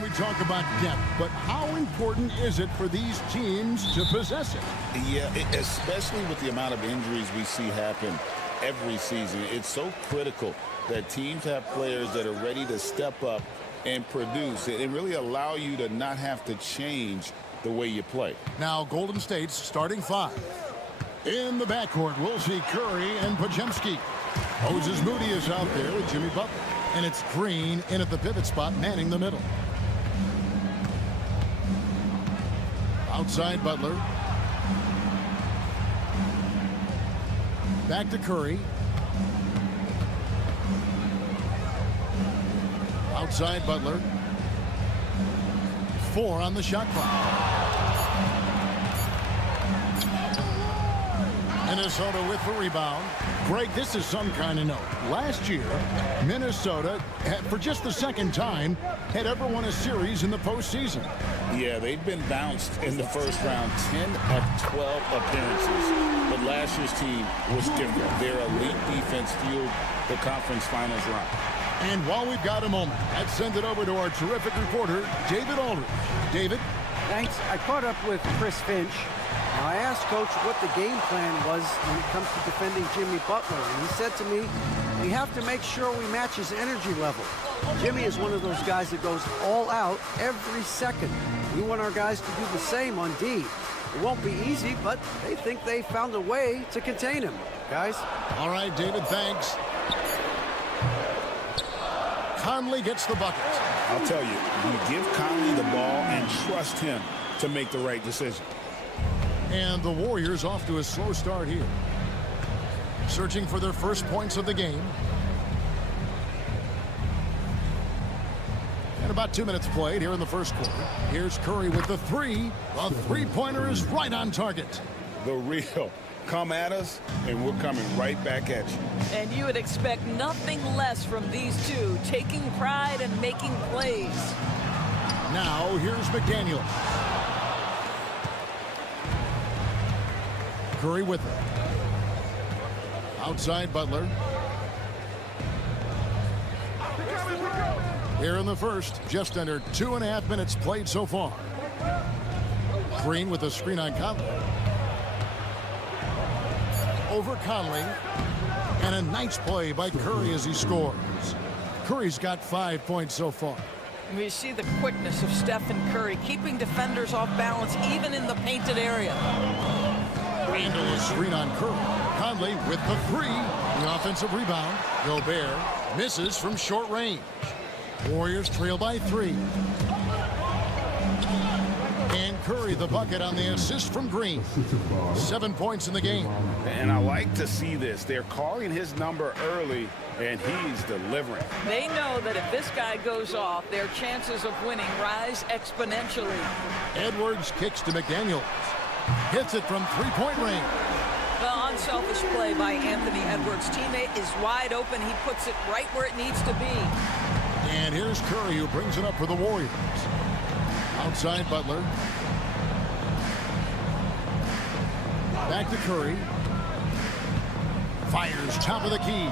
when we talk about depth, but how important is it for these teams to possess it? Yeah, especially with the amount of injuries we see happen every season. It's so critical that teams have players that are ready to step up and produce it and really allow you to not have to change the way you play. Now Golden State's starting five. In the backcourt, we'll see Curry and Podziemski. Moses Moody is out there with Jimmy Butler. And it's Green in at the pivot spot, manning the middle. Outside Butler. Back to Curry. Outside Butler. 4 on the shot clock. Minnesota with the rebound. Greg, this is some kind of note. Last year, Minnesota, for just the second time, had ever won a series in the postseason. Yeah, they've been bounced in the first round 10 of 12 appearances. But last year's team was different. Their elite defense fueled the conference finals run. And while we've got a moment, let's send it over to our terrific reporter, David Aldridge. David? Thanks. I caught up with Chris Finch. Now, I asked Coach what the game plan was when it comes to defending Jimmy Butler, and he said to me, we have to make sure we match his energy level. Jimmy is one of those guys that goes all out every second. We want our guys to do the same on D. It won't be easy, but they think they found a way to contain him. Guys? All right, David, thanks. Conley gets the bucket. I'll tell you, you give Conley the ball and trust him to make the right decision. And the Warriors off to a slow start here. Searching for their first points of the game. And about 2 minutes played here in the first quarter. Here's Curry with the three. The three-pointer is right on target. The real. Come at us, and we're coming right back at you. And you would expect nothing less from these two, taking pride and making plays. Now, here's McDaniel. Curry with it. Outside Butler. Here in the first, just under 2.5 minutes played so far. Green with a screen on Conley. Over Conley. And a nice play by Curry as he scores. Curry's got 5 points so far. We see the quickness of Steph and Curry, keeping defenders off balance even in the painted area. Randall is screen on Curry. Conley with the three. The offensive rebound. Gobert misses from short range. Warriors trail by 3. And Curry the bucket on the assist from Green. 7 points in the game. And I like to see this. They're calling his number early, and he's delivering. They know that if this guy goes off, their chances of winning rise exponentially. Edwards kicks to McDaniels. Hits it from three-point range. The unselfish play by Anthony Edwards' teammate is wide open. He puts it right where it needs to be. And here's Curry who brings it up for the Warriors. Outside Butler. Back to Curry. Fires top of the key.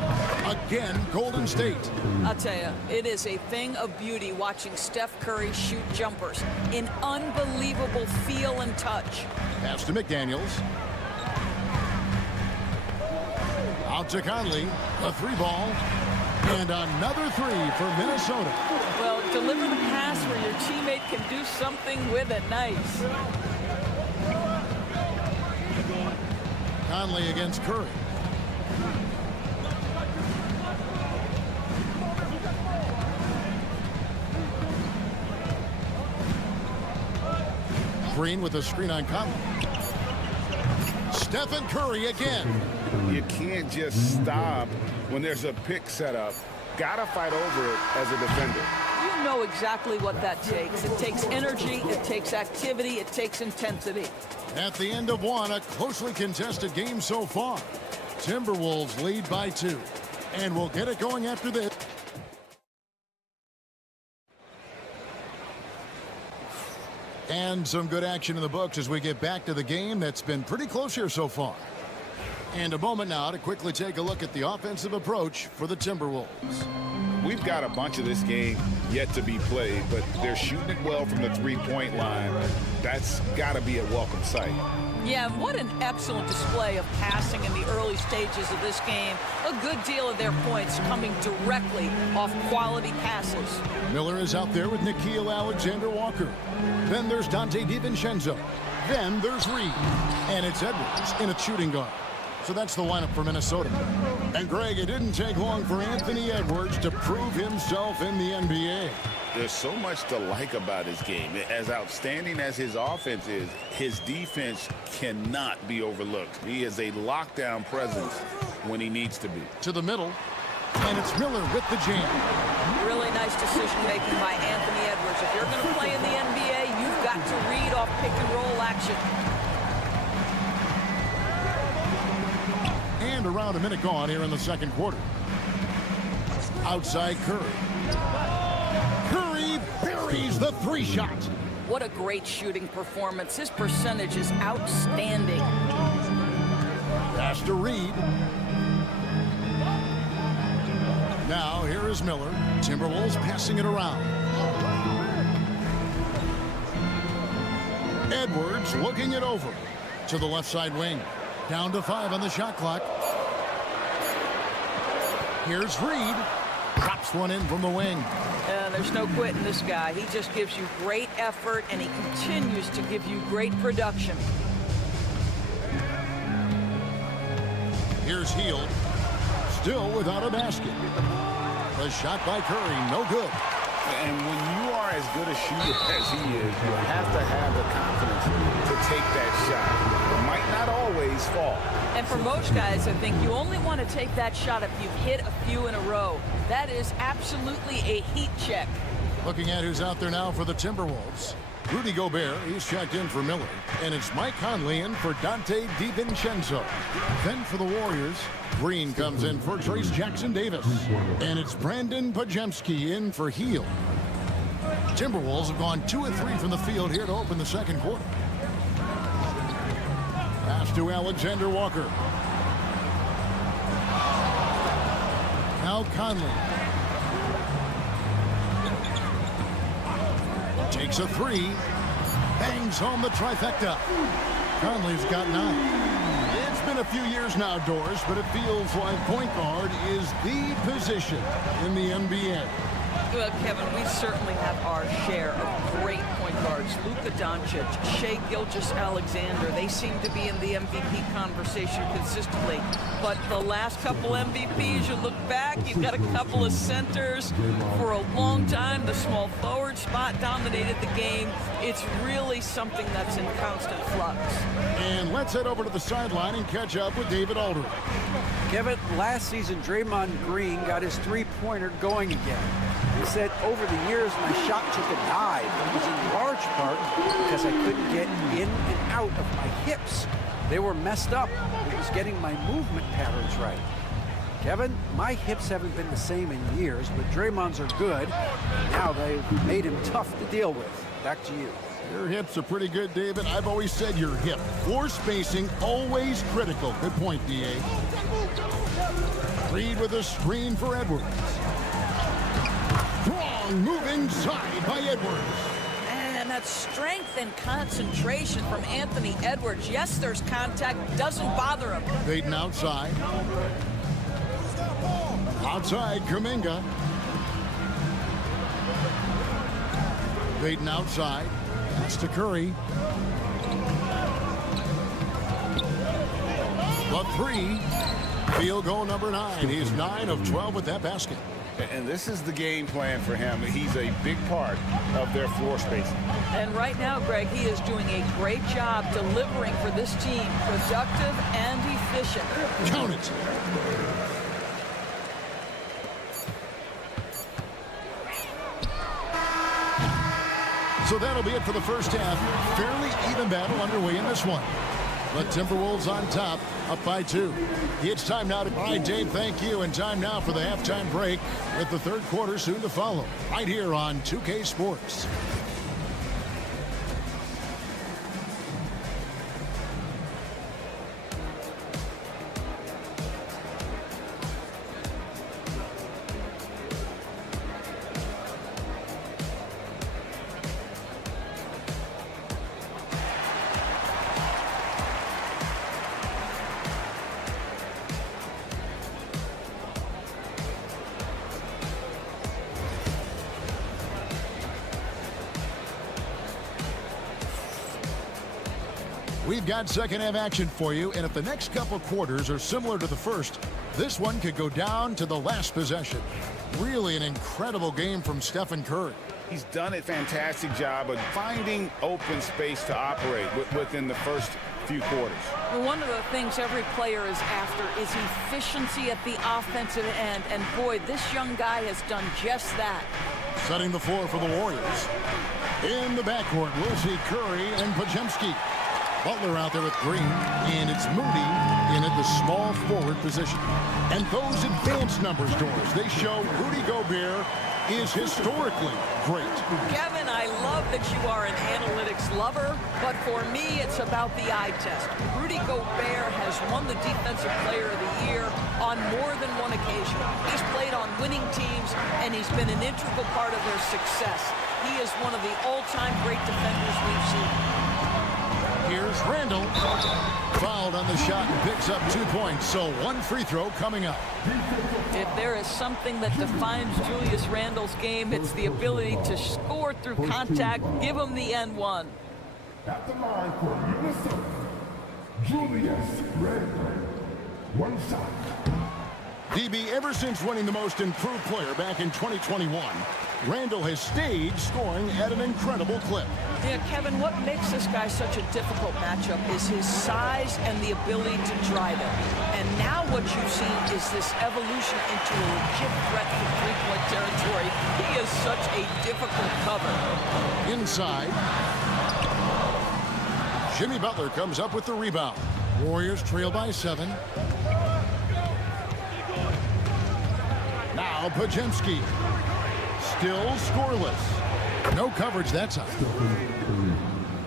Again, Golden State. I'll tell you, it is a thing of beauty watching Steph Curry shoot jumpers. An unbelievable feel and touch. Pass to McDaniels. Out to Conley. A three ball. And another three for Minnesota. Well, deliver the pass where your teammate can do something with it. Nice. Conley against Curry. Green with a screen on Conley. Stephen Curry again. You can't just stop when there's a pick set up. Gotta fight over it as a defender. You know exactly what that takes. It takes energy, it takes activity, it takes intensity. At the end of one, a closely contested game so far. Timberwolves lead by 2. And we'll get it going after this. And some good action in the books as we get back to the game that's been pretty close here so far. And a moment now to quickly take a look at the offensive approach for the Timberwolves. we've got a bunch of this game yet to be played, but they're shooting it well from the three-point line. That's got to be a welcome sight. Yeah, and what an excellent display of passing in the early stages of this game. A good deal of their points coming directly off quality passes. Miller is out there with Nickeil Alexander-Walker. Then there's Dante DiVincenzo. Then there's Reed. And it's Edwards in a shooting guard. So that's the lineup for Minnesota. And Greg, it didn't take long for Anthony Edwards to prove himself in the NBA. There's so much to like about his game. As outstanding as his offense is, his defense cannot be overlooked. He is a lockdown presence when he needs to be. To the middle, and it's Miller with the jam. Really nice decision-making by Anthony Edwards. If you're going to play in the NBA, you've got to read off pick-and-roll action. And around a minute gone here in the second quarter. Outside Curry. Curry buries the three shot. What a great shooting performance. His percentage is outstanding. Pass to Reed. Now here is Miller. Timberwolves passing it around. Edwards looking it over to the left side wing. Down to 5 on the shot clock. Here's Reed. Drops one in from the wing. There's no quitting this guy. He just gives you great effort, and he continues to give you great production. Here's Hield. Still without a basket. The shot by Curry, no good. And when you are as good a shooter as he is, you have to have the confidence to take that shot. It might not always fall. And for most guys, I think you only want to take that shot if you've hit a few in a row. That is absolutely a heat check. Looking at who's out there now for the Timberwolves. Rudy Gobert, he's checked in for Miller. And it's Mike Conley in for Dante DiVincenzo. Then for the Warriors, Green comes in for Trace Jackson-Davis. And it's Brandon Podziemski in for Hield. Timberwolves have gone 2 of 3 from the field here to open the second quarter. Pass to Alexander-Walker. Now Conley. Takes a 3. Bangs home the trifecta. Conley's got 9. It's been a few years now, Doris, but it feels like point guard is the position in the NBA. Well, Kevin, we certainly have our share of great point guards. Luka Doncic, Shai Gilgeous-Alexander, they seem to be in the MVP conversation consistently. But the last couple MVPs, you look back, you've got a couple of centers. For a long time, the small forward spot dominated the game. It's really something that's in constant flux. And let's head over to the sideline and catch up with David Aldridge. Kevin, last season, Draymond Green got his three-pointer going again. He said, over the years, my shot took a dive. It was in large part because I couldn't get in and out of my hips. They were messed up. It was getting my movement patterns right. Kevin, my hips haven't been the same in years, but Draymond's are good. Now they've made him tough to deal with. Back to you. Your hips are pretty good, David. I've always said your hip. Floor spacing, always critical. Good point, D.A. Reed with a screen for Edwards. Strong move inside by Edwards. And that strength and concentration from Anthony Edwards. Yes, there's contact. Doesn't bother him. Payton outside. Outside, Kuminga. Payton outside. Pass to Curry. The 3. Field goal number 9. He's 9 of 12 with that basket. And this is the game plan for him. He's a big part of their floor spacing. And right now, Greg, he is doing a great job delivering for this team. Productive and efficient. Count it. So that'll be it for the first half. Fairly even battle underway in this one. The Timberwolves on top, up by 2. It's time now to... All right, Dave, thank you. And time now for the halftime break with the third quarter soon to follow. Right here on 2K Sports. We've got second half action for you, and if the next couple quarters are similar to the first, this one could go down to the last possession. Really an incredible game from Stephen Curry. He's done a fantastic job of finding open space to operate within the first few quarters. Well, one of the things every player is after is efficiency at the offensive end, and boy, this young guy has done just that. Setting the floor for the Warriors. In the backcourt, we'll see Curry and Podziemski. Butler out there with Green, and it's Moody in at the small forward position. And those advanced numbers, Doris, they show Rudy Gobert is historically great. Kevin, I love that you are an analytics lover, but for me, it's about the eye test. Rudy Gobert has won the Defensive Player of the Year on more than one occasion. He's played on winning teams, and he's been an integral part of their success. He is one of the all-time great defenders we've seen. Here's Randall. Fouled on the shot and picks up 2 points, so one free throw coming up. If there is something that defines Julius Randle's game, it's the ability to score through contact. Give him the N1. At the line for Minnesota, Julius Randle. One shot. DB, ever since winning the most improved player back in 2021, Randle has stayed scoring at an incredible clip. Yeah, Kevin, what makes this guy such a difficult matchup is his size and the ability to drive it. And now what you've seen is this evolution into a legit threat from three-point territory. He is such a difficult cover. Inside. Jimmy Butler comes up with the rebound. Warriors trail by 7. Now Podziemski. Still scoreless. No coverage that time.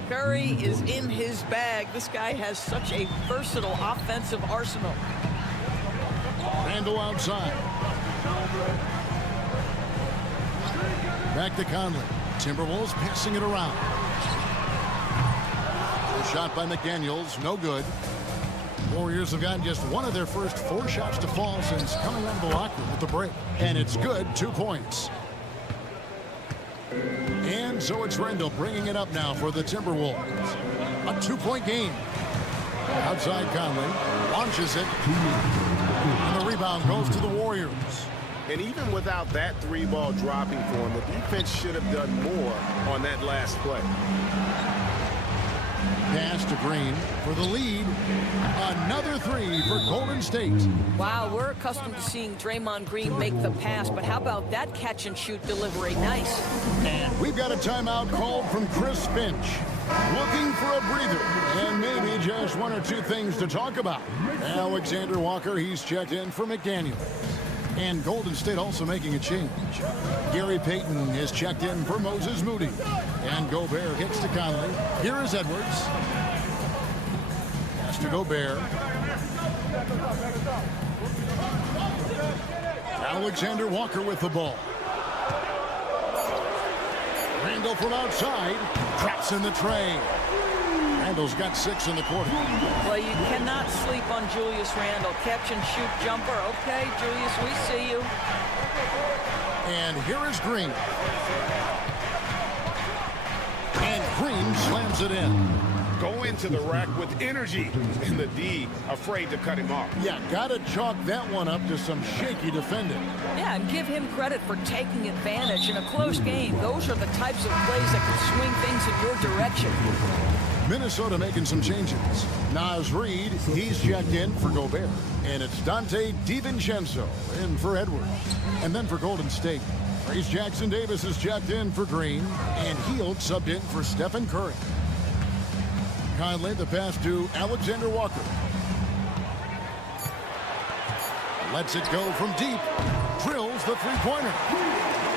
Curry is in his bag. This guy has such a versatile offensive arsenal. Randle outside. Back to Conley. Timberwolves passing it around. A shot by McDaniels, no good. Warriors have gotten just one of their first 4 shots to fall since coming out of the locker room with the break. And it's good, 2 points. And so it's Randle bringing it up now for the Timberwolves. A 2-point game. Outside Conley. Launches it. And the rebound goes to the Warriors. And even without that 3-ball dropping for him, the defense should have done more on that last play. Pass to Green for the lead. Another 3 for Golden State. Wow, we're accustomed to seeing Draymond Green make the pass, but how about that catch-and-shoot delivery? Nice. And we've got a timeout called from Chris Finch. Looking for a breather and maybe just 1 or 2 things to talk about. Alexander Walker, he's checked in for McDaniel. And Golden State also making a change. Gary Payton is checked in for Moses Moody. And Gobert hits to Conley. Here is Edwards. Pass to Gobert. Alexander Walker with the ball. Randle from outside. Traps in the tray. Randle's got 6 in the quarter. Well, you cannot sleep on Julius Randle. Catch and shoot jumper. Okay, Julius, we see you. And here is Green. And Green slams it in. Go into the rack with energy, and the D afraid to cut him off. Yeah, gotta chalk that one up to some shaky defending. Yeah, and give him credit for taking advantage in a close game. Those are the types of plays that can swing things in your direction. Minnesota making some changes. Naz Reid, he's checked in for Gobert. And it's Dante DiVincenzo in for Edwards. And then for Golden State, Trace Jackson Davis is checked in for Green. And Hield subbed in for Stephen Curry. Conley, the pass to Alexander Walker. Lets it go from deep. Drills the three-pointer.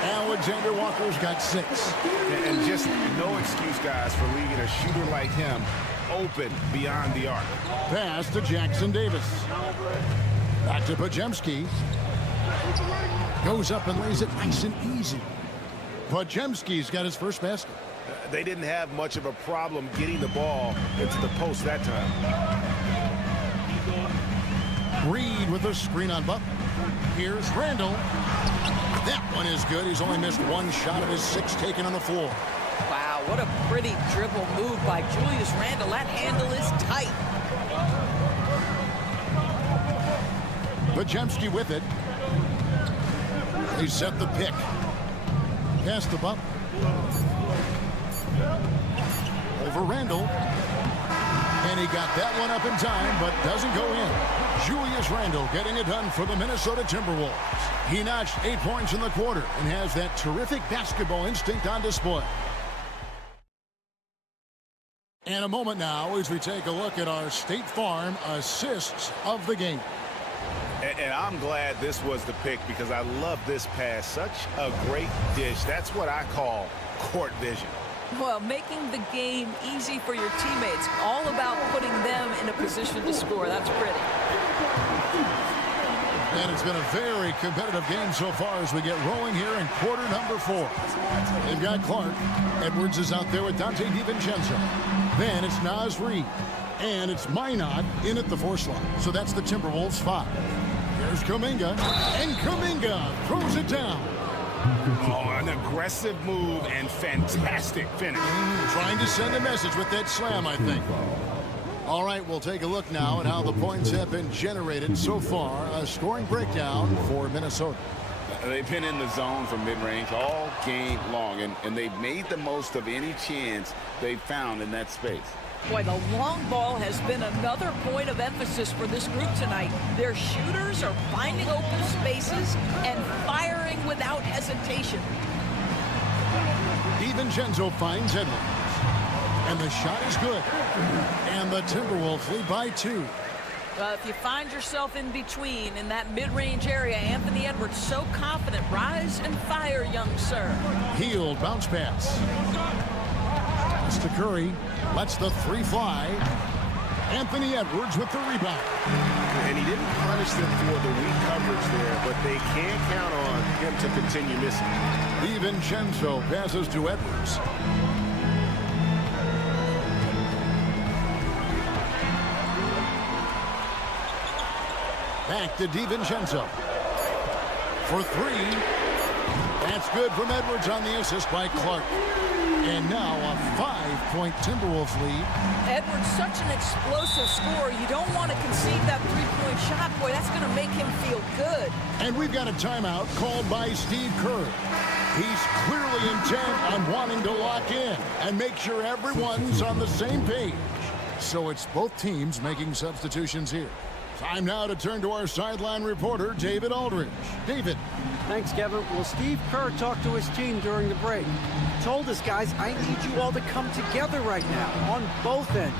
Alexander Walker's got 6. And just no excuse, guys, for leaving a shooter like him open beyond the arc. Pass to Jackson Davis. Back to Podziemski. Goes up and lays it nice and easy. Podziemski's got his first basket. They didn't have much of a problem getting the ball into the post that time. Reed with a screen on Butler. Here's Randle. That one is good. He's only missed 1 shot of his 6 taken on the floor. Wow, what a pretty dribble move by Julius Randle. That handle is tight. Podziemski with it. They set the pick. Pass the bump. Over Randle. And he got that one up in time, but doesn't go in. Julius Randle getting it done for the Minnesota Timberwolves. He notched 8 points in the quarter and has that terrific basketball instinct on display. And a moment now as we take a look at our State Farm assists of the game. And I'm glad this was the pick because I love this pass. Such a great dish. That's what I call court vision. Well, making the game easy for your teammates. All about putting them in a position to score. That's pretty. And it's been a very competitive game so far as we get rolling here in quarter number 4. They've got Clark. Edwards is out there with Dante DiVincenzo. Then it's Naz Reid. And it's Minot in at the 4 slot. So that's the Timberwolves 5. Here's Kuminga. And Kuminga throws it down. Oh, an aggressive move and fantastic finish. Trying to send a message with that slam, I think. All right, we'll take a look now at how the points have been generated so far. A scoring breakdown for Minnesota. They've been in the zone from mid-range all game long, and they've made the most of any chance they've found in that space. Boy, the long ball has been another point of emphasis for this group tonight. Their shooters are finding open spaces and firing without hesitation. DiVincenzo finds Edwards. And the shot is good. And the Timberwolves lead by 2. If you find yourself in between in that mid-range area, Anthony Edwards so confident. Rise and fire, young sir. Healed bounce pass. It's to Curry. Lets the 3 fly. Anthony Edwards with the rebound. And he didn't punish them for the weak coverage there, but they can't count on him to continue missing. DiVincenzo passes to Edwards. Back to DiVincenzo. For 3. That's good from Edwards on the assist by Clark. And now a 5-point Timberwolves lead. Edwards, such an explosive scorer. You don't want to concede that 3-point shot. Boy, that's going to make him feel good. And we've got a timeout called by Steve Kerr. He's clearly intent on wanting to lock in and make sure everyone's on the same page. So it's both teams making substitutions here. Time now to turn to our sideline reporter, David Aldridge. David. Thanks, Kevin. Well, Steve Kerr talked to his team during the break. Told us, guys, I need you all to come together right now on both ends.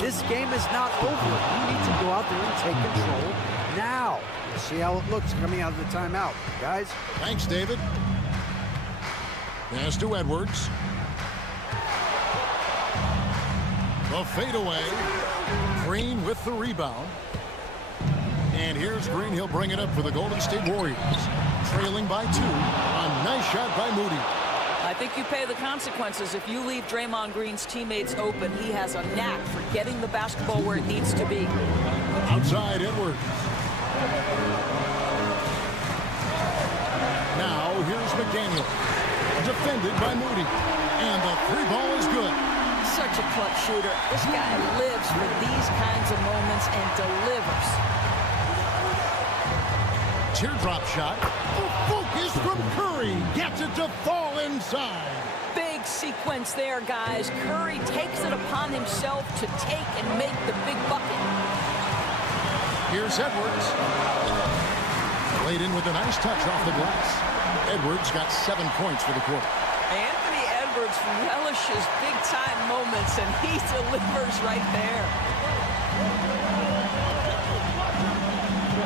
This game is not over. You need to go out there and take control now. We'll see how it looks coming out of the timeout, guys. Thanks, David. Pass to Edwards. The fadeaway. Green with the rebound. And here's Green. He'll bring it up for the Golden State Warriors. Trailing by 2. A nice shot by Moody. I think you pay the consequences if you leave Draymond Green's teammates open. He has a knack for getting the basketball where it needs to be. Outside Edwards. Now here's McDaniel. Defended by Moody. And the 3 ball is good. Such a clutch shooter. This guy lives for these kinds of moments and delivers. Teardrop shot. The focus from Curry. Gets it to fall inside. Big sequence there, guys. Curry takes it upon himself to take and make the big bucket. Here's Edwards. Laid in with a nice touch off the glass. Edwards got 7 points for the quarter. Anthony Edwards relishes big-time moments, and he delivers right there.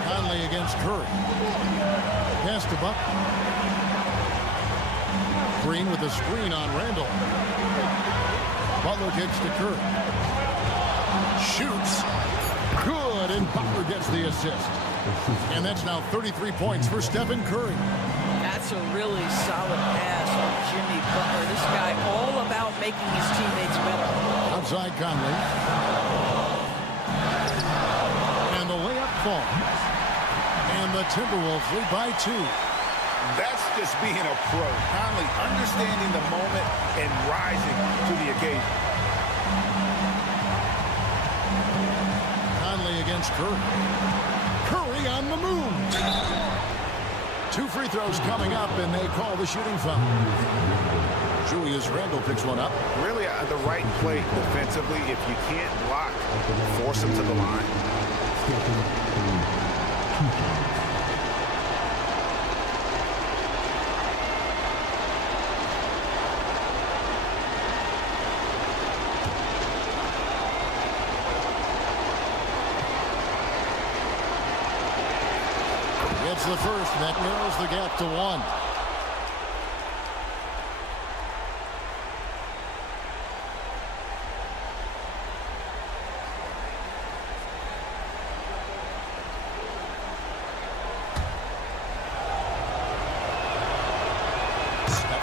Conley against Curry. Pass to Buck. Green with a screen on Randle. Butler kicks to Curry. Shoots. Good, and Butler gets the assist. And that's now 33 points for Stephen Curry. That's a really solid pass from Jimmy Butler. This guy all about making his teammates better. Outside Conley. And the layup falls. And the Timberwolves lead by 2. That's just being a pro. Conley understanding the moment and rising to the occasion. Conley against Curry. Curry on the move. 2 free throws coming up, and they call the shooting foul. Julius Randle picks one up. Really the right play defensively. If you can't block, force him to the line. Gets the first, and that narrows the gap to 1.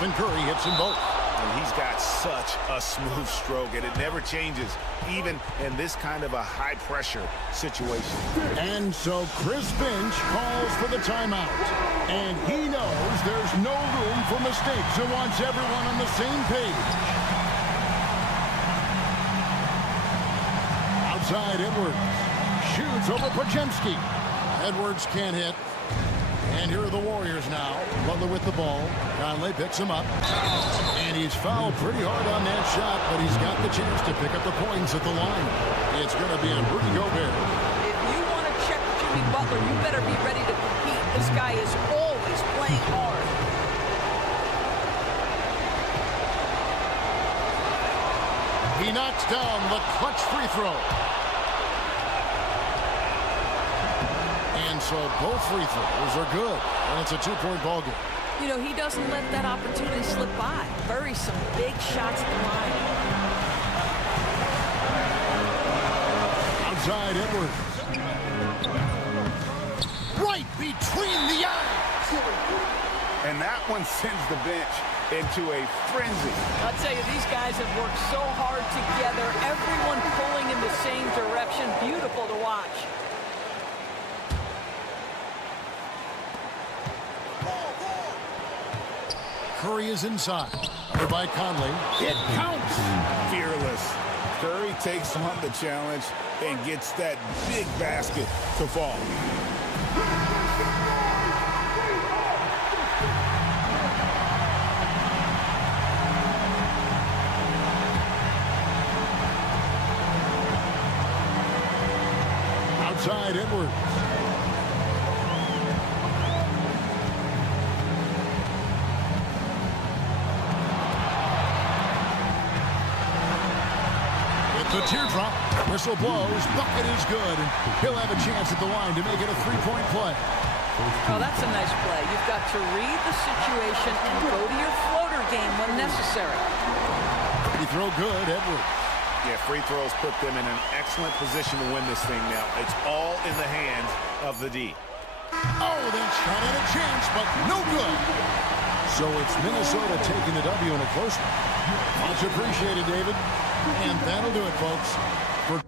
Stephen Curry hits them both. And he's got such a smooth stroke, and it never changes, even in this kind of a high-pressure situation. And so Chris Finch calls for the timeout. And he knows there's no room for mistakes and wants everyone on the same page. Outside, Edwards shoots over Podziemski. Edwards can't hit. And here are the Warriors now. Butler with the ball. Conley picks him up. And he's fouled pretty hard on that shot, but he's got the chance to pick up the points at the line. It's going to be on Rudy Gobert. If you want to check Jimmy Butler, you better be ready to compete. This guy is always playing hard. He knocks down the clutch free throw. And so both free throws are good. And it's a 2-point ball game. You know, he doesn't let that opportunity slip by. Buries some big shots at the line. Outside, Edwards. Right between the eyes. And that one sends the bench into a frenzy. I'll tell you, these guys have worked so hard together. Everyone pulling in the same direction. Beautiful to watch. Curry is inside. Under by Conley. It counts. Fearless. Curry takes on the challenge and gets that big basket to fall. Outside, Edwards. The teardrop, whistle blows, bucket is good, and he'll have a chance at the line to make it a 3-point play. Oh, that's a nice play. You've got to read the situation and go to your floater game when necessary. Free throw good, Edwards. Yeah, free throws put them in an excellent position to win this thing now. It's all in the hands of the D. Oh, that shot had a chance, but no good. So it's Minnesota taking the W in a close one. Much appreciated, David. And that'll do it, folks. For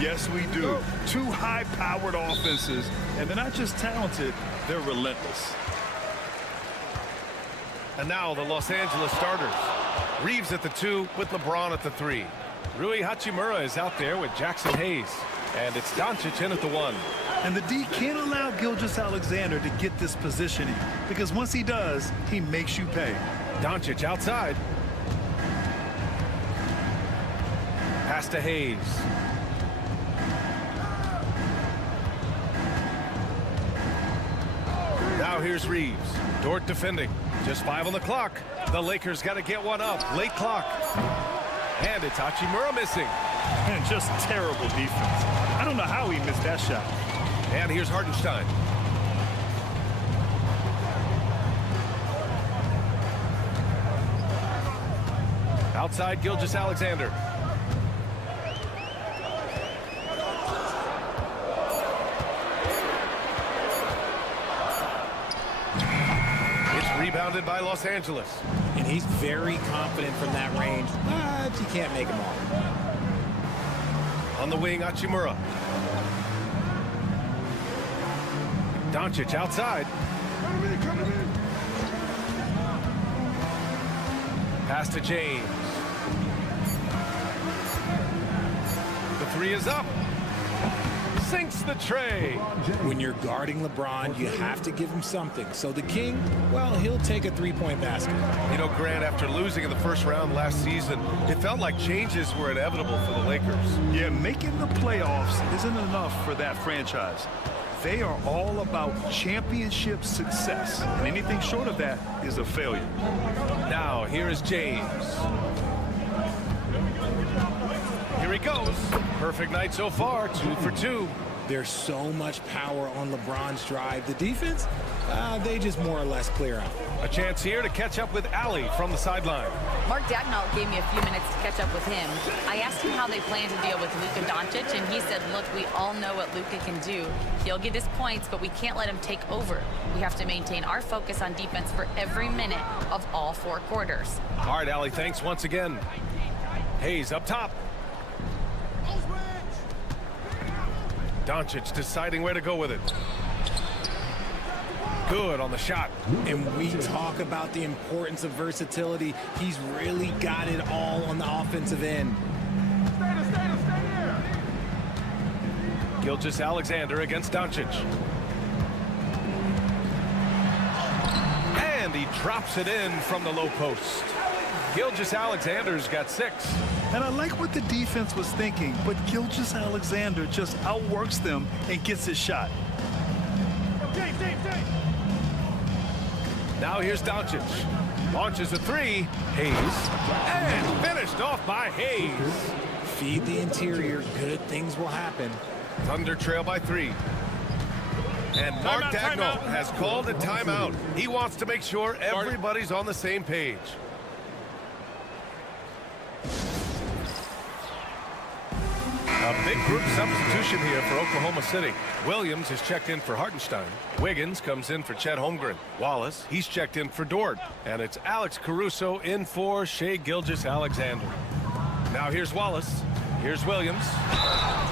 Yes, we do. Two high-powered offenses, and they're not just talented, they're relentless. And now the Los Angeles starters. Reeves at the 2 with LeBron at the 3. Rui Hachimura is out there with Jackson Hayes. And it's Doncic in at the 1. And the D can't allow Gilgeous-Alexander to get this positioning, because once he does, he makes you pay. Doncic outside. Pass to Hayes. Now here's Reeves. Dort defending. Just 5 on the clock. The Lakers got to get one up. Late clock. And it's Hachimura missing. And just terrible defense. I don't know how he missed that shot. And here's Hartenstein. Outside Gilgeous-Alexander. Rebounded by Los Angeles. And he's very confident from that range, but you can't make him all. On the wing, Hachimura. Doncic outside. Pass to James. The 3 is up. Sinks the tray. When you're guarding LeBron, you have to give him something. So the King, well, he'll take a three-point basket. You know, Grant, after losing in the first round last season, it felt like changes were inevitable for the Lakers. Yeah, making the playoffs isn't enough for that franchise. They are all about championship success, and anything short of that is a failure. Now, here is James. Here he goes. Perfect night so far, 2 for 2. There's so much power on LeBron's drive. The defense, they just more or less clear out. A chance here to catch up with Allie from the sideline. Mark Dagnall gave me a few minutes to catch up with him. I asked him how they plan to deal with Luka Doncic, and he said, look, we all know what Luka can do. He'll get his points, but we can't let him take over. We have to maintain our focus on defense for every minute of all 4 quarters. All right, Allie, thanks once again. Hayes up top. Doncic deciding where to go with it. Good on the shot. And we talk about the importance of versatility. He's really got it all on the offensive end. Gilgeous-Alexander against Doncic. And he drops it in from the low post. Gilgeous-Alexander's got 6. And I like what the defense was thinking, but Gilgeous-Alexander just outworks them and gets his shot. Now here's Doncic. Launches a 3. Hayes. And finished off by Hayes. Feed the interior. Good things will happen. Thunder trail by 3. And Mark Dagnall has called a timeout. He wants to make sure everybody's on the same page. A big group substitution here for Oklahoma City. Williams is checked in for Hartenstein. Wiggins comes in for Chet Holmgren. Wallace, he's checked in for Dort. And it's Alex Caruso in for Shai Gilgeous-Alexander. Now here's Wallace. Here's Williams.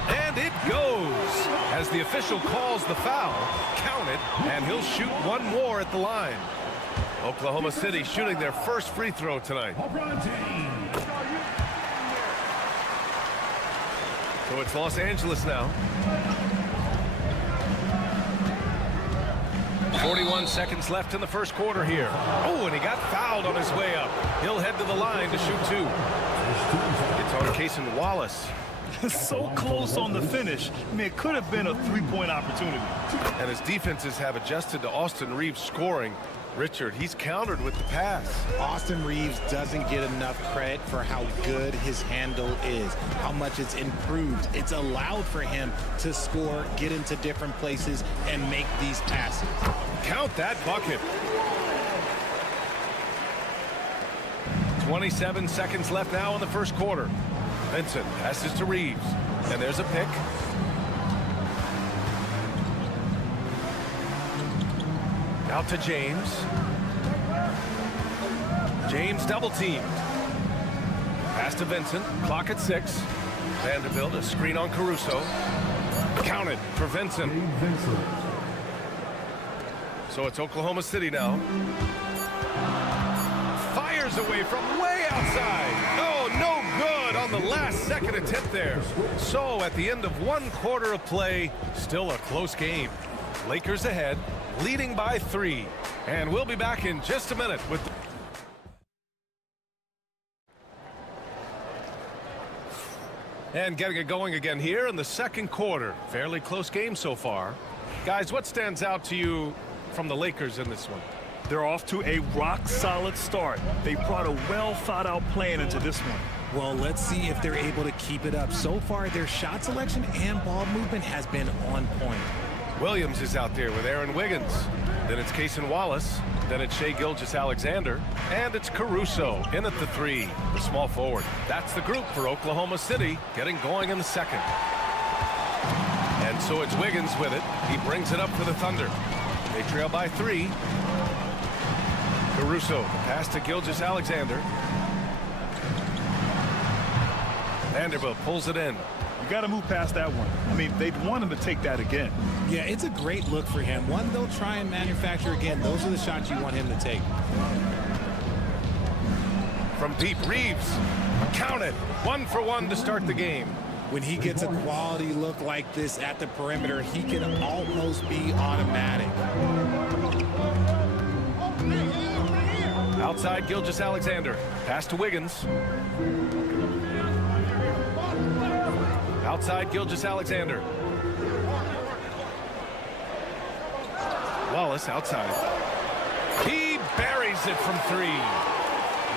And it goes. As the official calls the foul, count it, and he'll shoot one more at the line. Oklahoma City shooting their first free throw tonight. So it's Los Angeles now. 41 seconds left in the first quarter here. Oh, and he got fouled on his way up. He'll head to the line to shoot 2. It's on Cason Wallace. So close on the finish. I mean, it could have been a 3-point opportunity. And his defenses have adjusted to Austin Reeves scoring. Richard, he's countered with the pass. Austin Reeves doesn't get enough credit for how good his handle is, how much it's improved. It's allowed for him to score, get into different places, and make these passes. Count that bucket. 27 seconds left now in the first quarter. Vincent passes to Reeves, and there's a pick. Out to James. James double teamed. Pass to Vincent. Clock at 6. Vanderbilt, a screen on Caruso. Counted for Vincent. So it's Oklahoma City now. Fires away from way outside. Oh, no good on the last second attempt there. So at the end of 1 quarter of play, still a close game. Lakers ahead, leading by 3. And we'll be back in just a minute with and getting it going again here in the second quarter. Fairly close game so far. Guys, what stands out to you from the Lakers in this one? They're off to a rock-solid start. They brought a well-thought-out plan into this one. Well, let's see if they're able to keep it up. So far, their shot selection and ball movement has been on point. Williams is out there with Aaron Wiggins. Then it's Cason Wallace. Then it's Shai Gilgeous-Alexander. And it's Caruso in at the 3, the small forward. That's the group for Oklahoma City getting going in the second. And so it's Wiggins with it. He brings it up for the Thunder. They trail by 3. Caruso, pass to Gilgeous-Alexander. Vanderbilt pulls it in. You got to move past that one. I mean, they'd want him to take that again. Yeah, it's a great look for him. One they'll try and manufacture again. Those are the shots you want him to take. From deep, Reeves. Count it. 1 for 1 to start the game. When he gets a quality look like this at the perimeter, he can almost be automatic. Outside Gilgeous-Alexander. Pass to Wiggins. Outside Gilgeous-Alexander. Wallace outside. He buries it from 3.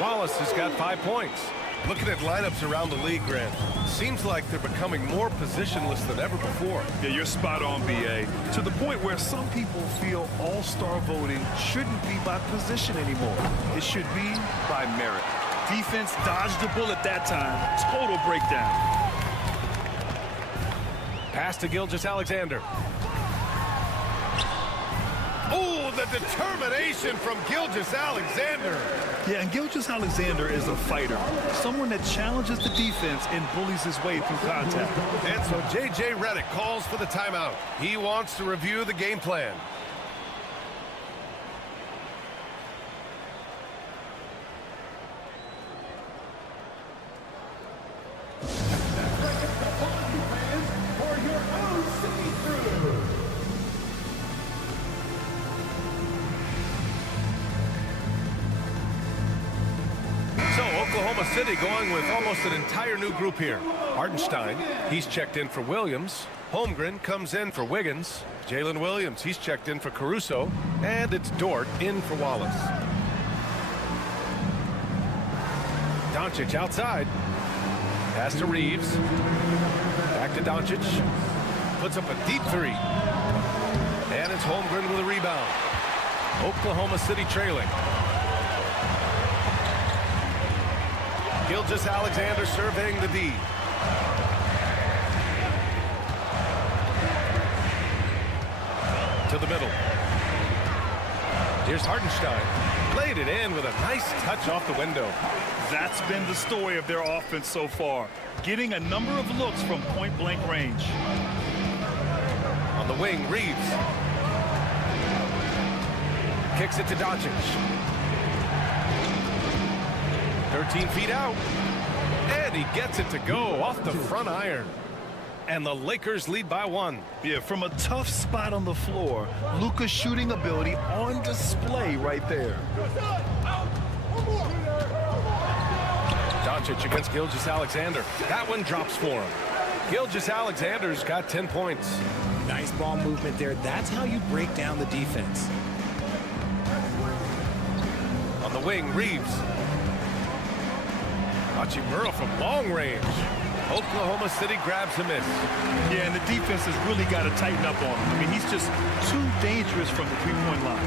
Wallace has got 5 points. Looking at lineups around the league, Grant, seems like they're becoming more positionless than ever before. Yeah, you're spot on, B.A. To the point where some people feel all-star voting shouldn't be by position anymore. It should be by merit. Defense dodged the bullet that time. Total breakdown. Pass to Gilgeous-Alexander. Oh, the determination from Gilgeous-Alexander. Yeah, and Gilgeous-Alexander is a fighter. Someone that challenges the defense and bullies his way through contact. And so J.J. Redick calls for the timeout. He wants to review the game plan. Oklahoma City going with almost an entire new group here. Hartenstein, he's checked in for Williams. Holmgren comes in for Wiggins. Jalen Williams, he's checked in for Caruso. And it's Dort in for Wallace. Doncic outside. Pass to Reeves. Back to Doncic. Puts up a deep 3. And it's Holmgren with a rebound. Oklahoma City trailing. Gilgeous-Alexander surveying the D. To the middle. Here's Hartenstein. Played it in with a nice touch off the window. That's been the story of their offense so far. Getting a number of looks from point-blank range. On the wing, Reeves. Kicks it to Doncic. 13 feet out. And he gets it to go off the front iron. And the Lakers lead by 1. Yeah, from a tough spot on the floor, Luka's shooting ability on display right there. Doncic against Gilgeous-Alexander. That one drops for him. Gilgeous-Alexander's got 10 points. Nice ball movement there. That's how you break down the defense. On the wing, Reeves. Hachimura from long range. Oklahoma City grabs a miss. Yeah, and the defense has really got to tighten up on him. I mean, he's just too dangerous from the three-point line.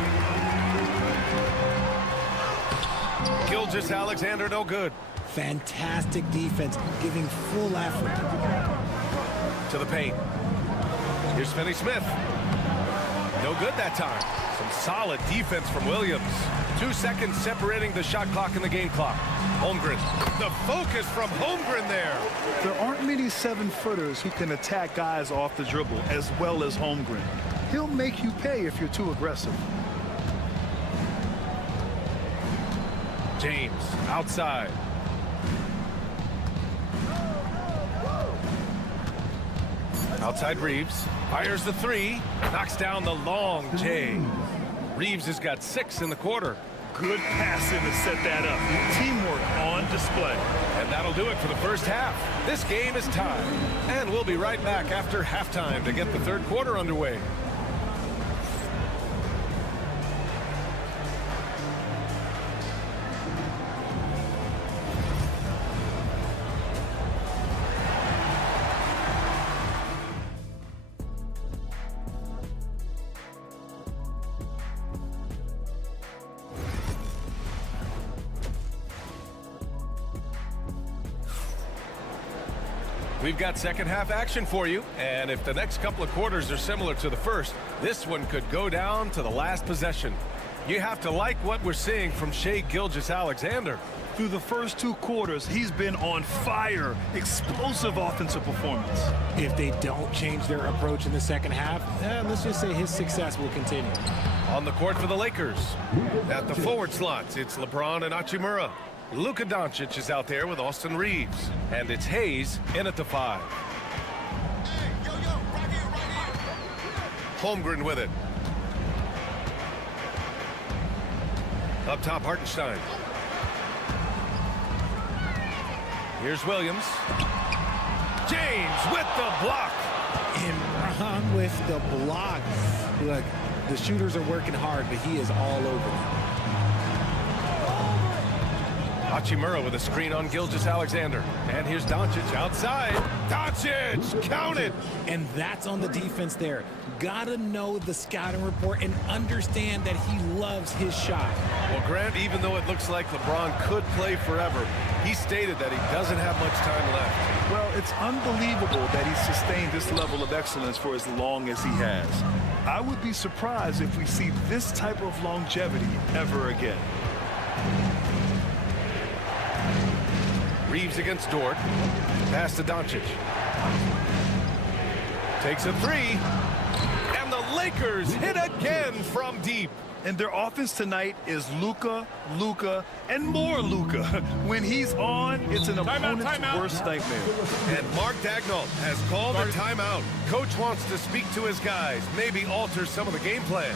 Gilgeous-Alexander no good. Fantastic defense, giving full effort. To the paint. Here's Finney-Smith. No good that time. Some solid defense from Williams. 2 seconds separating the shot clock and the game clock. Holmgren. The focus from Holmgren there. There aren't many 7-footers who can attack guys off the dribble as well as Holmgren. He'll make you pay if you're too aggressive. James outside. Outside Reeves. Fires the 3. Knocks down the long J. Reeves has got 6 in the quarter. Good passing to set that up. Teamwork on display. And that'll do it for the first half. This game is tied. And we'll be right back after halftime to get the third quarter underway. We've got second half action for you, and if the next couple of quarters are similar to the first, this one could go down to the last possession. You have to like what we're seeing from Shai Gilgeous-Alexander. Through the first 2 quarters, he's been on fire. Explosive offensive performance. If they don't change their approach in the second half, let's just say his success will continue. On the court for the Lakers. At the forward slots, it's LeBron and Hachimura. Luka Doncic is out there with Austin Reeves. And it's Hayes in at the 5. Holmgren with it. Up top, Hartenstein. Here's Williams. James with the block. And Ron with the block. Look, The shooters are working hard, but he is all over them. Hachimura with a screen on Gilgeous-Alexander. And here's Doncic outside. Doncic, count it. And that's on the defense there. Gotta know the scouting report and understand that he loves his shot. Well, Grant, even though it looks like LeBron could play forever, he stated that he doesn't have much time left. Well, it's unbelievable that he's sustained this level of excellence for as long as he has. I would be surprised if we see this type of longevity ever again. Reeves against Dort. Pass to Doncic. Takes a three. And the Lakers hit again from deep. And their offense tonight is Luka, and more Luka. When he's on, it's an opponent's worst nightmare. And Mark Daigneault has called a timeout. Coach wants to speak to his guys, maybe alter some of the game plan.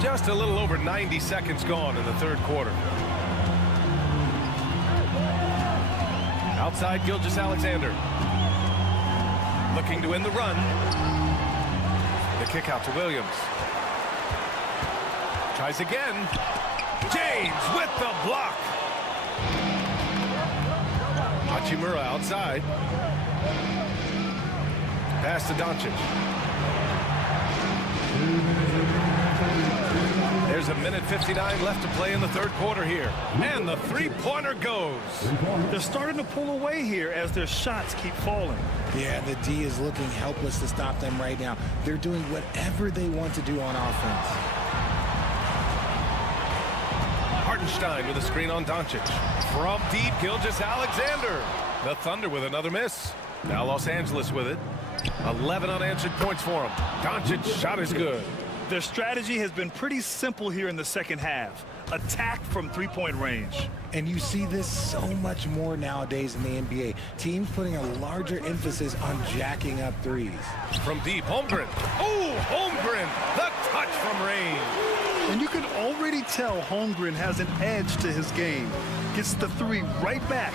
Just a little over 90 seconds gone in the third quarter. Outside Gilgeous-Alexander. Looking to win the run. The kick out to Williams. Tries again. James with the block. Hachimura outside. Pass to Doncic. There's a minute 59 left to play in the third quarter here. And the three-pointer goes. They're starting to pull away here as their shots keep falling. Yeah, the D is looking helpless to stop them right now. They're doing whatever they want to do on offense. Hartenstein with a screen on Doncic. From deep, Gilgeous-Alexander. The Thunder with another miss. Now Los Angeles with it. 11 unanswered points for him. Doncic's shot is good. Their strategy has been pretty simple here in the second half. Attack from three-point range. And you see this so much more nowadays in the NBA. Teams putting a larger emphasis on jacking up threes. From deep, Holmgren. Oh, Holmgren, the touch from range. And you can already tell Holmgren has an edge to his game. Gets the three right back.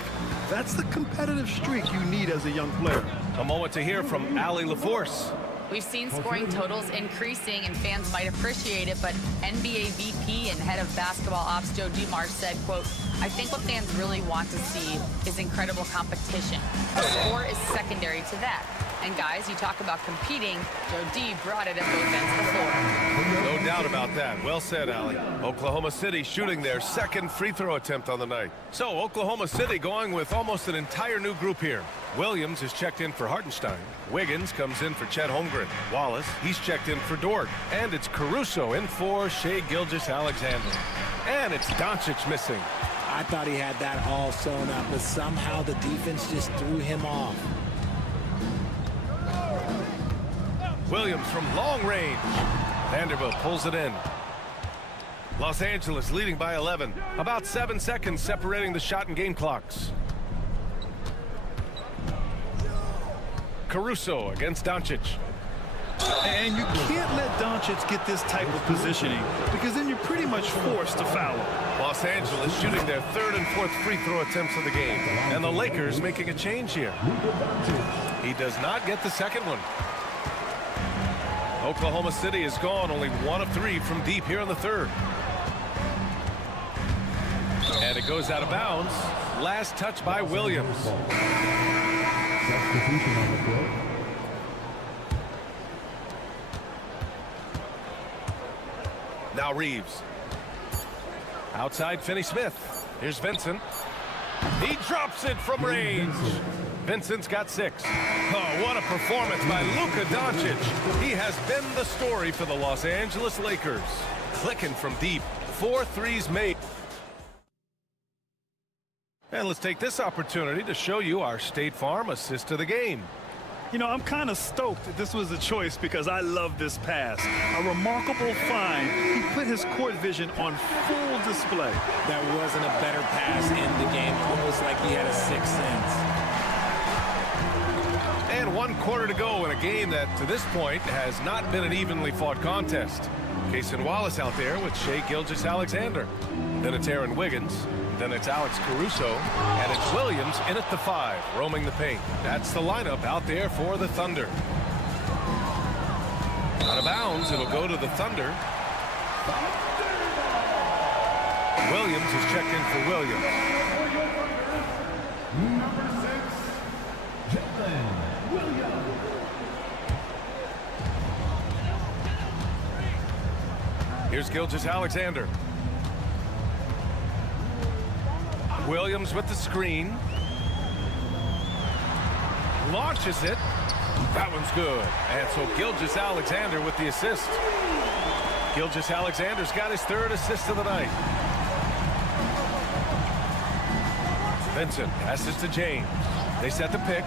That's the competitive streak you need as a young player. A moment to hear from Allie LaForce. We've seen scoring totals increasing, and fans might appreciate it, but NBA VP and head of basketball ops Joe Dumars said, quote, "I think what fans really want to see is incredible competition. The score is secondary to that. And guys, you talk about competing, Joe D brought it at both ends of the floor." No doubt about that. Well said, Allie. Oklahoma City shooting their second free throw attempt on the night. So Oklahoma City going with almost an entire new group here. Williams is checked in for Hartenstein. Wiggins comes in for Chet Holmgren. Wallace, he's checked in for Dort. And it's Caruso in for Shai Gilgeous-Alexander. And it's Doncic missing. I thought he had that all sewn up, but somehow the defense just threw him off. Williams from long range. Vanderbilt pulls it in. Los Angeles leading by 11. About 7 seconds separating the shot and game clocks. Caruso against Doncic. And you can't let Doncic get this type of positioning because then you're pretty much forced to foul him. Los Angeles shooting their third and fourth free throw attempts of the game. And the Lakers making a change here. He does not get the second one. Oklahoma City is gone only 1 of 3 from deep here in the third. And it goes out of bounds. Last touch by Williams. Now Reeves. Outside Finney-Smith. Here's Vincent. He drops it from range. Vincent's got 6. Oh, what a performance by Luka Doncic. He has been the story for the Los Angeles Lakers. Clicking from deep. 4 threes made. And let's take this opportunity to show you our State Farm assist to the game. You know, I'm kind of stoked that this was a choice because I love this pass. A remarkable find. He put his court vision on full display. That wasn't a better pass in the game, almost like he had a sixth sense. And 1 quarter to go in a game that, to this point, has not been an evenly fought contest. Cason Wallace out there with Shai Gilgeous-Alexander. Then it's Aaron Wiggins. Then it's Alex Caruso, and it's Williams in at the 5, roaming the paint. That's the lineup out there for the Thunder. Out of bounds, it'll go to the Thunder. Williams is checked in for Williams. Number 6, Jalen Williams. Here's Gilgeous-Alexander. Williams with the screen. Launches it. That one's good. And so Gilgeous-Alexander with the assist. Gilgeous-Alexander's got his 3rd assist of the night. Vincent passes to James. They set the pick.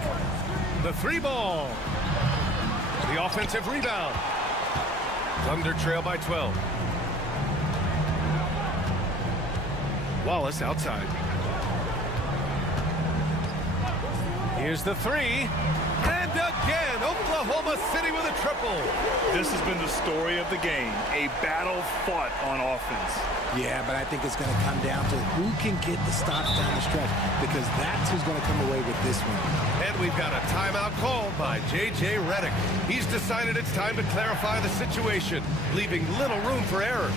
The 3 ball. The offensive rebound. Thunder trail by 12. Wallace outside. Here's the 3. And again, Oklahoma City with a triple. This has been the story of the game. A battle fought on offense. Yeah, but I think it's going to come down to who can get the stops down the stretch, because that's who's going to come away with this one. And we've got a timeout called by J.J. Redick. He's decided it's time to clarify the situation, leaving little room for error.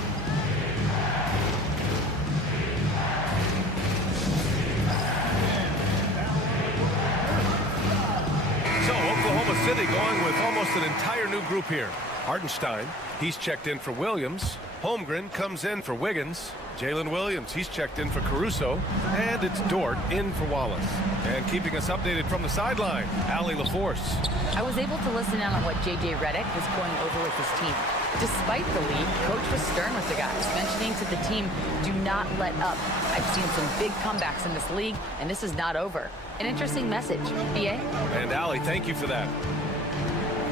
So Oklahoma City going with almost an entire new group here. Hartenstein, he's checked in for Williams. Holmgren comes in for Wiggins. Jalen Williams, he's checked in for Caruso. And it's Dort in for Wallace. And keeping us updated from the sideline, Allie LaForce. I was able to listen in on what J.J. Redick was going over with his team. Despite the lead, Coach was stern with the guys, mentioning to the team, do not let up. I've seen some big comebacks in this league, and this is not over. An interesting message. B.A.? And Allie, thank you for that.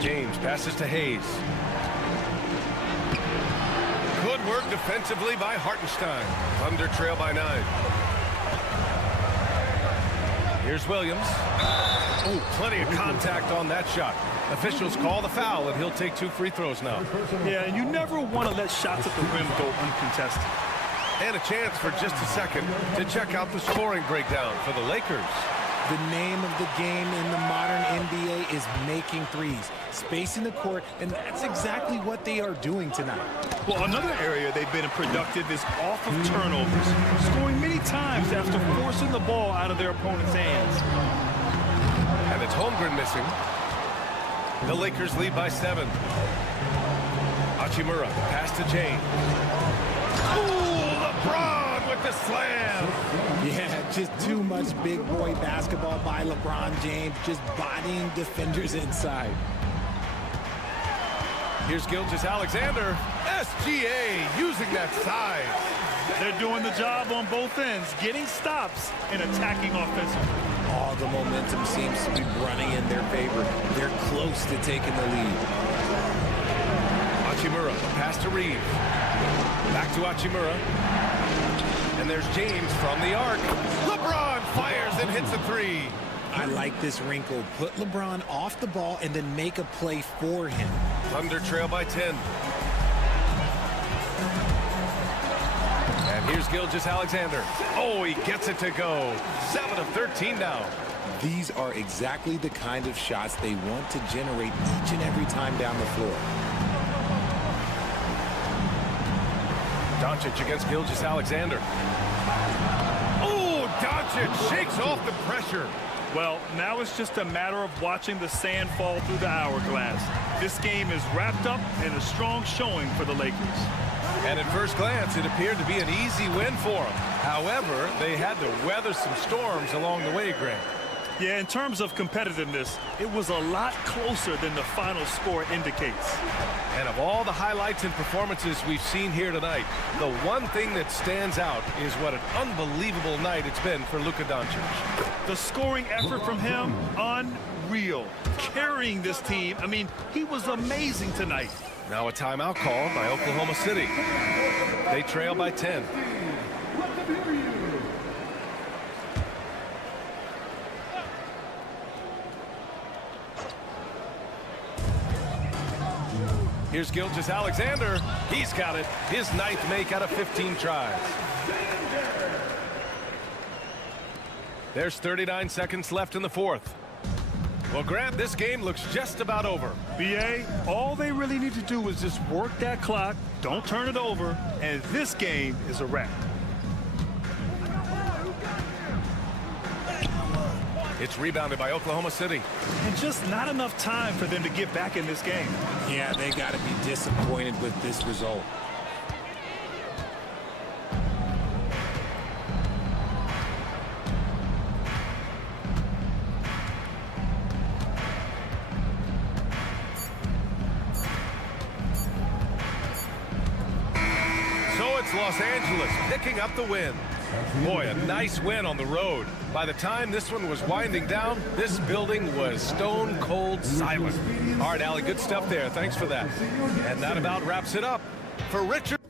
James passes to Hayes. Good work defensively by Hartenstein. Thunder trail by 9. Here's Williams. Oh, plenty of contact on that shot. Officials call the foul, and he'll take 2 free throws now. Yeah, and you never want to let shots at the rim go uncontested. And a chance for just a second to check out the scoring breakdown for the Lakers. The name of the game in the modern NBA is making threes, spacing the court, and that's exactly what they are doing tonight. Well, another area they've been productive is off of turnovers, scoring many times after forcing the ball out of their opponent's hands. And it's Holmgren missing. The Lakers lead by 7. Hachimura, pass to James. Ooh, LeBron with the slam. Yeah, just too much big boy basketball by LeBron James, just bodying defenders inside. Here's Gilgeous-Alexander. SGA using that size. They're doing the job on both ends, getting stops and attacking offensively. All the momentum seems to be running in their favor. They're close to taking the lead. Hachimura, pass to Reeves. Back to Hachimura. And there's James from the arc. LeBron fires and hits a 3. I like this wrinkle. Put LeBron off the ball and then make a play for him. Thunder trail by 10. And here's Gilgeous-Alexander. Oh, he gets it to go. 7 of 13 now. These are exactly the kind of shots they want to generate each and every time down the floor. Doncic against Gilgeous-Alexander. Oh, Doncic shakes off the pressure. Well, now it's just a matter of watching the sand fall through the hourglass. This game is wrapped up in a strong showing for the Lakers. And at first glance, it appeared to be an easy win for them. However, they had to weather some storms along the way, Grant. Yeah, in terms of competitiveness, it was a lot closer than the final score indicates. And of all the highlights and performances we've seen here tonight, the one thing that stands out is what an unbelievable night it's been for Luka Doncic. The scoring effort from him, unreal. wheel, carrying this team. I mean, he was amazing tonight. Now a timeout call by Oklahoma City. They trail by 10. Here's Gilgeous-Alexander. He's got it. His 9th make out of 15 tries. There's 39 seconds left in the 4th. Well, Grant, this game looks just about over. BA, all they really need to do is just work that clock, don't turn it over, and this game is a wrap. It's rebounded by Oklahoma City. And just not enough time for them to get back in this game. Yeah, they got to be disappointed with this result. So it's Los Angeles picking up the win. Boy, a nice win on the road. By the time this one was winding down, this building was stone cold silent. All right, Allie, good stuff there. Thanks for that. And that about wraps it up for Richard.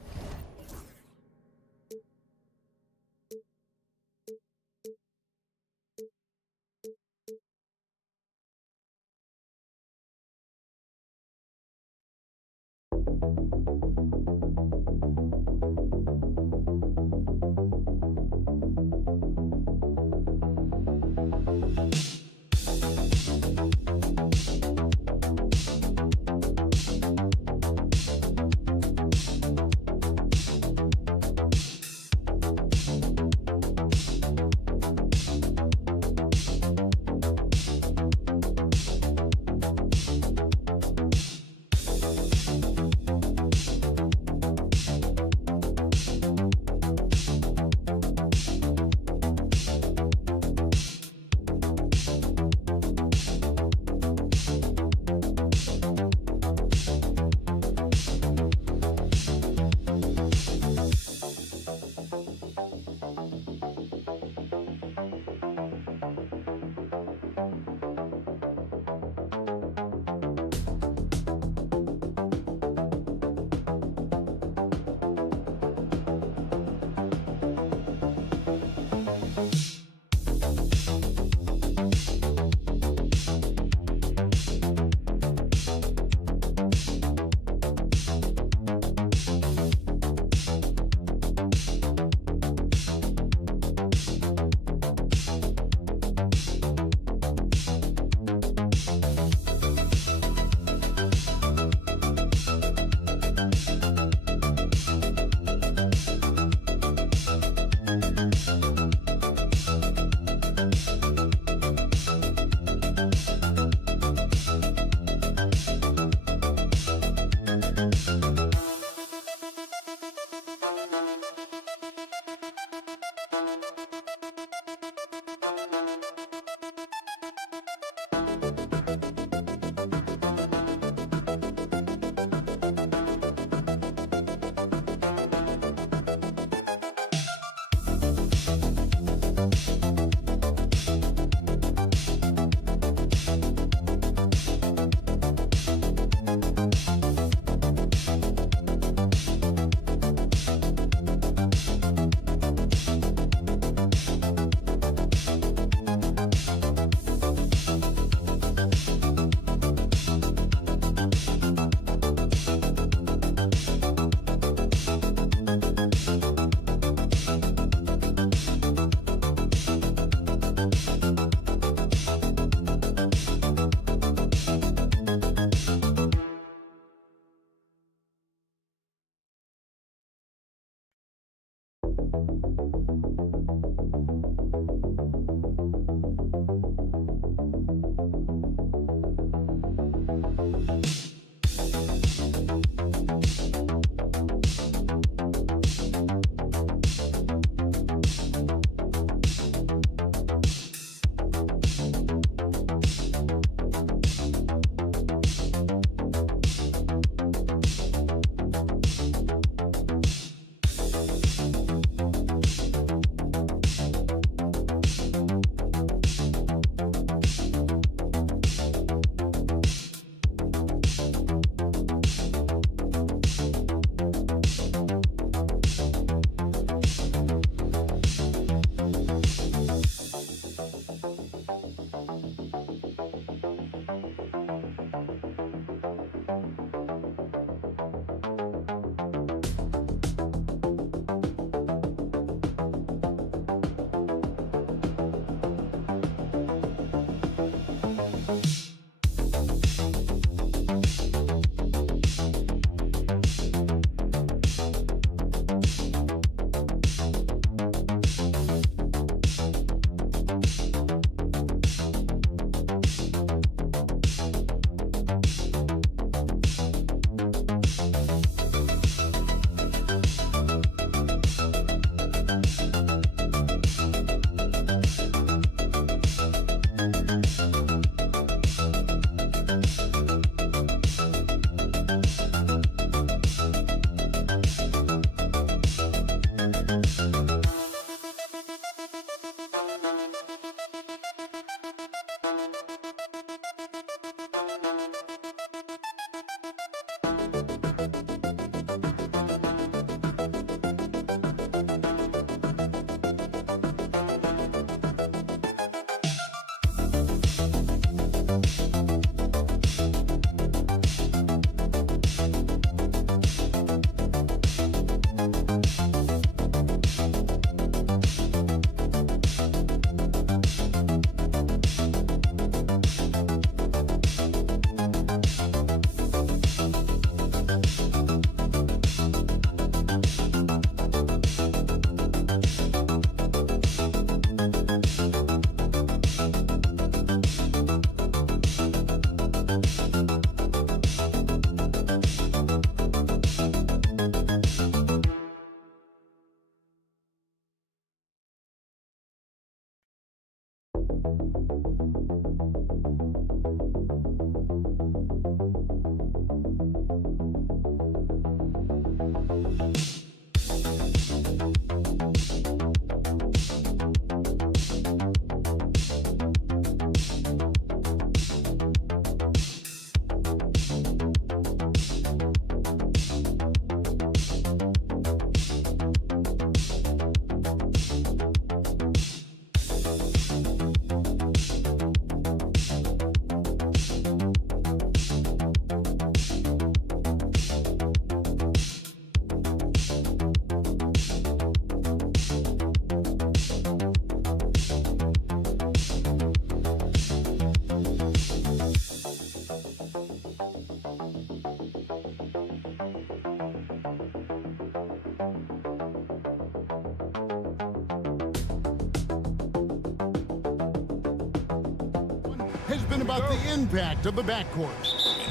Has been about the impact of the backcourt.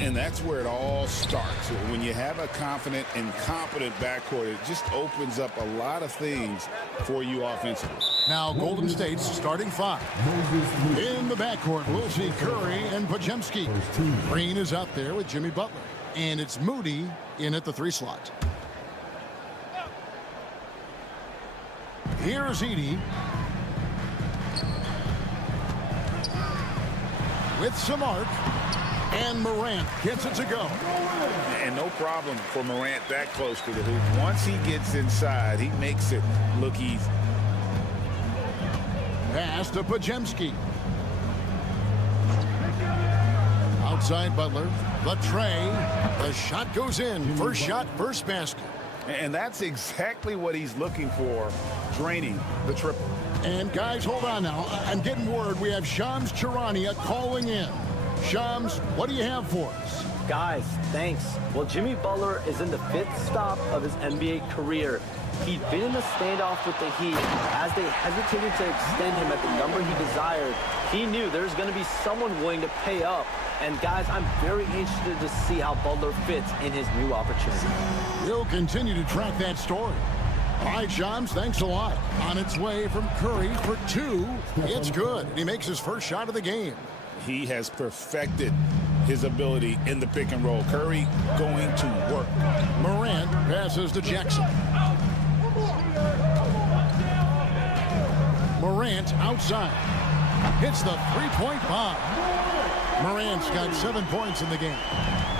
And that's where it all starts. When you have a confident and competent backcourt, it just opens up a lot of things for you offensively. Now Golden State's starting five. In the backcourt, we'll see Curry and Podziemski. Green is out there with Jimmy Butler. And it's Moody in at the 3 slot. Here's Edey. With some arc. And Morant gets it to go. And no problem for Morant that close to the hoop. Once he gets inside, he makes it look easy. Pass to Podziemski. Outside Butler. The tray. The shot goes in. First shot, first basket. And that's exactly what he's looking for, draining the triple. And guys, hold on now. I'm getting word we have Shams Charania calling in. Shams, what do you have for us? Guys, thanks. Well, Jimmy Butler is in the 5th stop of his NBA career. He'd been in a standoff with the Heat. As they hesitated to extend him at the number he desired, he knew there's going to be someone willing to pay up. And guys, I'm very interested to see how Butler fits in his new opportunity. We'll continue to track that story. All right, Shams, thanks a lot. On its way from Curry for 2. It's good. He makes his first shot of the game. He has perfected his ability in the pick and roll. Curry going to work. Morant passes to Jackson. Morant outside. Hits the three-point bomb. Morant's got 7 points in the game.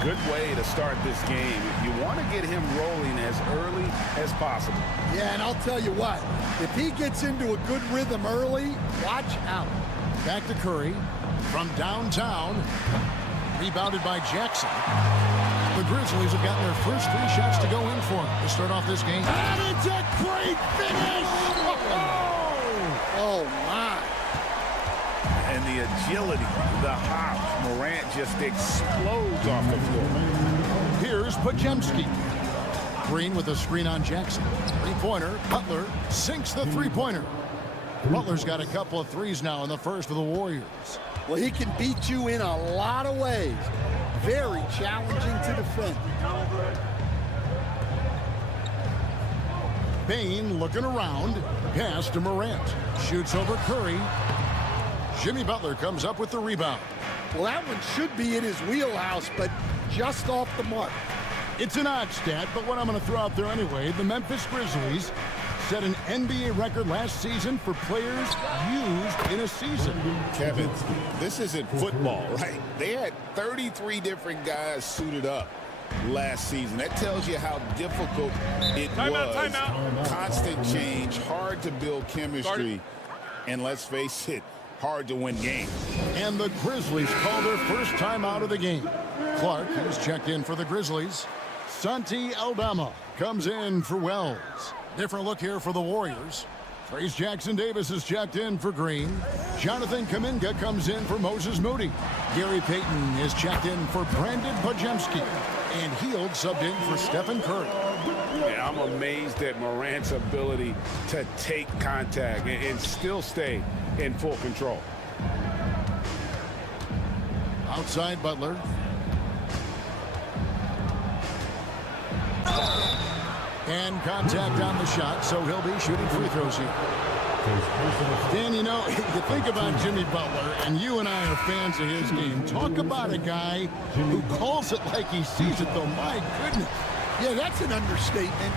Good way to start this game. You want to get him rolling as early as possible. Yeah, and I'll tell you what, if he gets into a good rhythm early, watch out. Back to Curry from downtown. Rebounded by Jackson. The Grizzlies have gotten their first 3 shots to go in for him to start off this game. And it's a great finish! Oh, my. And the agility, the hop. Morant just explodes off the floor. Here's Podziemski. Green with a screen on Jackson. Three-pointer. Butler sinks the three-pointer. Butler's got a couple of threes now in the first for the Warriors. Well, he can beat you in a lot of ways. Very challenging to defend. Bane looking around. Pass to Morant. Shoots over Curry. Jimmy Butler comes up with the rebound. Well, that one should be in his wheelhouse, but just off the mark. It's an odd stat, but what I'm going to throw out there anyway, the Memphis Grizzlies set an NBA record last season for players used in a season. Kevin, this isn't football, right? They had 33 different guys suited up last season. That tells you how difficult it was. Timeout. Constant change, hard to build chemistry, and let's face it, hard to win games. And the Grizzlies call their first time out of the game. Clark, who's checked in for the Grizzlies. Santi Aldama comes in for Wells. Different look here for the Warriors. Trace Jackson Davis is checked in for Green. Jonathan Kuminga comes in for Moses Moody. Gary Payton is checked in for Brandon Podziemski. And Hield subbed in for Stephen Curry. Yeah, I'm amazed at Morant's ability to take contact and still stay in full control. Outside Butler. And contact on the shot, so he'll be shooting free throws here. Dan, you know, you think about Jimmy Butler, and you and I are fans of his game. Talk about a guy who calls it like he sees it, though. My goodness. Yeah, that's an understatement.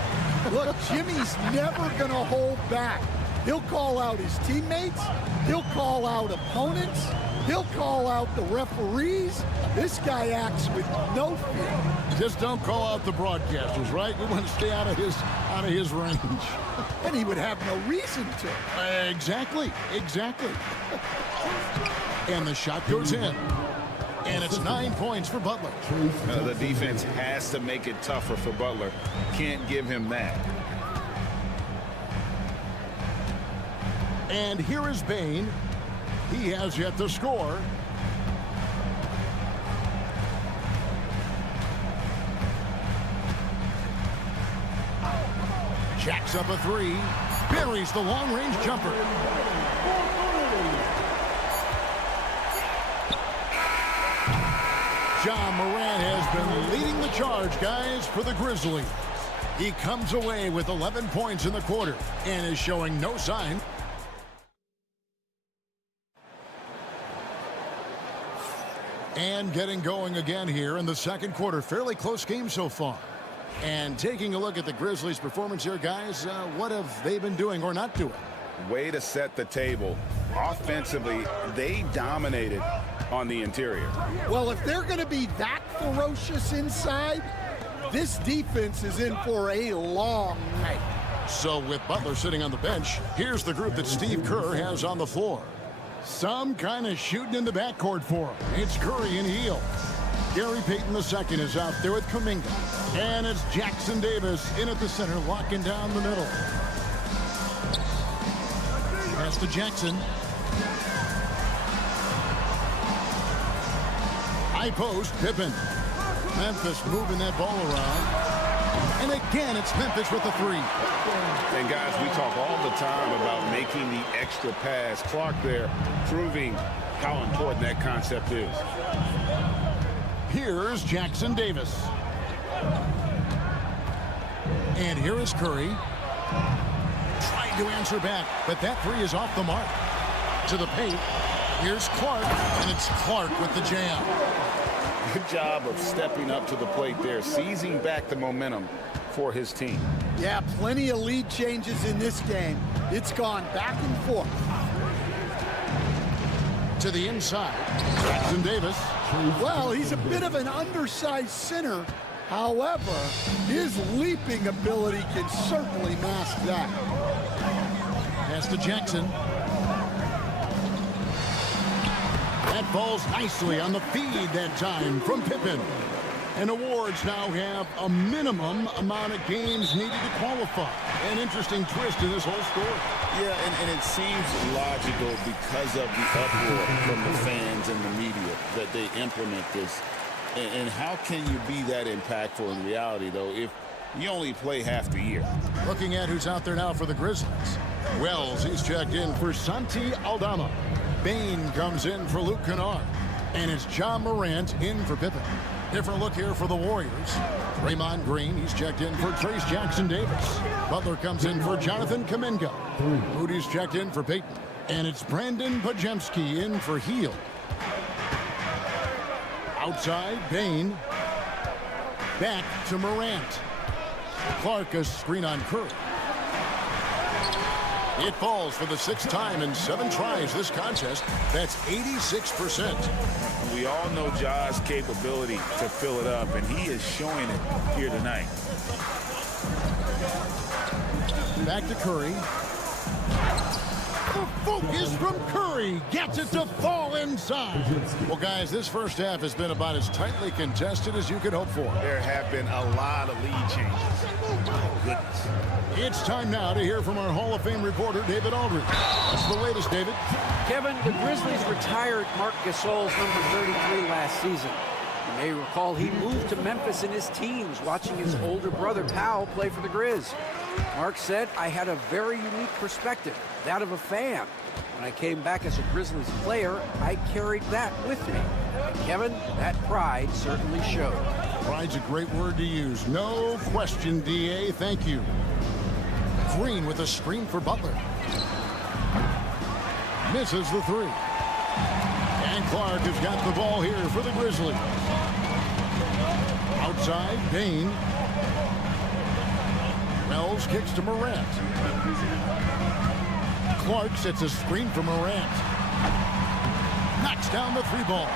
Look, Jimmy's never going to hold back. He'll call out his teammates. He'll call out opponents. He'll call out the referees. This guy acts with no fear. Just don't call out the broadcasters, right? We want to stay out of his range. And he would have no reason to. Exactly. And the shot goes in. And it's 9 points for Butler. The defense has to make it tougher for Butler. Can't give him that. And here is Bane. He has yet to score. Jacks up a three. Buries the long-range jumper. Ja Morant has been leading the charge, guys, for the Grizzlies. He comes away with 11 points in the quarter and is showing no sign. And getting going again here in the second quarter. Fairly close game so far. And taking a look at the Grizzlies' performance here, guys, what have they been doing or not doing? Way to set the table. Offensively, they dominated on the interior. Well, if they're going to be that ferocious inside, this defense is in for a long night. So with Butler sitting on the bench, here's the group that Steve Kerr has on the floor. Some kind of shooting in the backcourt for him. It's Curry and Hield. Gary Payton II is out there with Kuminga. And it's Jackson Davis in at the center, locking down the middle. Pass to Jackson. High post, Pippen. Memphis moving that ball around. And again, it's Memphis with the three. And guys, we talk all the time about making the extra pass. Clark there proving how important that concept is. Here's Jackson Davis. And here is Curry. Trying to answer back, but that three is off the mark. To the paint. Here's Clark, and it's Clark with the jam. Good job of stepping up to the plate there, seizing back the momentum for his team. Yeah, plenty of lead changes in this game. It's gone back and forth. To the inside, Jackson Davis. Well, he's a bit of an undersized center. However, his leaping ability can certainly mask that. Pass to Jackson. That falls nicely on the feed that time from Pippen. And awards now have a minimum amount of games needed to qualify. An interesting twist in this whole story. Yeah, and it seems logical because of the uproar from the fans and the media that they implement this. And how can you be that impactful in reality, though, if you only play half the year? Looking at who's out there now for the Grizzlies. Wells, he's checked in for Santi Aldama. Bain comes in for Luke Kennard. And it's John Morant in for Pippen. Different look here for the Warriors. Draymond Green, he's checked in for Trace Jackson-Davis. Butler comes in for Jonathan Kuminga. Moody's checked in for Peyton. And it's Brandon Podziemski in for Hield. Outside, Bain. Back to Morant. Clark, a screen on Curry. It falls for the 6th time in 7 tries this contest. That's 86%. We all know Ja's capability to fill it up, and he is showing it here tonight. Back to Curry. The focus from Curry gets it to fall inside. Well, guys, this first half has been about as tightly contested as you could hope for. There have been a lot of lead changes. My goodness. It's time now to hear from our Hall of Fame reporter, David Aldridge. What's the latest, David? Kevin, the Grizzlies retired Marc Gasol's number 33 last season. You may recall he moved to Memphis in his teens, watching his older brother, Powell, play for the Grizz. Mark said, I had a very unique perspective, that of a fan. When I came back as a Grizzlies player, I carried that with me. And Kevin, that pride certainly showed. Pride's a great word to use. No question, D.A. Thank you. Green with a screen for Butler. Misses the 3. And Clark has got the ball here for the Grizzlies. Outside, Bain. Wells kicks to Morant. Clark sets a screen for Morant. Knocks down the 3-ball.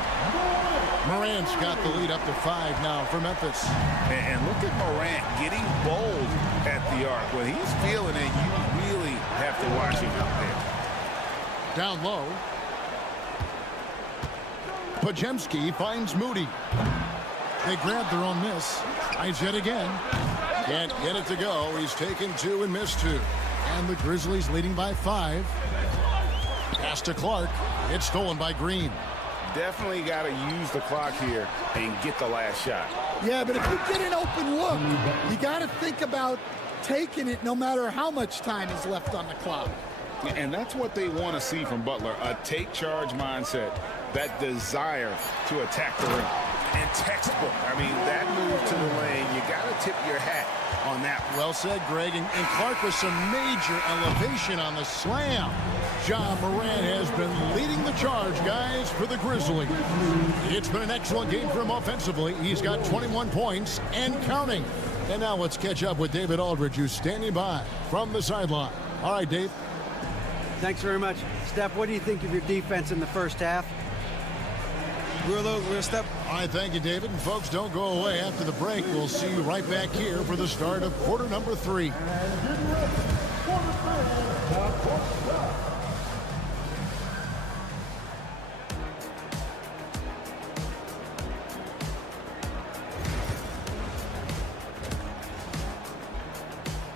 Morant's got the lead up to 5 now for Memphis. And look at Morant getting bold at the arc. When he's feeling it, you really have to watch him out there. Down low. Podziemski finds Moody. They grab their own miss. Tries yet again. Can't get it to go. He's taken 2 and missed 2. And the Grizzlies leading by 5. Pass to Clark. It's stolen by Green. Definitely got to use the clock here and get the last shot. Yeah, but if you get an open look, you got to think about taking it no matter how much time is left on the clock. And that's what they want to see from Butler, a take-charge mindset, that desire to attack the rim. And textbook. I mean, that move to the lane, you got to tip your hat on that. Well said, Greg. And Clark with some major elevation on the slam. John Morant has been leading the charge, guys, for the Grizzlies. It's been an excellent game for him offensively. He's got 21 points and counting. And now let's catch up with David Aldridge, who's standing by from the sideline. All right, Dave. Thanks very much. Steph, what do you think of your defense in the first half? We're step. All right, thank you, David. And folks, don't go away after the break. We'll see you right back here for the start of quarter number 3.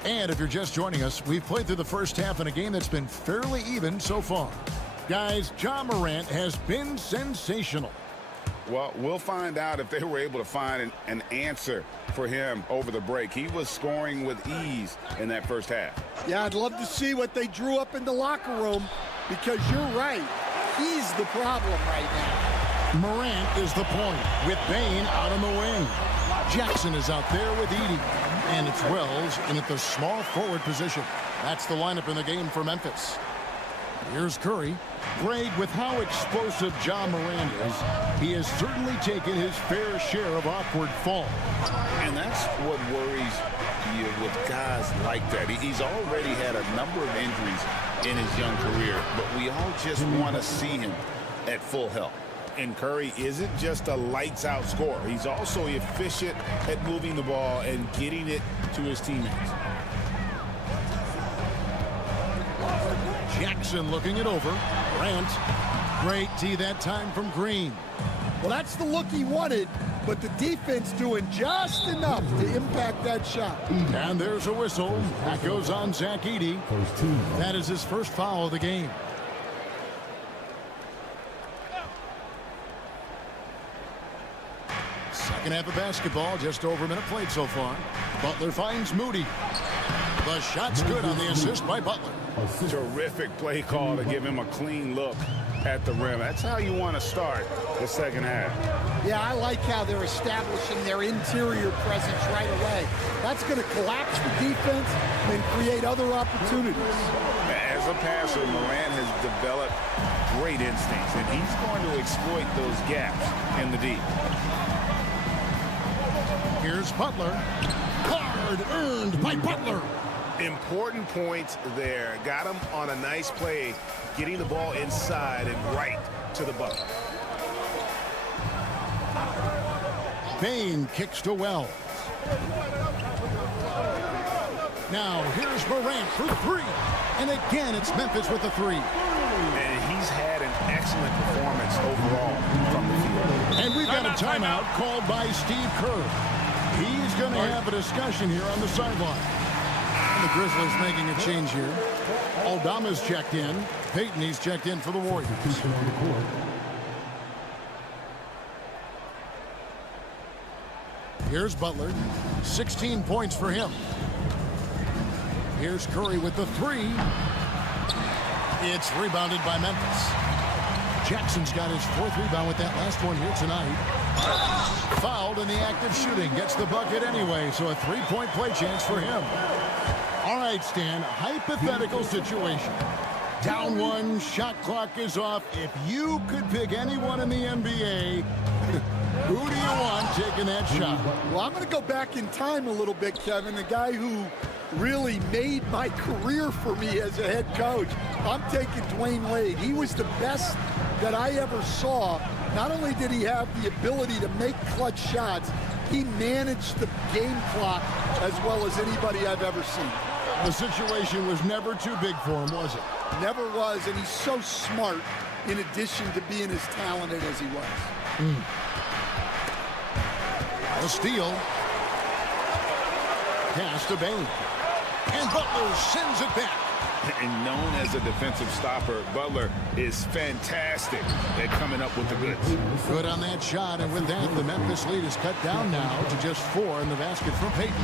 And if you're just joining us, we've played through the first half in a game that's been fairly even so far. Guys, John Morant has been sensational. Well, we'll find out if they were able to find an answer for him over the break. He was scoring with ease in that first half. Yeah, I'd love to see what they drew up in the locker room, because you're right. He's the problem right now. Morant is the point with Bain out on the wing. Jackson is out there with Edey. And it's Wells in at the small forward position. That's the lineup in the game for Memphis. Here's Curry. Greg, with how explosive John Morant is, he has certainly taken his fair share of awkward falls. And that's what worries you with guys like that. He's already had a number of injuries in his young career, but we all just want to see him at full health. And Curry isn't just a lights-out scorer. He's also efficient at moving the ball and getting it to his teammates. Jackson looking it over. Grant. Great D that time from Green. Well, that's the look he wanted. but the defense doing just enough to impact that shot. And there's a whistle. That goes on Zach Edey. That is his first foul of the game. Second half of basketball, just over a minute played so far. Butler finds Moody. The shot's good on the assist by Butler. Terrific play call to give him a clean look at the rim. That's how you want to start the second half. Yeah, I like how they're establishing their interior presence right away. That's going to collapse the defense and create other opportunities. As a passer, Morant has developed great instincts, and he's going to exploit those gaps in the deep. Here's Butler. Hard earned by Butler. Important points there. Got him on a nice play, getting the ball inside and right to the bucket. Bane kicks to Wells. Now here's Morant for three. And again, it's Memphis with the three. And he's had an excellent performance overall from the field. And we've got a timeout called by Steve Kerr. He's going to have a discussion here on the sideline. And the Grizzlies making a change here. Aldama's checked in. Payton, he's checked in for the Warriors. Here's Butler. 16 points for him. Here's Curry with the three. It's rebounded by Memphis. Jackson's got his fourth rebound with that last one here tonight. Fouled in the act of shooting. Gets the bucket anyway, so a three-point play chance for him. All right, Stan, hypothetical situation. Down one, shot clock is off. If you could pick anyone in the NBA, who do you want taking that shot? Well, I'm going to go back in time a little bit, Kevin. The guy who really made my career for me as a head coach. I'm taking Dwayne Wade. He was the best that I ever saw. Not only did he have the ability to make clutch shots, he managed the game clock as well as anybody I've ever seen. The situation was never too big for him, was it? Never was, and he's so smart in addition to being as talented as he was. A steal. Pass to Bane. And Butler sends it back. And known as a defensive stopper, Butler is fantastic at coming up with the goods. Good on that shot, and with that, the Memphis lead is cut down now to just 4 in the basket from Payton.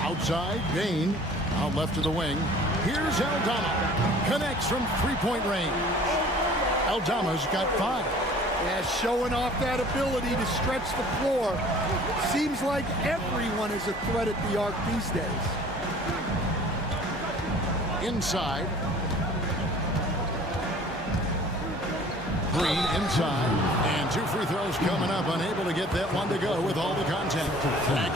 Outside, Bane, out left to the wing. Here's Aldama. Connects from three-point range. Aldama's got 5. Yeah, showing off that ability to stretch the floor. Seems like everyone is a threat at the arc these days. Inside. Green inside. And 2 free throws coming up. Unable to get that one to go with all the contact.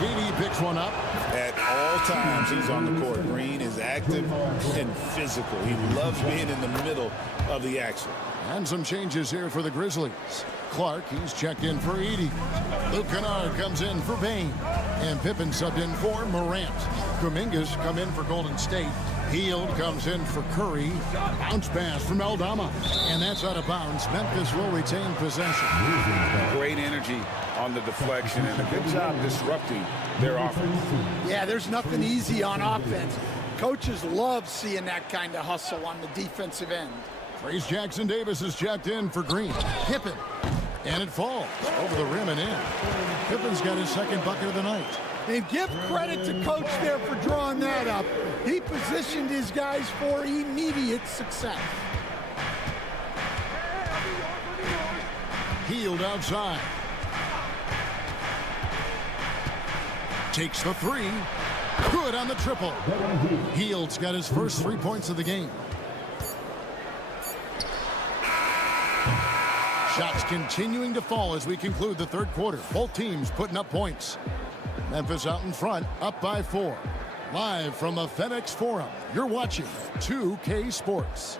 Edey picks one up. At all times, he's on the court. Green is active and physical. He loves being in the middle of the action. And some changes here for the Grizzlies. Clark, he's checked in for Edey. Luke Kennard comes in for Bane. And Pippen subbed in for Morant. Kuminga's come in for Golden State. Hield comes in for Curry. Bounce pass from Aldama. And that's out of bounds. Memphis will retain possession. Great energy on the deflection and a good job disrupting their offense. Yeah, there's nothing easy on offense. Coaches love seeing that kind of hustle on the defensive end. Trace Jackson-Davis is checked in for Green. Pippen. And it falls over the rim and in. Pippen's got his second bucket of the night. And give credit to Coach there for drawing that up. He positioned his guys for immediate success. Hield outside. Takes the three. Good on the triple. Hield's got his first 3 points of the game. Shots continuing to fall as we conclude the third quarter. Both teams putting up points. Memphis out in front, up by 4. Live from the FedEx Forum, you're watching 2K Sports.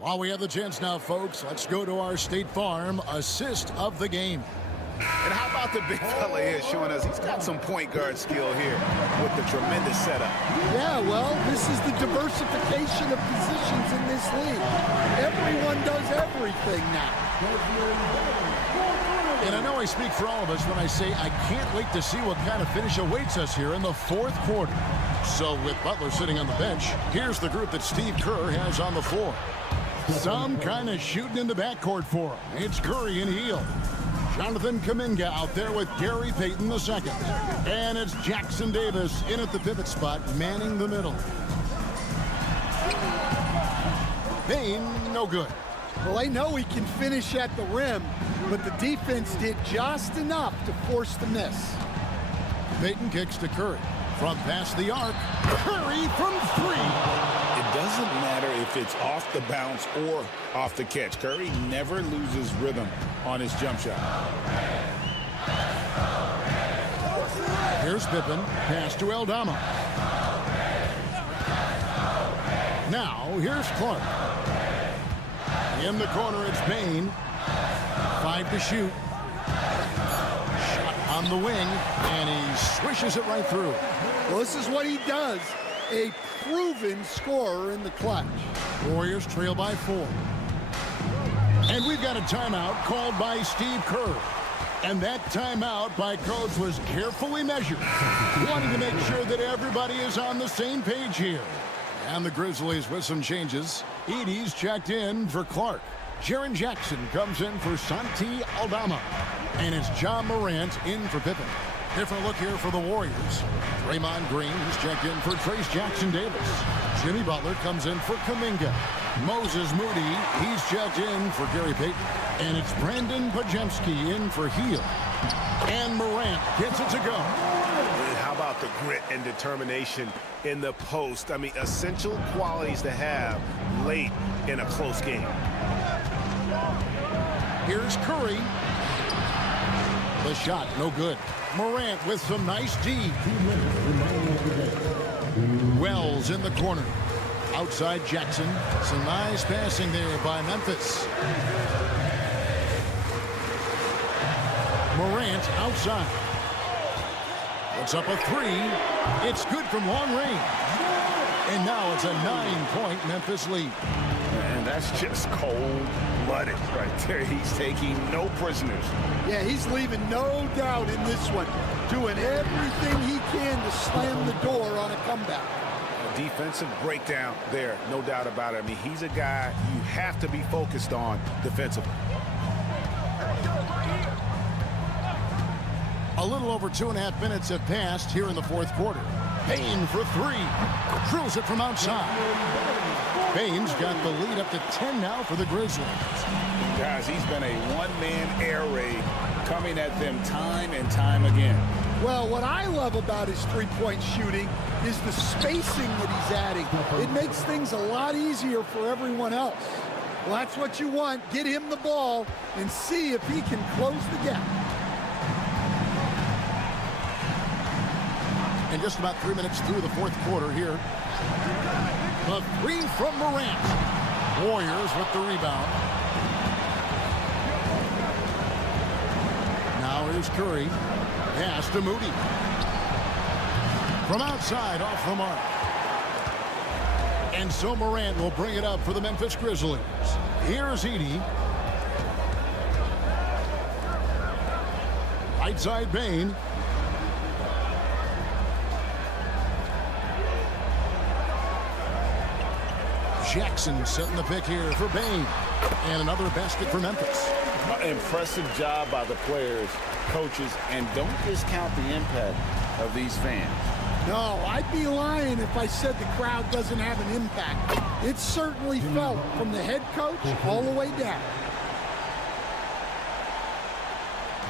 While we have the chance now, folks, let's go to our State Farm assist of the game. And how about the big fella here showing us he's got some point guard skill here with the tremendous setup. Yeah, well, this is the diversification of positions in this league. Everyone does everything now. And I know I speak for all of us when I say I can't wait to see what kind of finish awaits us here in the fourth quarter. So with Butler sitting on the bench, here's the group that Steve Kerr has on the floor. Some kind of shooting in the backcourt for him. It's Curry and Hield. Jonathan Kuminga out there with Gary Payton II. And it's Jackson Davis in at the pivot spot, manning the middle. Payne, no good. Well, I know he can finish at the rim, but the defense did just enough to force the miss. Payton kicks to Curry. From past the arc, Curry from three. It doesn't matter if it's off the bounce or off the catch. Curry never loses rhythm on his jump shot. Here's Pippen, pass to Aldama. Now, here's Clark. In the corner, it's Payne. 5 to shoot. Shot on the wing, and he swishes it right through. Well, this is what he does. A proven scorer in the clutch. Warriors trail by 4. And we've got a timeout called by Steve Kerr. And that timeout by Coach was carefully measured, wanting to make sure that everybody is on the same page here. And the Grizzlies with some changes. Edey's checked in for Clark. Jaren Jackson comes in for Santi Aldama. And it's John Morant in for Pippen. Different look here for the Warriors. Draymond Green is checked in for Trace Jackson Davis. Jimmy Butler comes in for Kuminga. Moses Moody, he's checked in for Gary Payton. And it's Brandon Podziemski in for Hield. And Morant gets it to go. How about the grit and determination in the post? I mean, essential qualities to have late in a close game. Here's Curry. The shot, no good. Morant with some nice D. Wells in the corner. Outside Jackson. Some nice passing there by Memphis. Morant outside. Puts up a 3. It's good from long range. And now it's a 9-point Memphis lead. And that's just cold-blooded right there. He's taking no prisoners. Yeah, he's leaving no doubt in this one. Doing everything he can to slam the door on a comeback. A defensive breakdown there, no doubt about it. I mean, he's a guy you have to be focused on defensively. A little over 2.5 minutes have passed here in the fourth quarter. Payne for 3. Drills it from outside. Payne's got the lead up to 10 now for the Grizzlies. Guys, he's been a one-man air raid coming at them time and time again. Well, what I love about his three-point shooting is the spacing that he's adding. It makes things a lot easier for everyone else. Well, that's what you want. Get him the ball and see if he can close the gap. And just about 3 minutes through the fourth quarter here. The 3 from Morant. Warriors with the rebound. Now here's Curry. Pass to Moody. From outside, off the mark. And so Morant will bring it up for the Memphis Grizzlies. Here's Edey. Right side Payne. Jackson setting the pick here for Payne. And another basket for Memphis. Impressive job by the players, coaches, and don't discount the impact of these fans. No, I'd be lying if I said the crowd doesn't have an impact. It's certainly felt from the head coach all the way down.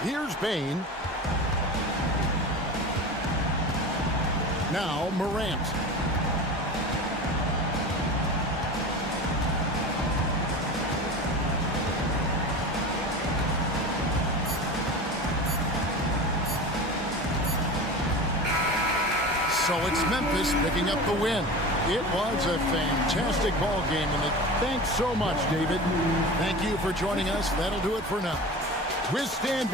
Here's Payne. Now Morant. So it's Memphis picking up the win. It was a fantastic ball game, and thanks so much, David. Thank you for joining us. That'll do it for now. With Stan.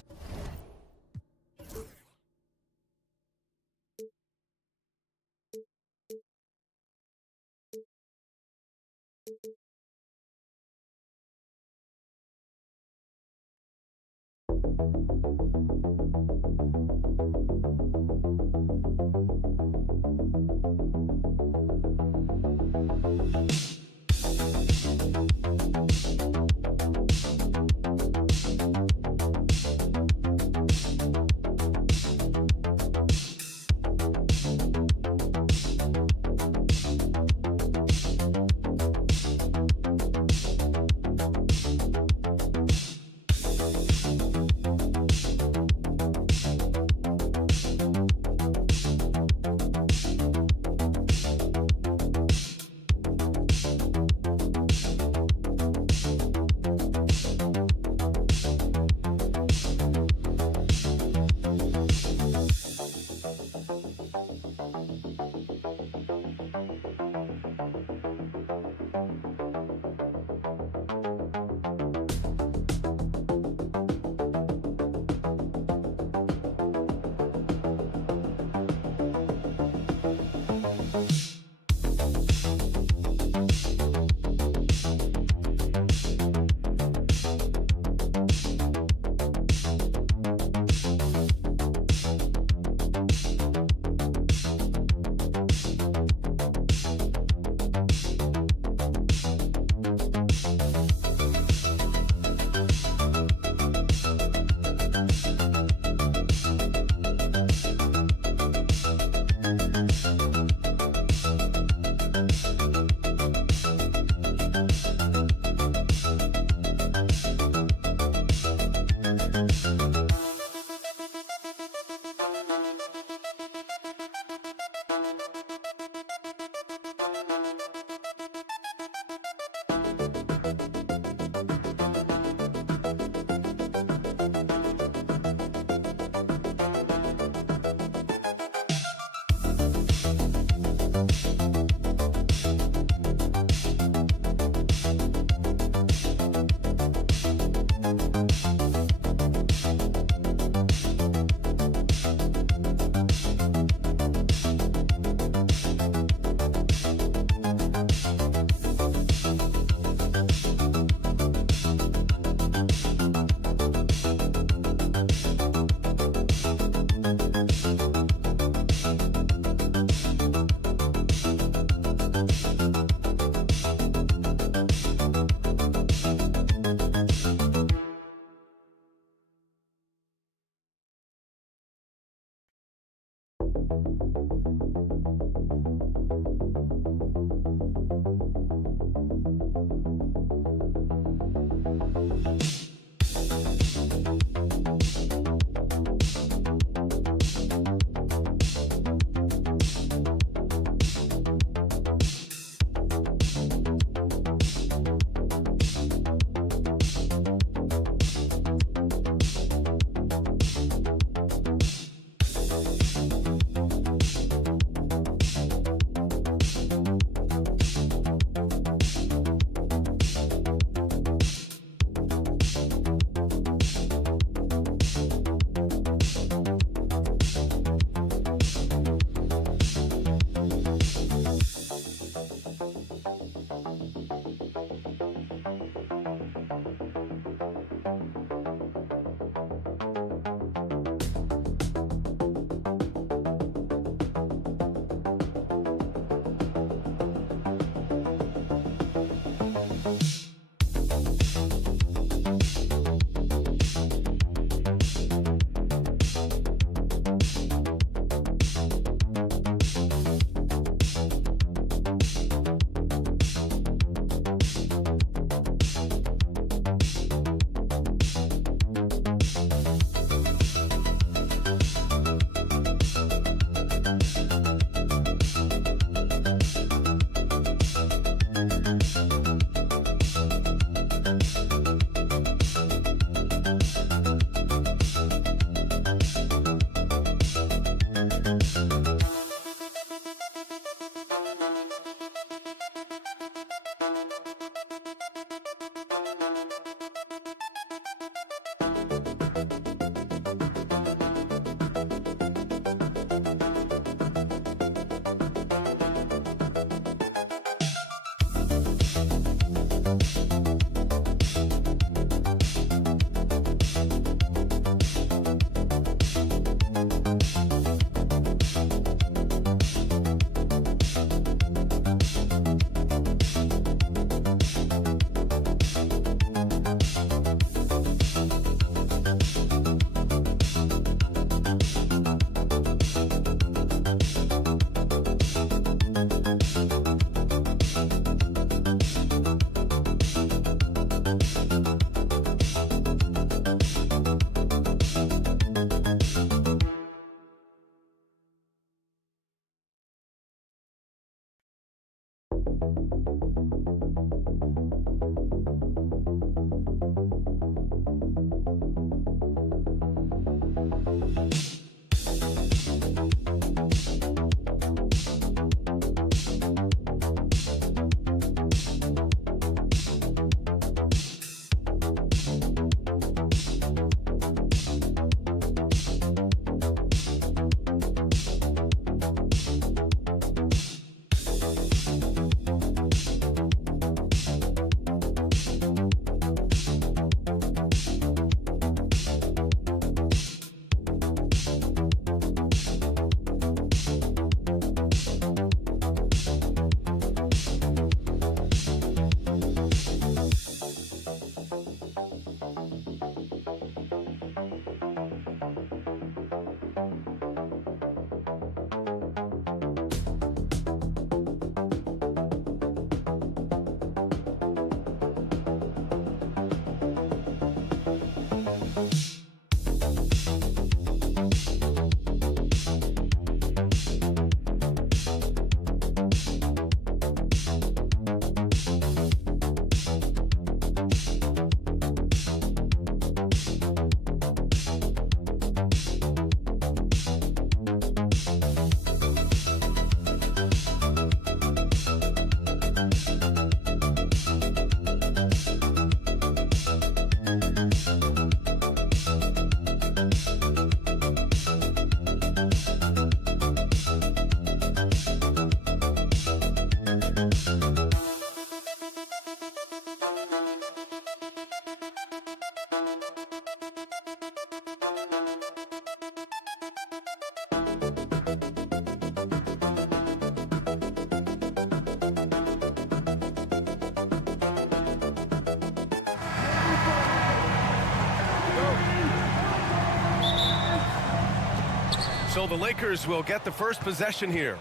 So the Lakers will get the first possession here.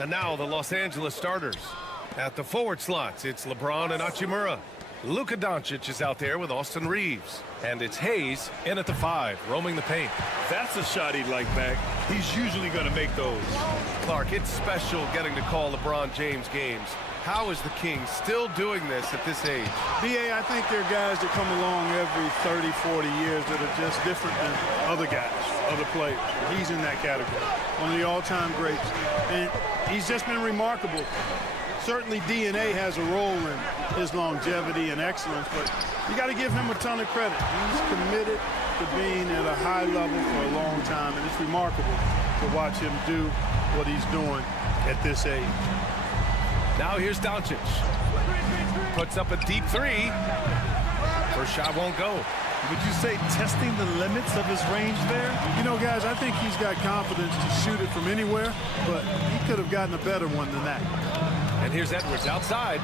And now the Los Angeles starters. At the forward slots, it's LeBron and Hachimura. Luka Doncic is out there with Austin Reeves. And it's Hayes in at the 5, roaming the paint. That's a shot he'd like back. He's usually going to make those. Clark, it's special getting to call LeBron James games. How is the King still doing this at this age? B.A., I think there are guys that come along every 30, 40 years that are just different than other guys, other players. He's in that category. One of the all-time greats. And he's just been remarkable. Certainly DNA has a role in his longevity and excellence, but you got to give him a ton of credit. He's committed to being at a high level for a long time, and it's remarkable to watch him do what he's doing at this age. Now here's Doncic. Puts up a deep 3. First shot won't go. Would you say testing the limits of his range there? You know, guys, I think he's got confidence to shoot it from anywhere, but he could have gotten a better one than that. And here's Edwards outside.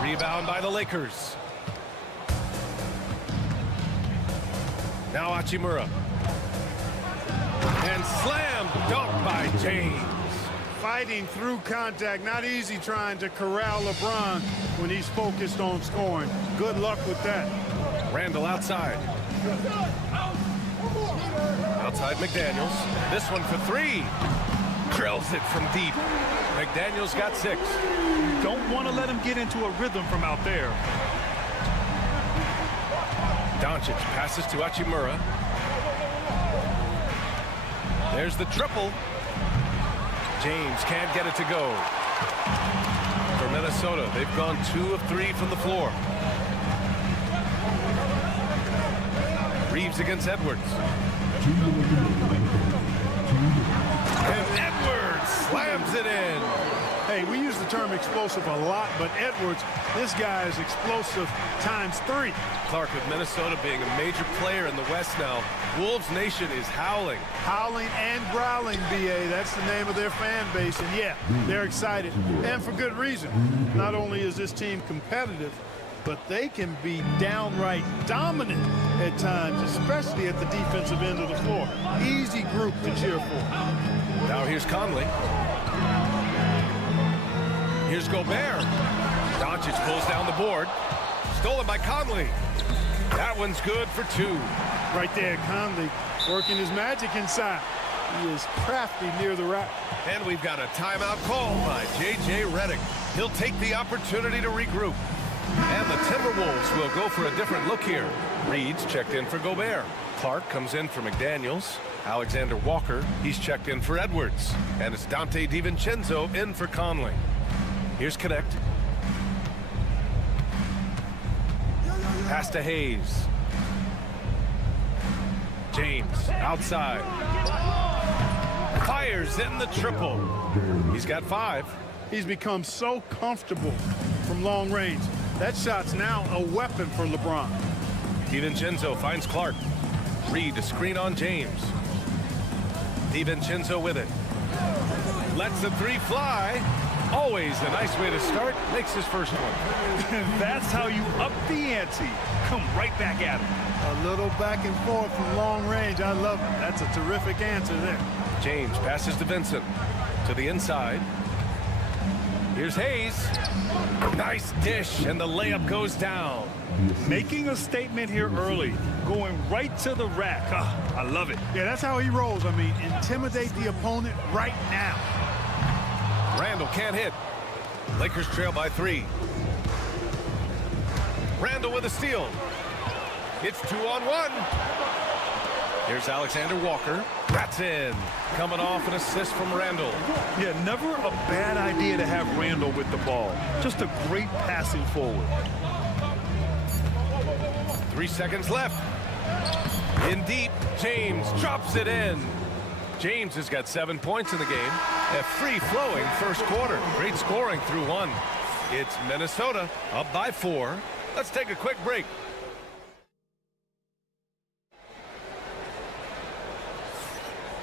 Rebound by the Lakers. Now Hachimura. And slam dunk by James. Fighting through contact, not easy trying to corral LeBron when he's focused on scoring. Good luck with that. Randall outside. Outside McDaniels. This one for 3. Drills it from deep. McDaniels got 6. You don't want to let him get into a rhythm from out there. Doncic passes to Hachimura. There's the triple. James can't get it to go. For Minnesota, they've gone 2 of 3 from the floor. Reeves against Edwards. And Edwards slams it in. Hey, we use the term explosive a lot, but Edwards, this guy is explosive times 3. Clark, with Minnesota being a major player in the West now, Wolves Nation is howling. Howling and growling, B.A. That's the name of their fan base, and yeah, they're excited, and for good reason. Not only is this team competitive, but they can be downright dominant at times, especially at the defensive end of the floor. Easy group to cheer for. Now here's Conley. Here's Gobert. Doncic pulls down the board. Stolen by Conley. That one's good for 2. Right there, Conley working his magic inside. He is crafty near the rack. And we've got a timeout call by J.J. Redick. He'll take the opportunity to regroup. And the Timberwolves will go for a different look here. Reed's checked in for Gobert. Clark comes in for McDaniels. Alexander Walker, he's checked in for Edwards. And it's Dante DiVincenzo in for Conley. Here's Connect. Pass to Hayes. James outside. Fires in the triple. He's got 5. He's become so comfortable from long range. That shot's now a weapon for LeBron. DiVincenzo finds Clark. Reed to screen on James. DiVincenzo with it. Lets the 3 fly. Always a nice way to start. Makes his first one. That's how you up the ante. Come right back at him. A little back and forth from long range. I love it. That's a terrific answer there. James passes to Vincent. To the inside. Here's Hayes. Nice dish, and the layup goes down. Making a statement here early. Going right to the rack. I love it. Yeah, that's how he rolls. I mean, intimidate the opponent right now. Randall can't hit. Lakers trail by 3. Randall with a steal. It's 2-on-1. Here's Alexander Walker. That's in. Coming off an assist from Randall. Yeah, never a bad idea to have Randall with the ball. Just a great passing forward. 3 seconds left. In deep, James drops it in. James has got 7 points in the game. A free-flowing first quarter. Great scoring through 1. It's Minnesota up by 4. Let's take a quick break.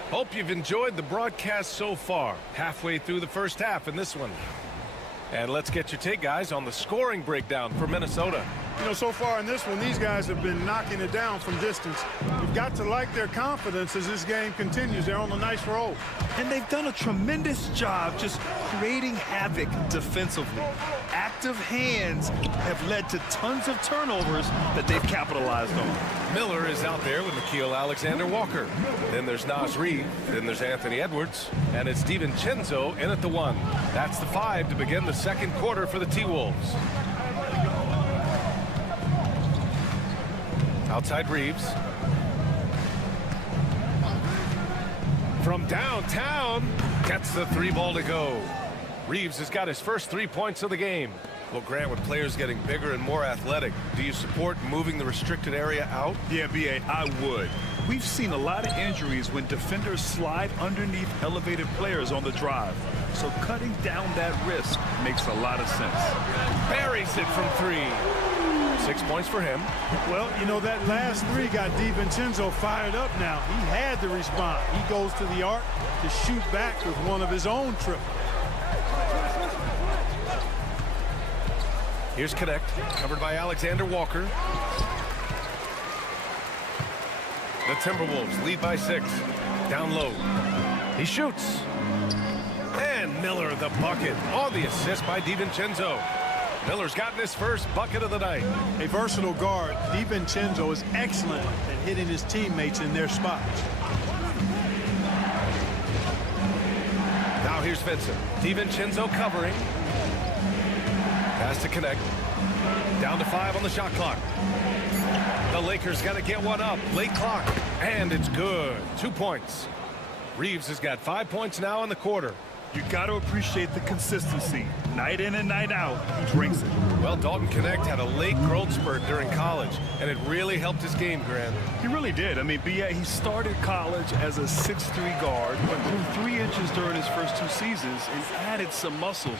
Hope you've enjoyed the broadcast so far. Halfway through the first half in this one. And let's get your take, guys, on the scoring breakdown for Minnesota. You know, so far in this one, these guys have been knocking it down from distance. You've got to like their confidence as this game continues. They're on a nice roll. And they've done a tremendous job just creating havoc defensively. Active hands have led to tons of turnovers that they've capitalized on. Miller is out there with Nickeil Alexander-Walker. Then there's Naz Reid. Then there's Anthony Edwards. And it's DiVincenzo in at the 1. That's the 5 to begin the second quarter for the T-Wolves. Outside Reeves. From downtown, gets the 3 ball to go. Reeves has got his first 3 points of the game. Well, Grant, with players getting bigger and more athletic, do you support moving the restricted area out? Yeah, B.A., I would. We've seen a lot of injuries when defenders slide underneath elevated players on the drive. So cutting down that risk makes a lot of sense. Buries it from 3. 6 points for him. Well, you know, that last 3 got DiVincenzo fired up now. He had to respond. He goes to the arc to shoot back with one of his own triples. Here's Connect, covered by Alexander Walker. The Timberwolves lead by 6. Down low. He shoots. And Miller the bucket on the assist by DiVincenzo. Miller's gotten his first bucket of the night. A versatile guard, DiVincenzo is excellent at hitting his teammates in their spots. Now here's Vincent. DiVincenzo covering. Pass to Connect. Down to 5 on the shot clock. The Lakers got to get one up. Late clock. And it's good. 2 points. Reeves has got 5 points now in the quarter. You got to appreciate the consistency. Night in and night out, he brings it. Well, Dalton Connect had a late growth spurt during college, and it really helped his game, Grant. He really did. I mean, he started college as a 6'3" guard, but grew 3 inches during his first 2 seasons and added some muscles.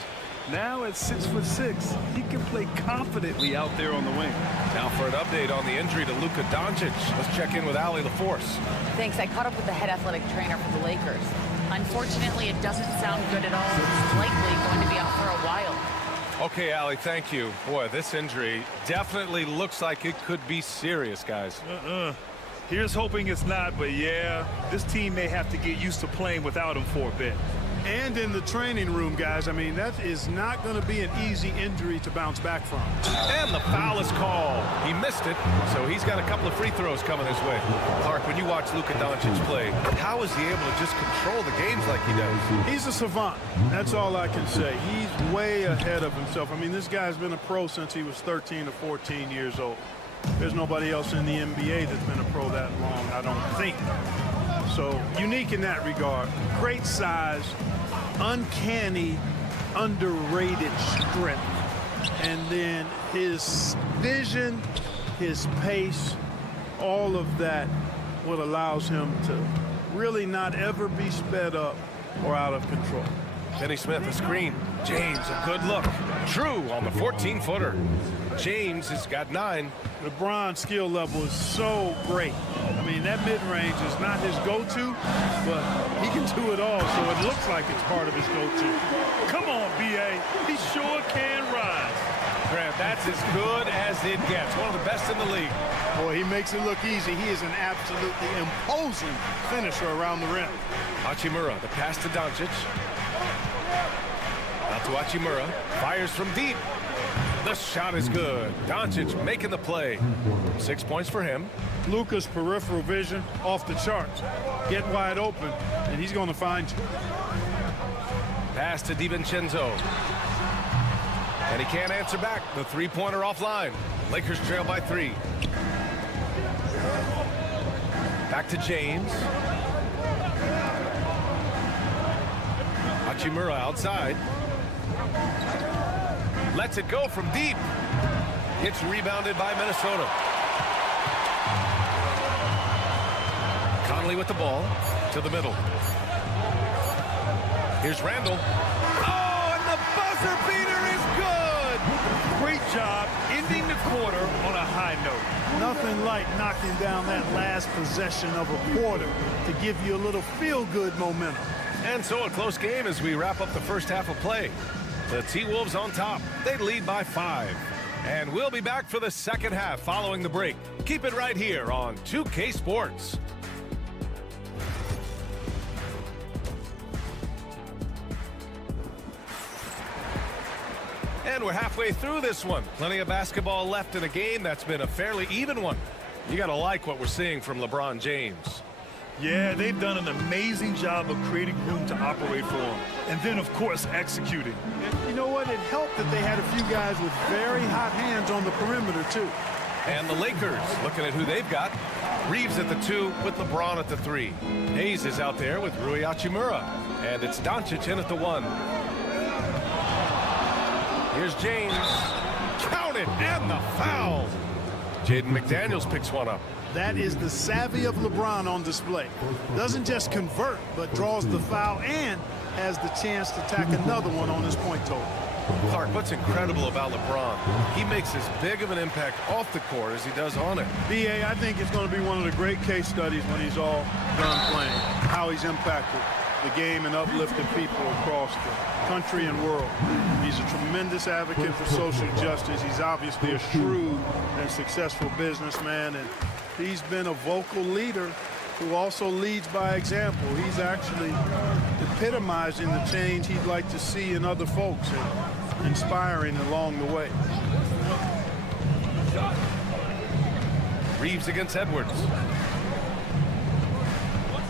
Now at 6'6", he can play confidently out there on the wing. Now for an update on the injury to Luka Doncic, let's check in with Allie LaForce. Thanks. I caught up with the head athletic trainer for the Lakers. Unfortunately, it doesn't sound good at all. It's likely going to be out for a while. Okay, Allie, thank you. Boy, this injury definitely looks like it could be serious, guys. Here's hoping it's not, but yeah, this team may have to get used to playing without him for a bit. and in the training room, guys. I mean, that is not going to be an easy injury to bounce back from. And the foul is called. He missed it, so he's got a couple of free throws coming his way. Clark, when you watch Luka Doncic play, how is he able to just control the games like he does? He's a savant. That's all I can say. He's way ahead of himself. I mean, this guy's been a pro since he was 13 or 14 years old. There's nobody else in the NBA that's been a pro that long, I don't think. So unique in that regard. Great size, uncanny, underrated strength. And then his vision, his pace, all of that, what allows him to really not ever be sped up or out of control. Kenny Smith, a screen. James, a good look. Drew on the 14-footer. James has got 9. LeBron's skill level is so great. I mean, that mid-range is not his go-to, but he can do it all, so it looks like it's part of his go-to. Come on, B.A. He sure can rise. Grant, that's as good as it gets. One of the best in the league. Boy, he makes it look easy. He is an absolutely imposing finisher around the rim. Hachimura, the pass to Doncic. Out to Hachimura. Fires from deep. The shot is good. Doncic making the play. 6 points for him. Luka's peripheral vision off the charts. Get wide open, and he's going to find you. Pass to DiVincenzo. And he can't answer back. The three-pointer offline. Lakers trail by 3. Back to James. Hachimura outside. Lets it go from deep. It's rebounded by Minnesota. Conley with the ball to the middle. Here's Randall. Oh, and the buzzer beater is good. Great job ending the quarter on a high note. Nothing like knocking down that last possession of a quarter to give you a little feel-good momentum. And so a close game as we wrap up the first half of play. The T-Wolves on top. They lead by 5. And we'll be back for the second half following the break. Keep it right here on 2K Sports. And we're halfway through this one. Plenty of basketball left in a game that's been a fairly even one. You got to like what we're seeing from LeBron James. Yeah, they've done an amazing job of creating room to operate for him. And then, of course, executing. And you know what? It helped that they had a few guys with very hot hands on the perimeter, too. And the Lakers, looking at who they've got. Reeves at the 2 with LeBron at the 3. Hayes is out there with Rui Hachimura. And it's Doncic in at the 1. Here's James. Count it, and the foul. Jaden McDaniels picks one up. That is the savvy of LeBron on display. Doesn't just convert, but draws the foul and has the chance to tack another one on his point total. Clark, what's incredible about LeBron? He makes as big of an impact off the court as he does on it. B.A., I think it's going to be one of the great case studies when he's all done playing, how he's impacted the game and uplifted people across the country and world. He's a tremendous advocate for social justice. He's obviously a shrewd and successful businessman, and he's been a vocal leader who also leads by example. He's actually epitomizing the change he'd like to see in other folks and inspiring along the way. Reeves against Edwards.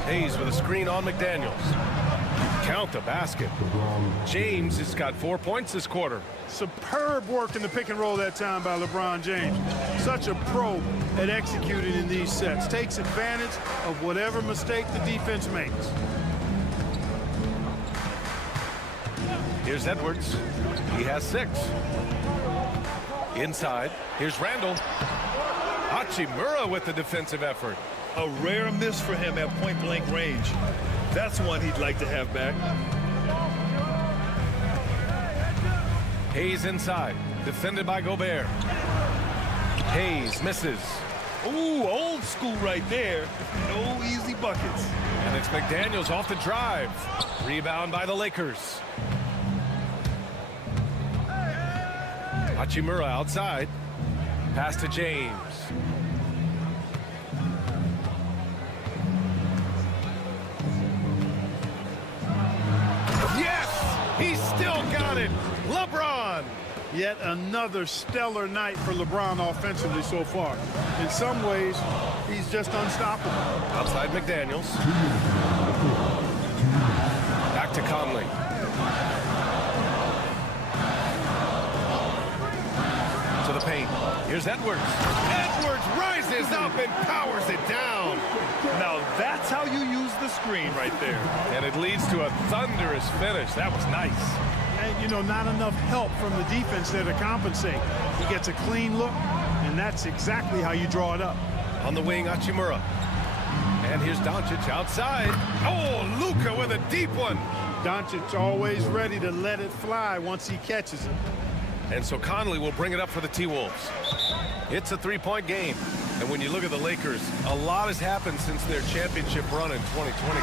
Hayes with a screen on McDaniels. Count the basket. James has got 4 points this quarter. Superb work in the pick and roll that time by LeBron James. Such a pro at executing in these sets. Takes advantage of whatever mistake the defense makes. Here's Edwards. He has 6. Inside. Here's Randall. Hachimura with the defensive effort. A rare miss for him at point-blank range. That's one he'd like to have back. Hayes inside. Defended by Gobert. Hayes misses. Ooh, old school right there. No easy buckets. And it's McDaniels off the drive. Rebound by the Lakers. Hachimura outside. Pass to James. it. LeBron. Yet another stellar night for LeBron offensively so far. In some ways, he's just unstoppable. Outside McDaniels. Back to Conley. To the paint. Here's Edwards. Edwards rises up and powers it down. Now that's how you use the screen right there. And it leads to a thunderous finish. That was nice. And, you know, not enough help from the defense there to compensate. He gets a clean look, and that's exactly how you draw it up. On the wing, Hachimura. And here's Doncic outside. Oh, Luka with a deep one. Doncic always ready to let it fly once he catches it. And so Conley will bring it up for the T-Wolves. It's a three-point game. And when you look at the Lakers, a lot has happened since their championship run in 2020.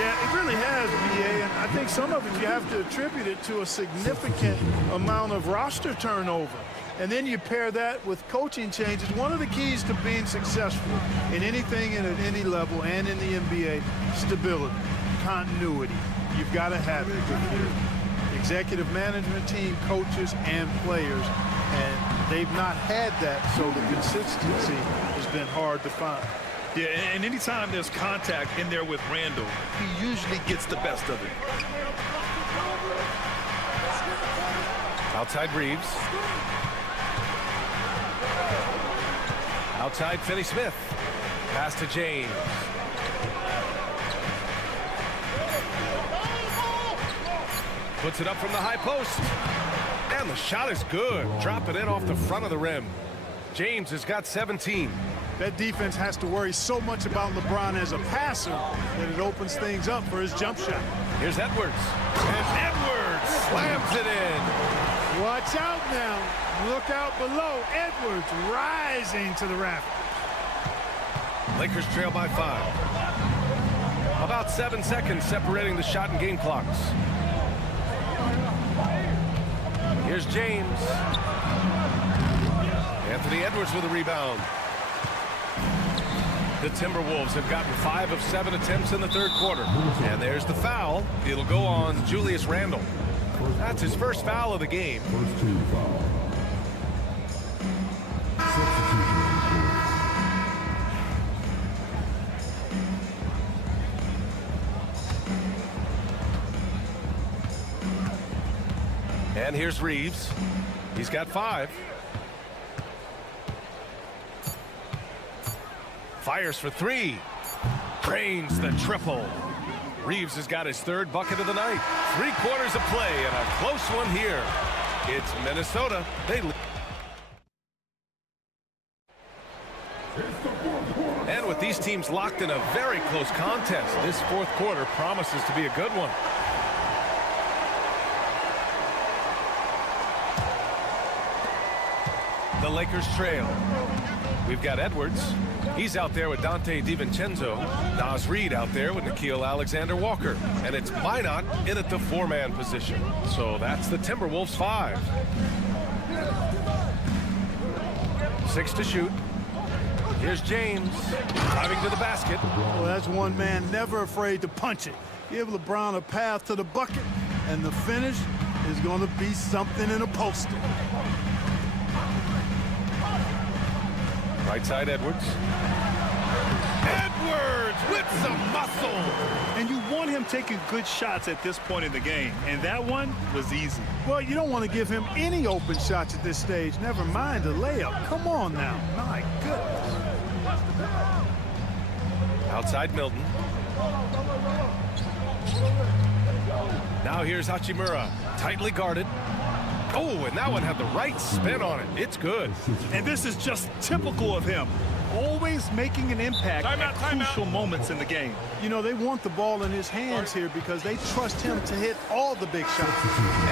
Yeah, it really has, B.A., and I think some of it you have to attribute it to a significant amount of roster turnover. And then you pair that with coaching changes. One of the keys to being successful in anything and at any level and in the NBA, stability, continuity. You've got to have it with your executive management team, coaches, and players. And they've not had that, so the consistency has been hard to find. Yeah, and anytime there's contact in there with Randall, he usually gets the best of it. Outside Reeves. Outside Finney-Smith. Pass to James. Puts it up from the high post. And the shot is good. Drop it in off the front of the rim. James has got 17. That defense has to worry so much about LeBron as a passer that it opens things up for his jump shot. Here's Edwards. And Edwards slams it in. Watch out now. Look out below. Edwards rising to the rafters. Lakers trail by 5. About 7 seconds separating the shot and game clocks. Here's James. Anthony Edwards with a rebound. The Timberwolves have gotten 5 of 7 attempts in the third quarter. And there's the foul. It'll go on Julius Randle. That's his first foul of the game. First team foul. And here's Reeves. He's got 5. Fires for 3. Drains the triple. Reeves has got his third bucket of the night. 3 quarters of play and a close one here. It's Minnesota. And with these teams locked in a very close contest, this fourth quarter promises to be a good one. The Lakers trail. We've got Edwards. He's out there with Dante DiVincenzo. Naz Reid out there with Nickeil Alexander-Walker. And it's Minot in at the 4-man position. So that's the Timberwolves 5. 6 to shoot. Here's James driving to the basket. Well, that's one man never afraid to punch it. Give LeBron a path to the bucket, and the finish is going to be something in a poster. Right side, Edwards. Edwards with some muscle. And you want him taking good shots at this point in the game. And that one was easy. Well, you don't want to give him any open shots at this stage. Never mind a layup. Come on now. My goodness. Outside Milton. Now here's Hachimura. Tightly guarded. Oh, and that one had the right spin on it. It's good. And this is just typical of him. Always making an impact at crucial moments in the game. You know, they want the ball in his hands here because they trust him to hit all the big shots.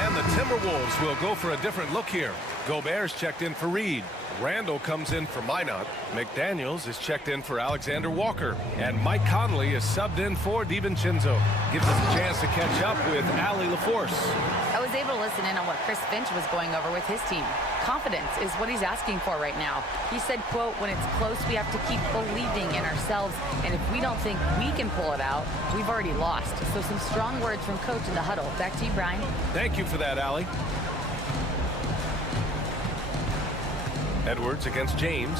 And the Timberwolves will go for a different look here. Gobert's checked in for Reed. Randall comes in for Minot. McDaniels is checked in for Alexander Walker. And Mike Conley is subbed in for DiVincenzo. Gives us a chance to catch up with Allie LaForce. I was able to listen in on what Chris Finch was going over with his team. Confidence is what he's asking for right now. He said, quote, when it's close, we have to keep believing in ourselves, and if we don't think we can pull it out, we've already lost. So some strong words from Coach in the huddle. Back to you, Brian. Thank you for that, Allie. Edwards against James.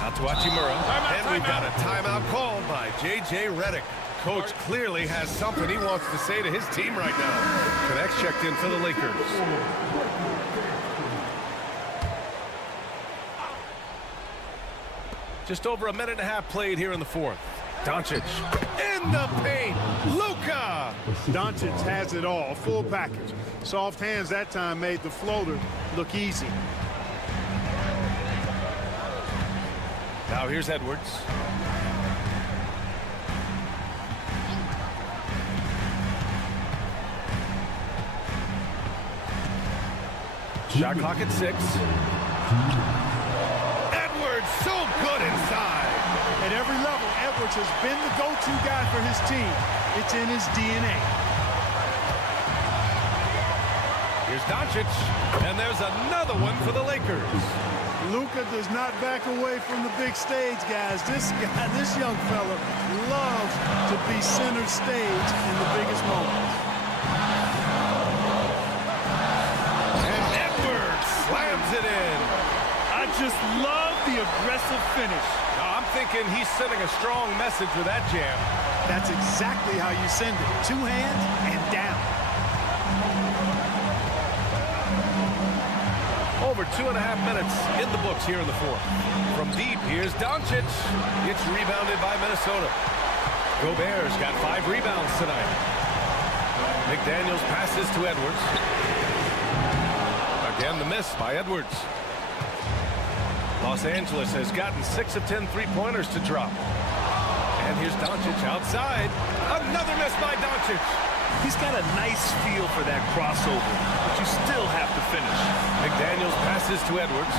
Out to Hachimura. And we've got a timeout called by J.J. Redick. Coach clearly has something he wants to say to his team right now. Connects checked in for the Lakers. Just over a minute and a half played here in the fourth. Doncic in the paint. Luka. Doncic has it all, full package. Soft hands that time made the floater look easy. Now here's Edwards. Shot clock at 6. Edwards so good inside. At every level, Edwards has been the go-to guy for his team. It's in his DNA. Here's Doncic, and there's another one for the Lakers. Luka does not back away from the big stage, guys. This young fella loves to be center stage in the biggest moments. And Edwards slams it in. I just love the aggressive finish. Now, I'm thinking he's sending a strong message with that jam. That's exactly how you send it. 2 hands and down. Over 2.5 minutes in the books here in the fourth. From deep, here's Doncic. It's rebounded by Minnesota. Gobert's got 5 rebounds tonight. McDaniels passes to Edwards. Again, the miss by Edwards. Los Angeles has gotten 6 of 10 three-pointers to drop. And here's Doncic outside. Another miss by Doncic. He's got a nice feel for that crossover, but you still have to finish. McDaniels passes to Edwards.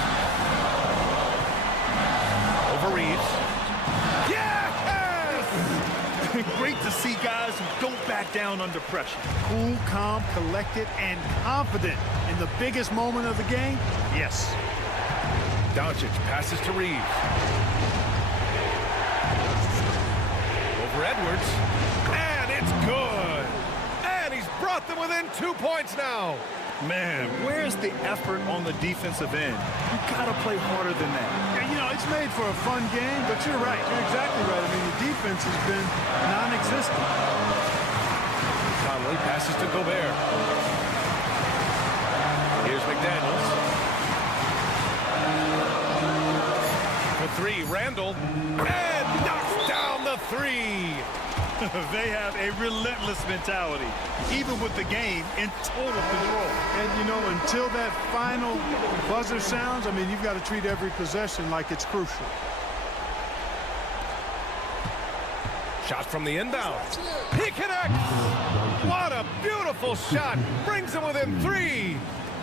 Over Reeves. Yes! Great to see guys who don't back down under pressure. Cool, calm, collected, and confident in the biggest moment of the game. Yes. Doncic passes to Reeves. Over Edwards. And it's good. And he's brought them within 2 points now. Man, where's the effort on the defensive end? You gotta play harder than that. Yeah, you know, it's made for a fun game, but you're right. You're exactly right. I mean, the defense has been non-existent. Conley passes to Gobert. Here's McDaniels. For 3, Randall. And knocks down the 3. They have a relentless mentality, even with the game in total control. And, you know, until that final buzzer sounds, I mean, you've got to treat every possession like it's crucial. Shot from the inbound. He connects. What a beautiful shot. Brings him within 3.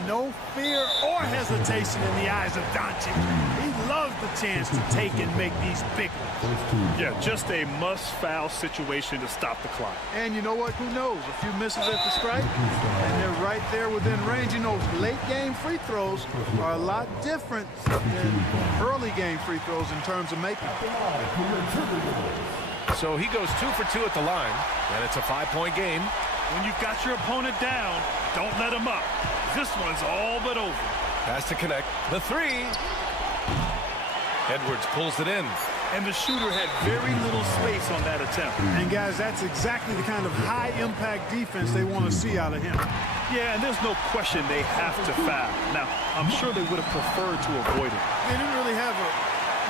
No fear or hesitation in the eyes of Doncic. He loves the chance to take and make these big ones. Yeah, just a must-foul situation to stop the clock. And you know what? Who knows? A few misses at the stripe, and they're right there within range. You know, late-game free throws are a lot different than early-game free throws in terms of making. So he goes 2 for 2 at the line, and it's a 5-point game. When you've got your opponent down, don't let him up. This one's all but over. Pass to connect. The 3. Edwards pulls it in. And the shooter had very little space on that attempt. And, guys, that's exactly the kind of high-impact defense they want to see out of him. Yeah, and there's no question they have to foul. Now, I'm sure they would have preferred to avoid it. They didn't really have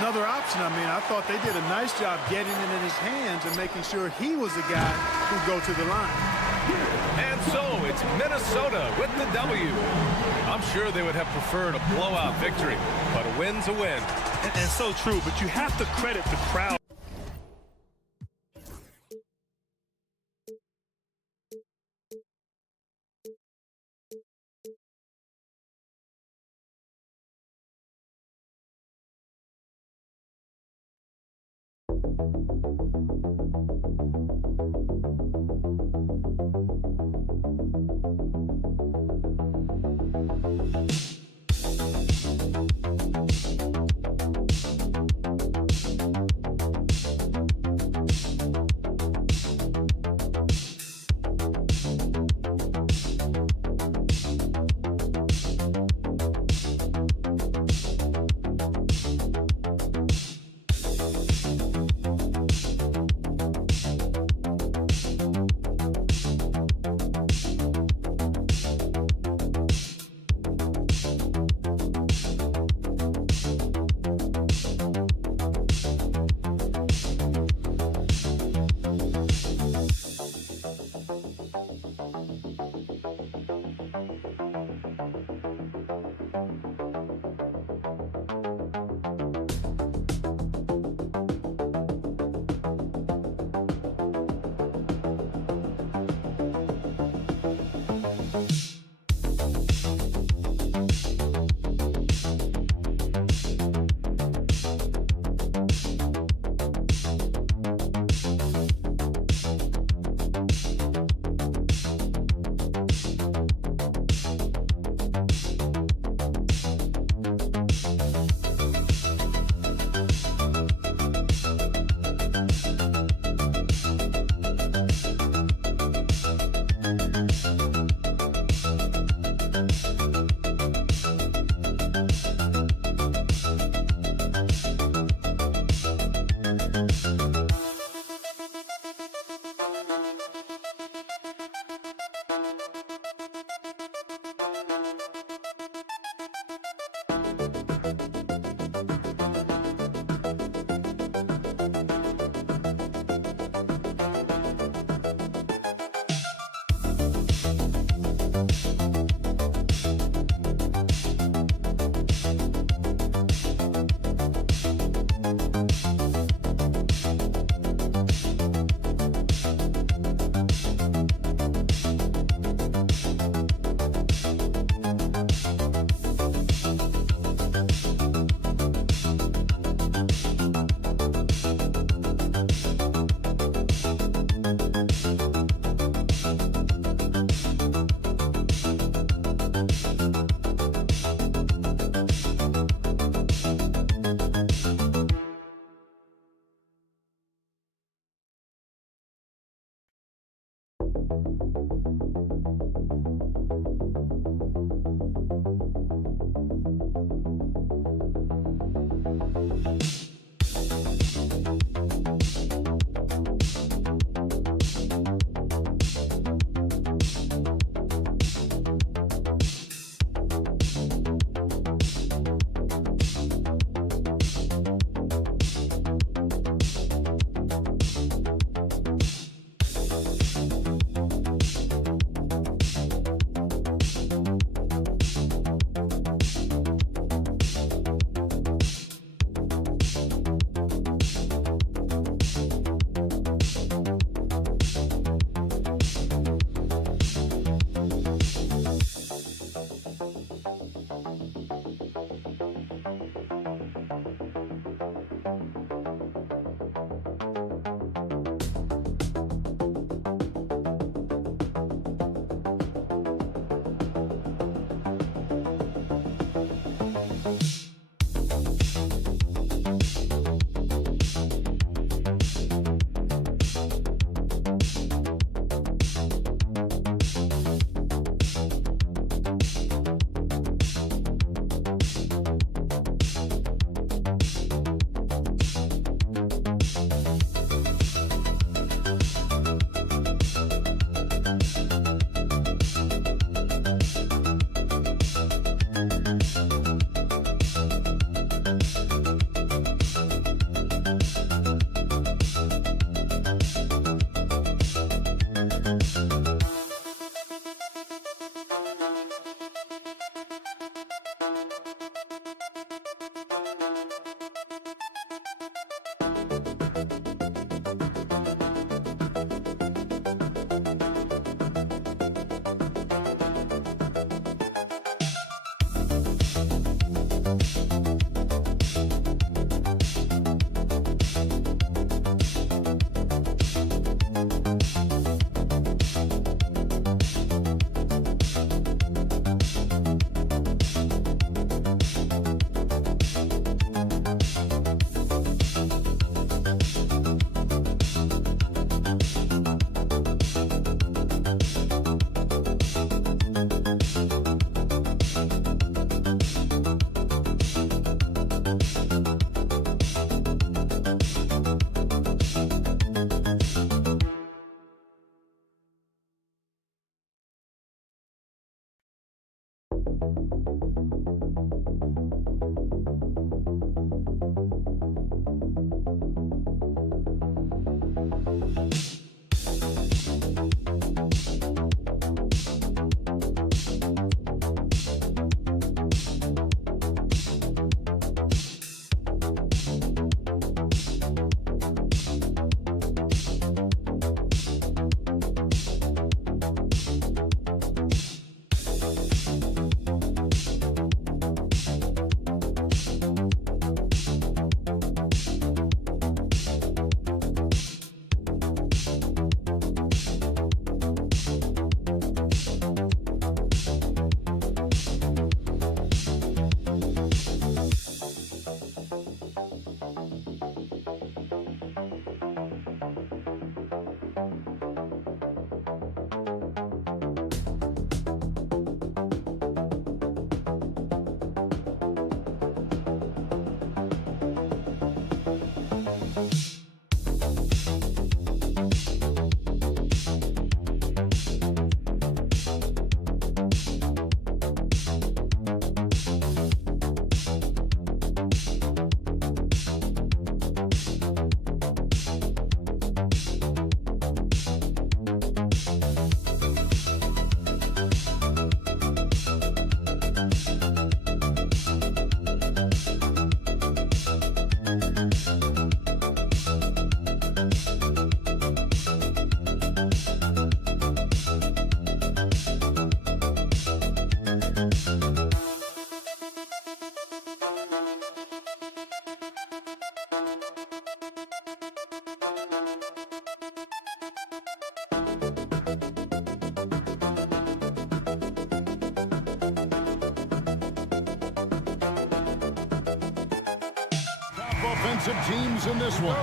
another option. I mean, I thought they did a nice job getting it in his hands and making sure he was the guy who'd go to the line. And so it's Minnesota with the W. I'm sure they would have preferred a blowout victory, but a win's a win. And so true, but you have to credit the crowd. Offensive teams in this one.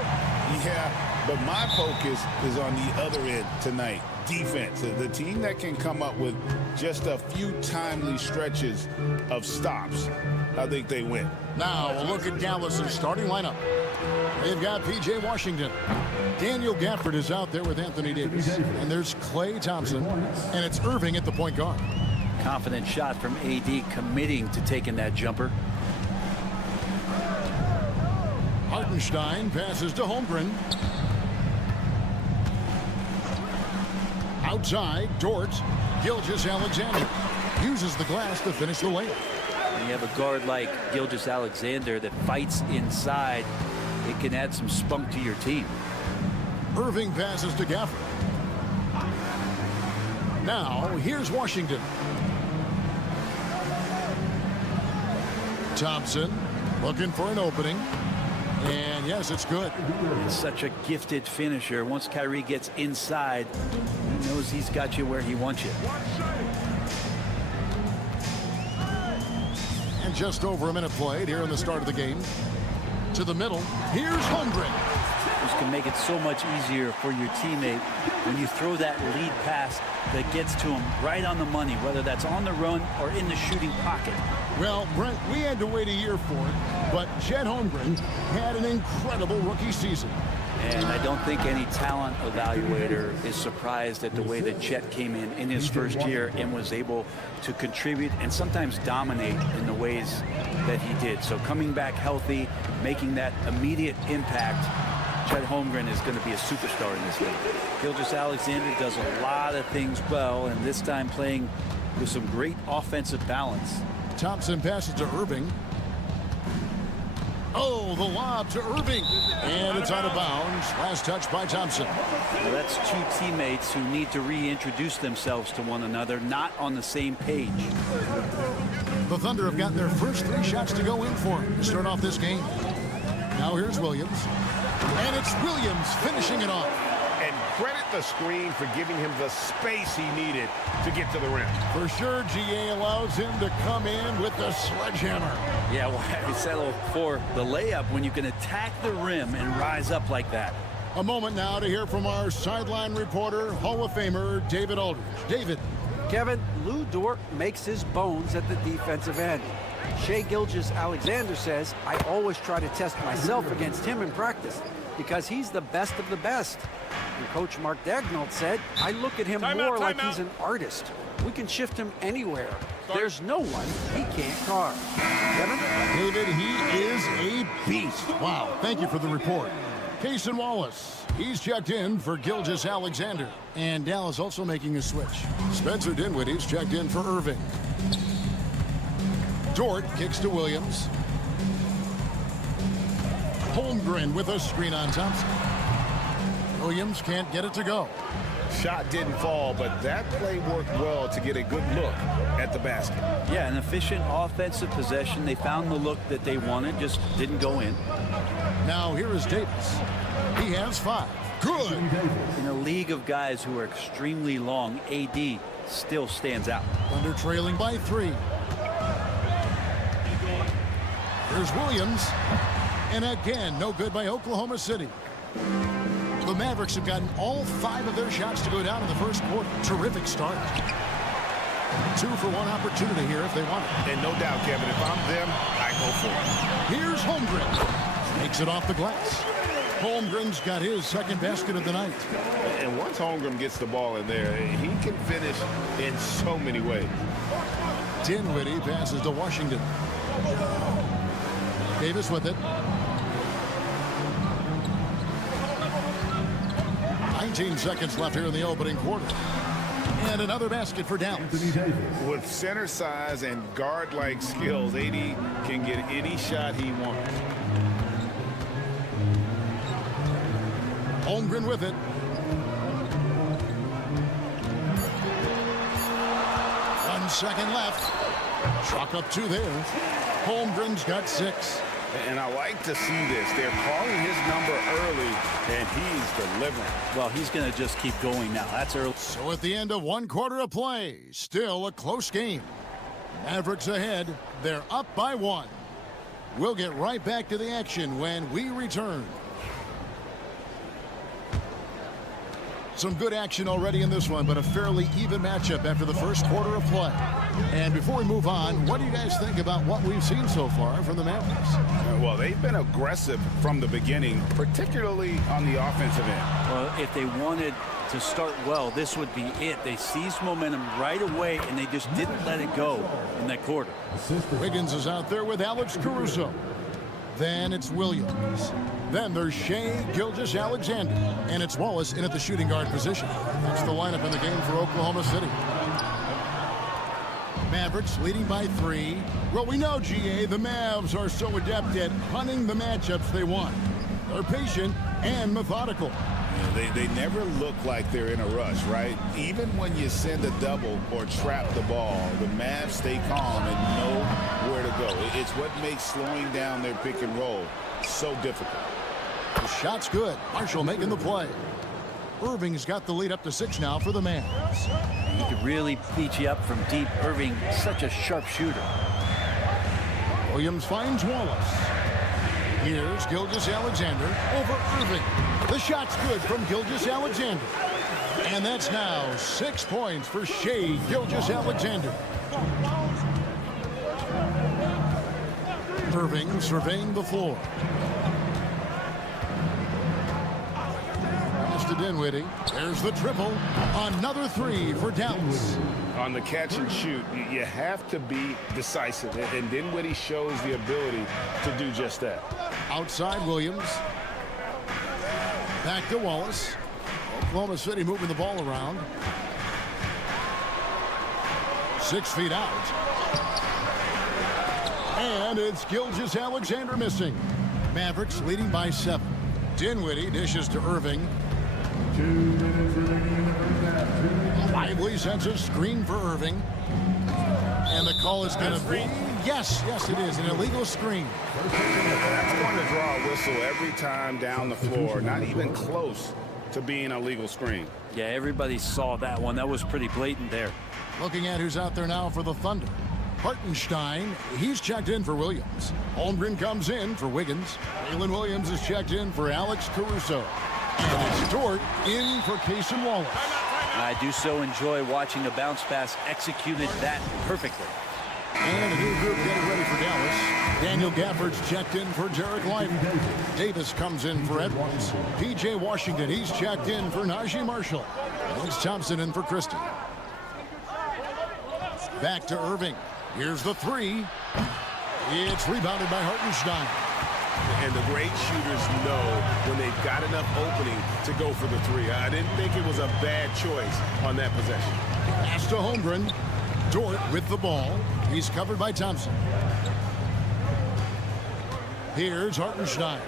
Yeah, but my focus is on the other end tonight. Defense. The team that can come up with just a few timely stretches of stops, I think they win. Now we'll look at Dallas's starting lineup. They've got P.J. Washington. Daniel Gafford is out there with Anthony Davis. And there's Klay Thompson. And it's Irving at the point guard. Confident shot from AD, committing to taking that jumper. Hartenstein passes to Holmgren. Outside, Dort. Gilgeous-Alexander uses the glass to finish the layup. When you have a guard like Gilgeous-Alexander that fights inside, it can add some spunk to your team. Irving passes to Gafford. Now, here's Washington. Thompson looking for an opening. And yes, it's good. It's such a gifted finisher. Once Kyrie gets inside, he knows he's got you where he wants you. And just over a minute played here in the start of the game. To the middle. Here's Holmgren. This can make it so much easier for your teammate when you throw that lead pass that gets to him right on the money, whether that's on the run or in the shooting pocket. Well, Brent, we had to wait a year for it, but Chet Holmgren had an incredible rookie season. And I don't think any talent evaluator is surprised at the way that Chet came in his first year and was able to contribute and sometimes dominate in the ways that he did. So coming back healthy, making that immediate impact, Chet Holmgren is going to be a superstar in this league. Gilgeous-Alexander does a lot of things well, and this time playing with some great offensive balance. Thompson passes to Irving. Oh, the lob to Irving. And it's out of bounds. Last touch by Thompson. Well, that's two teammates who need to reintroduce themselves to one another, not on the same page. The Thunder have gotten their first 3 shots to go in for them to start off this game. Now here's Williams. And it's Williams finishing it off. And credit the screen for giving him the space he needed to get to the rim. For sure, GA allows him to come in with the sledgehammer. Yeah, why settle for the layup when you can attack the rim and rise up like that? A moment now to hear from our sideline reporter, Hall of Famer David Aldridge. David. Kevin, Lou Dort makes his bones at the defensive end. Shai Gilgeous-Alexander says, I always try to test myself against him in practice because he's the best of the best. And Coach Mark Daigneault said, I look at him more like he's an artist. We can shift him anywhere. There's no one he can't carve. Kevin? David, he is a beast. Wow, thank you for the report. Cason Wallace, he's checked in for Gilgeous-Alexander. And Dallas also making a switch. Spencer Dinwiddie's checked in for Irving. Dort kicks to Williams. Holmgren with a screen on Thompson. Williams can't get it to go. Shot didn't fall, but that play worked well to get a good look at the basket. Yeah, an efficient offensive possession. They found the look that they wanted, just didn't go in. Now here is Davis. He has 5. Good. In a league of guys who are extremely long, AD still stands out. Thunder trailing by 3. Here's Williams. And again, no good by Oklahoma City. The Mavericks have gotten all 5 of their shots to go down in the first quarter. Terrific start. 2 for 1 opportunity here if they want it. And no doubt, Kevin, if I'm them, I go for it. Here's Holmgren. Takes it off the glass. Holmgren's got his second basket of the night. And once Holmgren gets the ball in there, he can finish in so many ways. Dinwiddie passes to Washington. Davis with it. 19 seconds left here in the opening quarter. And another basket for Dallas. With center size and guard-like skills, AD can get any shot he wants. Holmgren with it. One second left. Chalk up 2 there. Holmgren's got 6. And I like to see this. They're calling his number early, and he's delivering. Well, he's going to just keep going now. That's early. So at the end of 1 quarter of play, still a close game. Mavericks ahead. They're up by 1. We'll get right back to the action when we return. Some good action already in this one, but a fairly even matchup after the first quarter of play. And before we move on, what do you guys think about what we've seen so far from the Mavericks? Well, they've been aggressive from the beginning, particularly on the offensive end. Well, if they wanted to start well, this would be it. They seized momentum right away, and they just didn't let it go in that quarter. Wiggins is out there with Alex Caruso. Then it's Williams. Then there's Shai Gilgeous-Alexander. And it's Wallace in at the shooting guard position. That's the lineup in the game for Oklahoma City. Mavericks leading by 3. Well, we know, GA, the Mavs are so adept at hunting the matchups they want. They're patient and methodical. They never look like they're in a rush, right? Even when you send a double or trap the ball, the Mavs stay calm and know where to go. It's what makes slowing down their pick and roll so difficult. The shot's good. Marshall making the play. Irving's got the lead up to 6 now for the Mavs. He could really beat you up from deep. Irving, such a sharp shooter. Williams finds Wallace. Here's Gilgeous-Alexander over Irving. The shot's good from Gilgeous-Alexander. And that's now 6 points for Shai Gilgeous-Alexander. Irving surveying the floor. To Dinwiddie. There's the triple. Another 3 for Dallas. On the catch and shoot, you have to be decisive, and Dinwiddie shows the ability to do just that. Outside Williams. Back to Wallace. Oklahoma City moving the ball around. 6 feet out. And it's Gilgeous-Alexander missing. Mavericks leading by 7. Dinwiddie dishes to Irving. Lively sends a screen for Irving. And the call is going to be, yes, it is, an illegal screen. That's going to draw a whistle every time down the floor. Not even close to being a legal screen. Yeah, everybody saw that one. That was pretty blatant there. Looking at who's out there now for the Thunder. Hartenstein, he's checked in for Williams. Holmgren comes in for Wiggins. Jalen Williams is checked in for Alex Caruso. And it's Dort in for Cason Wallace. I do so enjoy watching a bounce pass executed that perfectly. And a new group getting ready for Dallas. Daniel Gafford's checked in for Derek Lively. Davis comes in for Edwards. P.J. Washington, he's checked in for Najee Marshall. He's Thompson in for Christie. Back to Irving. Here's the 3. It's rebounded by Hartenstein. And the great shooters know when they've got enough opening to go for the 3. I didn't think it was a bad choice on that possession. Pass to Holmgren. Dort with the ball. He's covered by Thompson. Here's Hartenstein.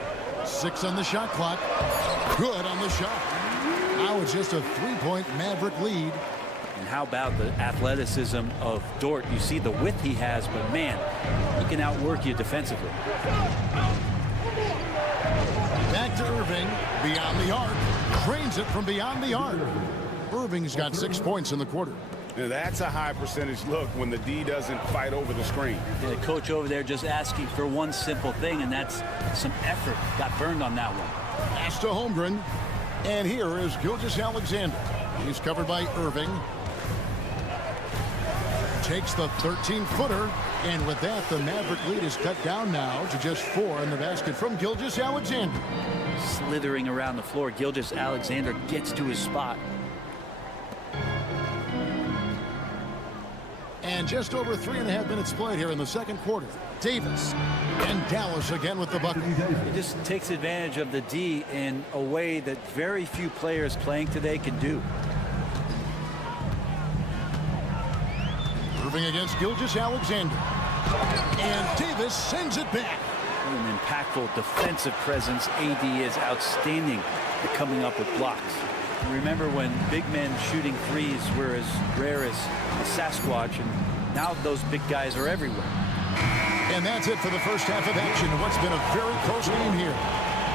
6 on the shot clock. Good on the shot. Now it's just a 3-point Maverick lead. And how about the athleticism of Dort? You see the width he has, but man, he can outwork you defensively. Back to Irving, beyond the arc. Drains it from beyond the arc. Irving's got 6 points in the quarter. Now that's a high percentage look when the D doesn't fight over the screen. The coach over there just asking for one simple thing, and that's some effort. Got burned on that one. Pass to Holmgren. And here is Gilgeous-Alexander. He's covered by Irving. Takes the 13-footer. And with that, the Maverick lead is cut down now to just 4 in the basket from Gilgeous-Alexander. Slithering around the floor, Gilgeous-Alexander gets to his spot. And just over 3.5 minutes played here in the second quarter. Davis and Dallas again with the bucket. It just takes advantage of the D in a way that very few players playing today can do. Irving against Gilgeous-Alexander. And Davis sends it back. What an impactful defensive presence. AD is outstanding at coming up with blocks. Remember when big men shooting threes were as rare as a Sasquatch, and now those big guys are everywhere. And that's it for the first half of action in what's been a very close game here.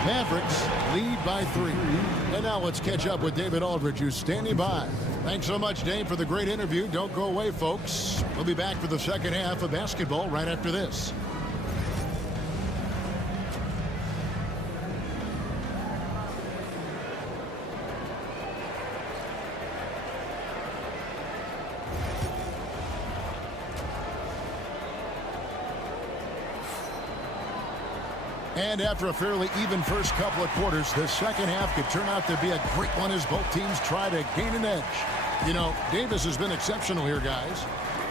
Mavericks lead by 3. And now let's catch up with David Aldridge, who's standing by. Thanks so much, Dave, for the great interview. Don't go away, folks. We'll be back for the second half of basketball right after this. And after a fairly even first couple of quarters, the second half could turn out to be a great one as both teams try to gain an edge. You know, Davis has been exceptional here, guys.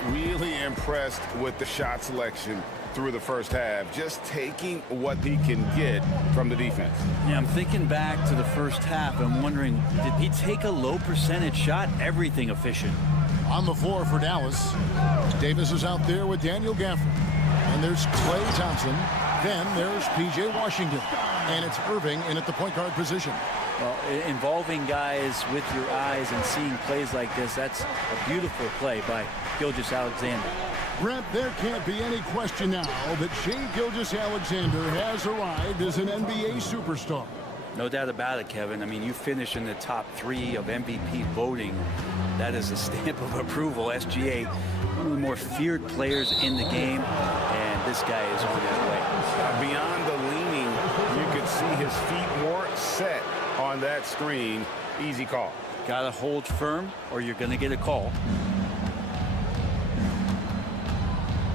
Really impressed with the shot selection through the first half, just taking what he can get from the defense. Yeah, I'm thinking back to the first half. I'm wondering, did he take a low percentage shot? Everything efficient. On the floor for Dallas, Davis is out there with Daniel Gafford. And there's Klay Thompson. Then there's P.J. Washington. And it's Irving in at the point guard position. Well, involving guys with your eyes and seeing plays like this, that's a beautiful play by Gilgeous-Alexander. Brent, there can't be any question now that Shai Gilgeous-Alexander has arrived as an NBA superstar. No doubt about it, Kevin. I mean, you finish in the top 3 of MVP voting. That is a stamp of approval. SGA, one of the more feared players in the game, and this guy is on his way. Beyond the leaning, you could see his feet more set on that screen. Easy call. Gotta hold firm or you're gonna get a call.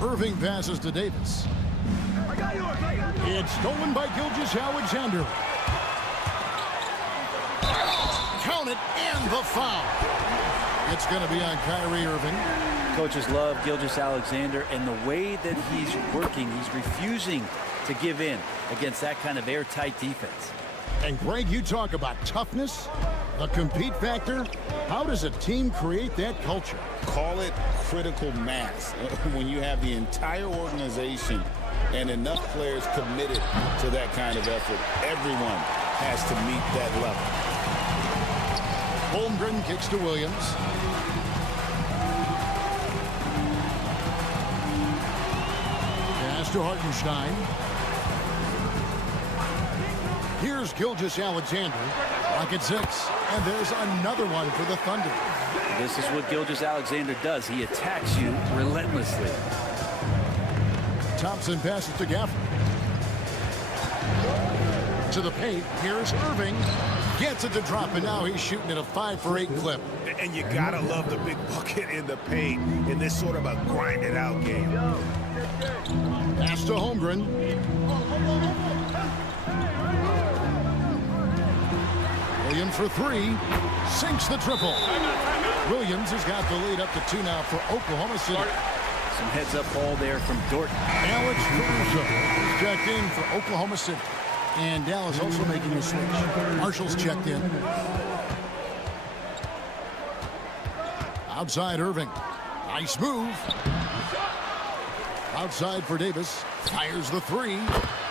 Irving passes to Davis. It's stolen by Gilgeous-Alexander. Count it, and the foul. It's going to be on Kyrie Irving. Coaches love Gilgeous-Alexander, and the way that he's working, he's refusing to give in against that kind of airtight defense. And Greg, you talk about toughness, the compete factor. How does a team create that culture? Call it critical mass. When you have the entire organization and enough players committed to that kind of effort, everyone has to meet that level. Holmgren kicks to Williams. Pass to Hartenstein. Here's Gilgeous-Alexander. Rocket 6. And there's another one for the Thunder. This is what Gilgeous-Alexander does. He attacks you relentlessly. Thompson passes to Gafford. To the paint. Here's Irving. Gets it to drop, and now he's shooting at a 5-for-8 clip. And you gotta love the big bucket in the paint in this sort of a grinded-out game. Pass to Holmgren. Williams for 3. Sinks the triple. Williams has got the lead up to 2 now for Oklahoma City. Some heads-up ball there from Dort. Alex Caruso is checked in for Oklahoma City. And Dallas also making a switch. Marshall's checked in. Outside Irving. Nice move. Outside for Davis. Fires the 3.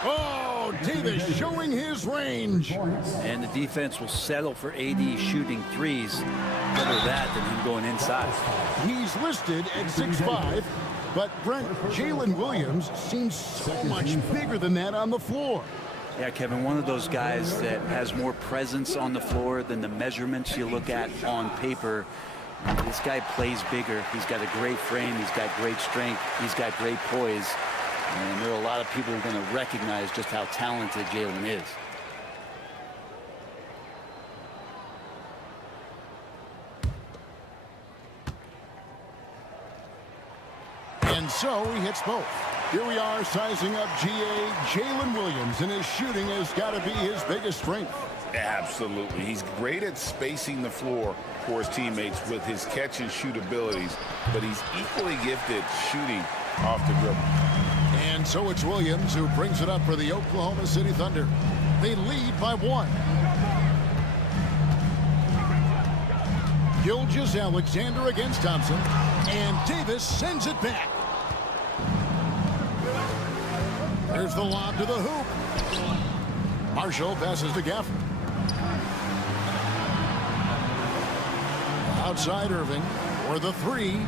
Oh, Davis showing his range. And the defense will settle for AD shooting threes. Better that than him going inside. He's listed at 6'5", but Brent, Jalen Williams seems so much bigger than that on the floor. Yeah, Kevin, one of those guys that has more presence on the floor than the measurements you look at on paper. This guy plays bigger. He's got a great frame. He's got great strength. He's got great poise. And there are a lot of people who are going to recognize just how talented Jalen is. And so he hits both. Here we are sizing up Jalen Williams, and his shooting has got to be his biggest strength. Absolutely. He's great at spacing the floor for his teammates with his catch and shoot abilities, but he's equally gifted shooting off the dribble. And so it's Williams who brings it up for the Oklahoma City Thunder. They lead by 1. Gilgeous-Alexander against Thompson, and Davis sends it back. There's the lob to the hoop. Marshall passes to Gafford. Outside Irving for the 3.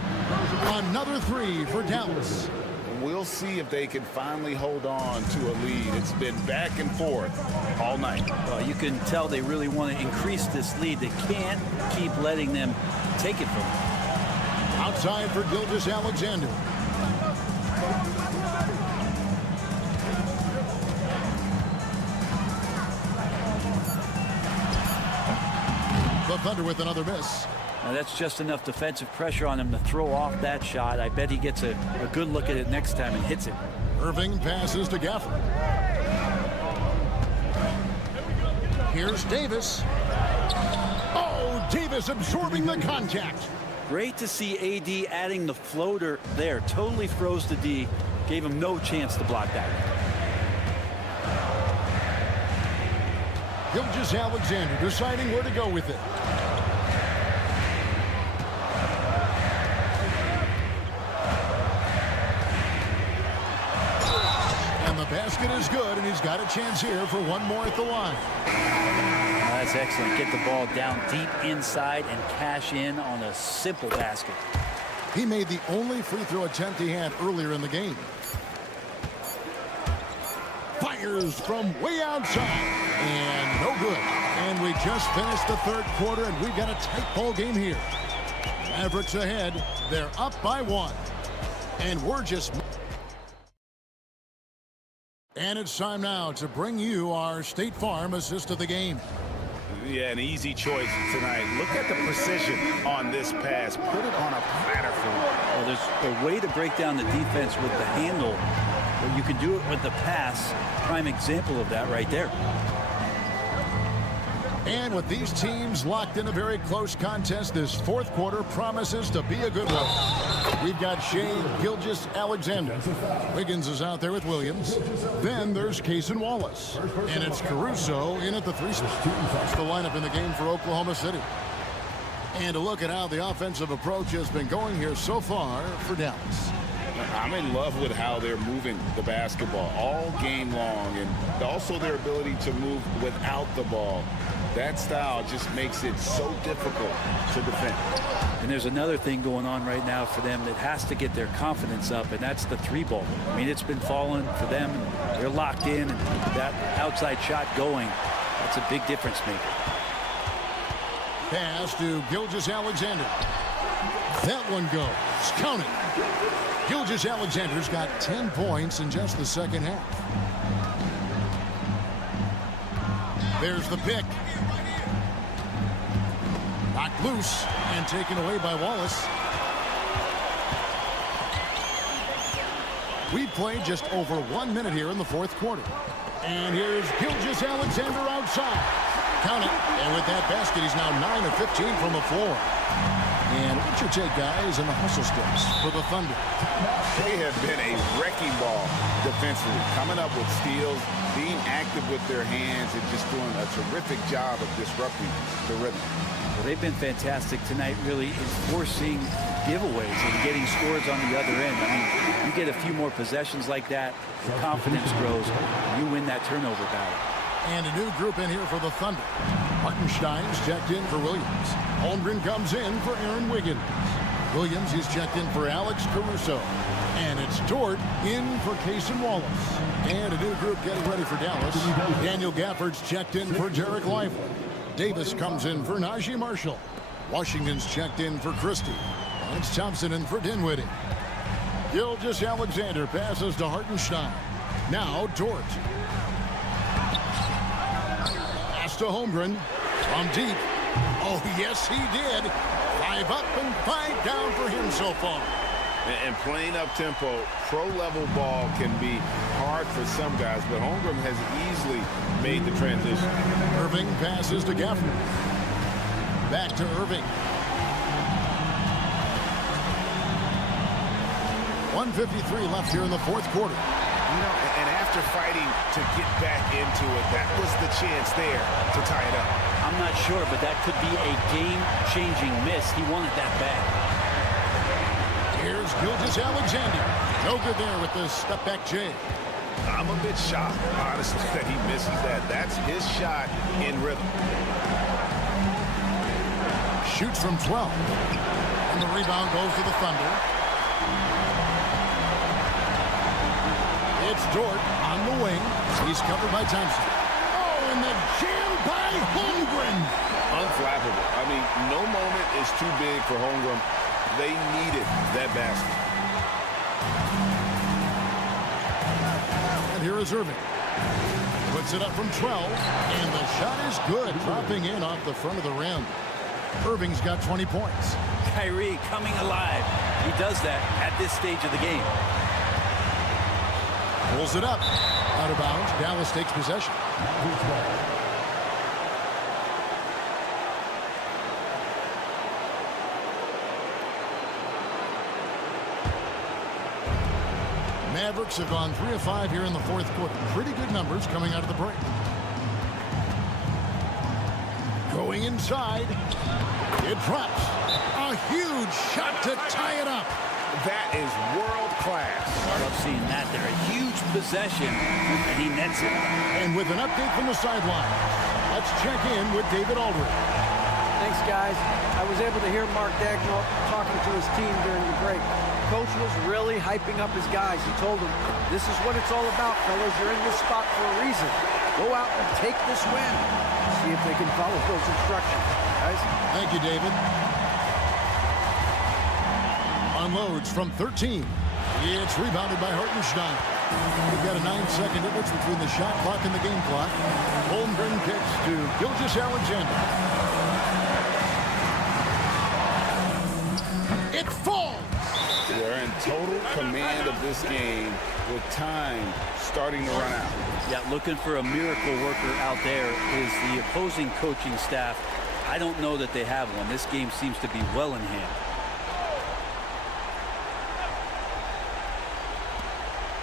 Another 3 for Dallas. We'll see if they can finally hold on to a lead. It's been back and forth all night. Well, you can tell they really want to increase this lead. They can't keep letting them take it from them. Outside for Gilgeous-Alexander. The Thunder with another miss. Now that's just enough defensive pressure on him to throw off that shot. I bet he gets a good look at it next time and hits it. Irving passes to Gafford. Here's Davis. Oh, Davis absorbing the contact. Great to see AD adding the floater there. Totally froze the D. Gave him no chance to block that. Gilgeous-Alexander deciding where to go with it. And the basket is good, and he's got a chance here for one more at the line. That's excellent. Get the ball down deep inside and cash in on a simple basket. He made the only free throw attempt he had earlier in the game. Fires from way outside. And no good. And we just finished the third quarter, and we've got a tight ball game here. Mavericks ahead. They're up by 1. And we're just... And it's time now to bring you our State Farm assist of the game. Yeah, an easy choice tonight. Look at the precision on this pass. Put it on a platter for him. Well, there's a way to break down the defense with the handle, but you can do it with the pass. Prime example of that right there. And with these teams locked in a very close contest, this fourth quarter promises to be a good one. We've got Shea Gilgeous-Alexander. Wiggins is out there with Williams. Then there's Case and Wallace. And it's Caruso in at the 3 spot. That's the lineup in the game for Oklahoma City. And a look at how the offensive approach has been going here so far for Dallas. I'm in love with how they're moving the basketball all game long, and also their ability to move without the ball. That style just makes it so difficult to defend. And there's another thing going on right now for them that has to get their confidence up, and that's the 3-ball. I mean, it's been falling for them, and they're locked in, and that outside shot going, that's a big difference maker. Pass to Gilgeous-Alexander. That one goes. Count it. Gilgeous-Alexander's got 10 points in just the second half. There's the pick. Knocked loose and taken away by Wallace. We played just over 1 minute here in the fourth quarter. And here's Gilgeous-Alexander outside. Count it. And with that basket, he's now 9 of 15 from the floor. And what's your take, guys, in the hustle steps for the Thunder? They have been a wrecking ball defensively, coming up with steals, being active with their hands, and just doing a terrific job of disrupting the rhythm. Well, they've been fantastic tonight, really enforcing giveaways and getting scores on the other end. I mean, you get a few more possessions like that, your confidence grows, and you win that turnover battle. And a new group in here for the Thunder. Hartenstein's checked in for Williams. Holmgren comes in for Aaron Wiggins. Williams is checked in for Alex Caruso. And it's Dort in for Case and Wallace. And a new group getting ready for Dallas. Daniel Gafford's checked in for Derek Lively. Davis comes in for Najee Marshall. Washington's checked in for Christie. And it's Thompson in for Dinwiddie. Gilgeous-Alexander passes to Hartenstein. Now Dort. To Holmgren from deep. Oh, yes, he did. 5 up and 5 down for him so far. And playing up tempo, pro-level ball can be hard for some guys, but Holmgren has easily made the transition. Irving passes to Gafford. Back to Irving. 1:53 left here in the fourth quarter. You know, and after fighting to get back into it, that was the chance there to tie it up. I'm not sure, but that could be a game-changing miss. He wanted that back. Here's Gilgeous-Alexander. No good there with the step-back J. I'm a bit shocked, honestly, that he misses that. That's his shot in rhythm. Shoots from 12. And the rebound goes to the Thunder. It's Dort on the wing. He's covered by Thompson. Oh, and the jam by Holmgren. Unflappable. I mean, no moment is too big for Holmgren. They needed that basket. And here is Irving. Puts it up from 12. And the shot is good. Dropping in off the front of the rim. Irving's got 20 points. Kyrie coming alive. He does that at this stage of the game. Pulls it up. Out of bounds. Dallas takes possession. Mavericks have gone 3 of 5 here in the fourth quarter. Pretty good numbers coming out of the break. Going inside. It drops. A huge shot to tie it up. That is world class. I love seeing that there. A huge possession, and he nets it. And with an update from the sideline, let's check in with David Aldridge. Thanks, guys. I was able to hear Mark Daigneault talking to his team during the break. Coach was really hyping up his guys. He told them, this is what it's all about, fellas. You're in this spot for a reason. Go out and take this win. See if they can follow those instructions, guys. Thank you, David. Unloads from 13. It's rebounded by Hartenstein. We've got a 9-second difference between the shot clock and the game clock. Holmgren kicks to Gilgeous-Alexander. It falls! They're in total command of this game with time starting to run out. Yeah, looking for a miracle worker out there is the opposing coaching staff. I don't know that they have one. This game seems to be well in hand.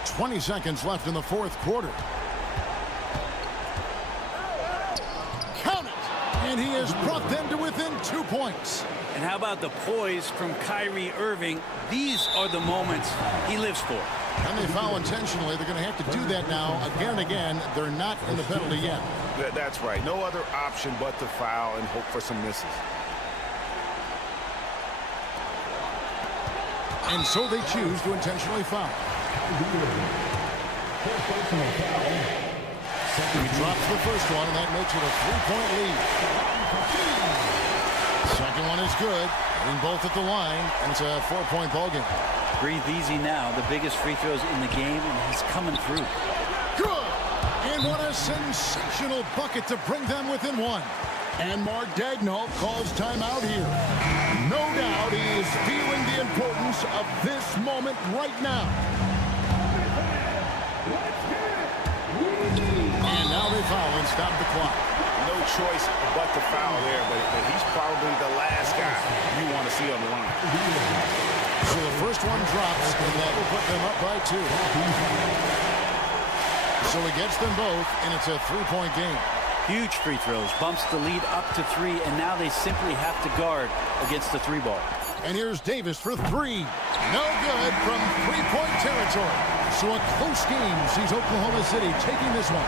20 seconds left in the fourth quarter. Count it! And he has brought them to within 2 points. And how about the poise from Kyrie Irving? These are the moments he lives for. And they foul intentionally. They're going to have to do that now again and again. They're not in the penalty yet. That's right. No other option but to foul and hope for some misses. And so they choose to intentionally foul. He drops the first one, and that makes it a 3-point lead. Second one is good. Hitting both at the line, and it's a 4-point ball game. Breathe easy now. The biggest free throws in the game, and he's coming through. Good! And what a sensational bucket to bring them within one. And Mark Daigneault calls timeout here. No doubt he is feeling the importance of this moment right now. And now they foul and stop the clock. No choice but to foul there, but he's probably the last guy you want to see on the line. So the first one drops, and that will put them up by 2. So he gets them both, and it's a 3-point game. Huge free throws, bumps the lead up to 3, and now they simply have to guard against the 3-ball. And here's Davis for 3. No good from 3-point territory. So a close game sees Oklahoma City taking this one.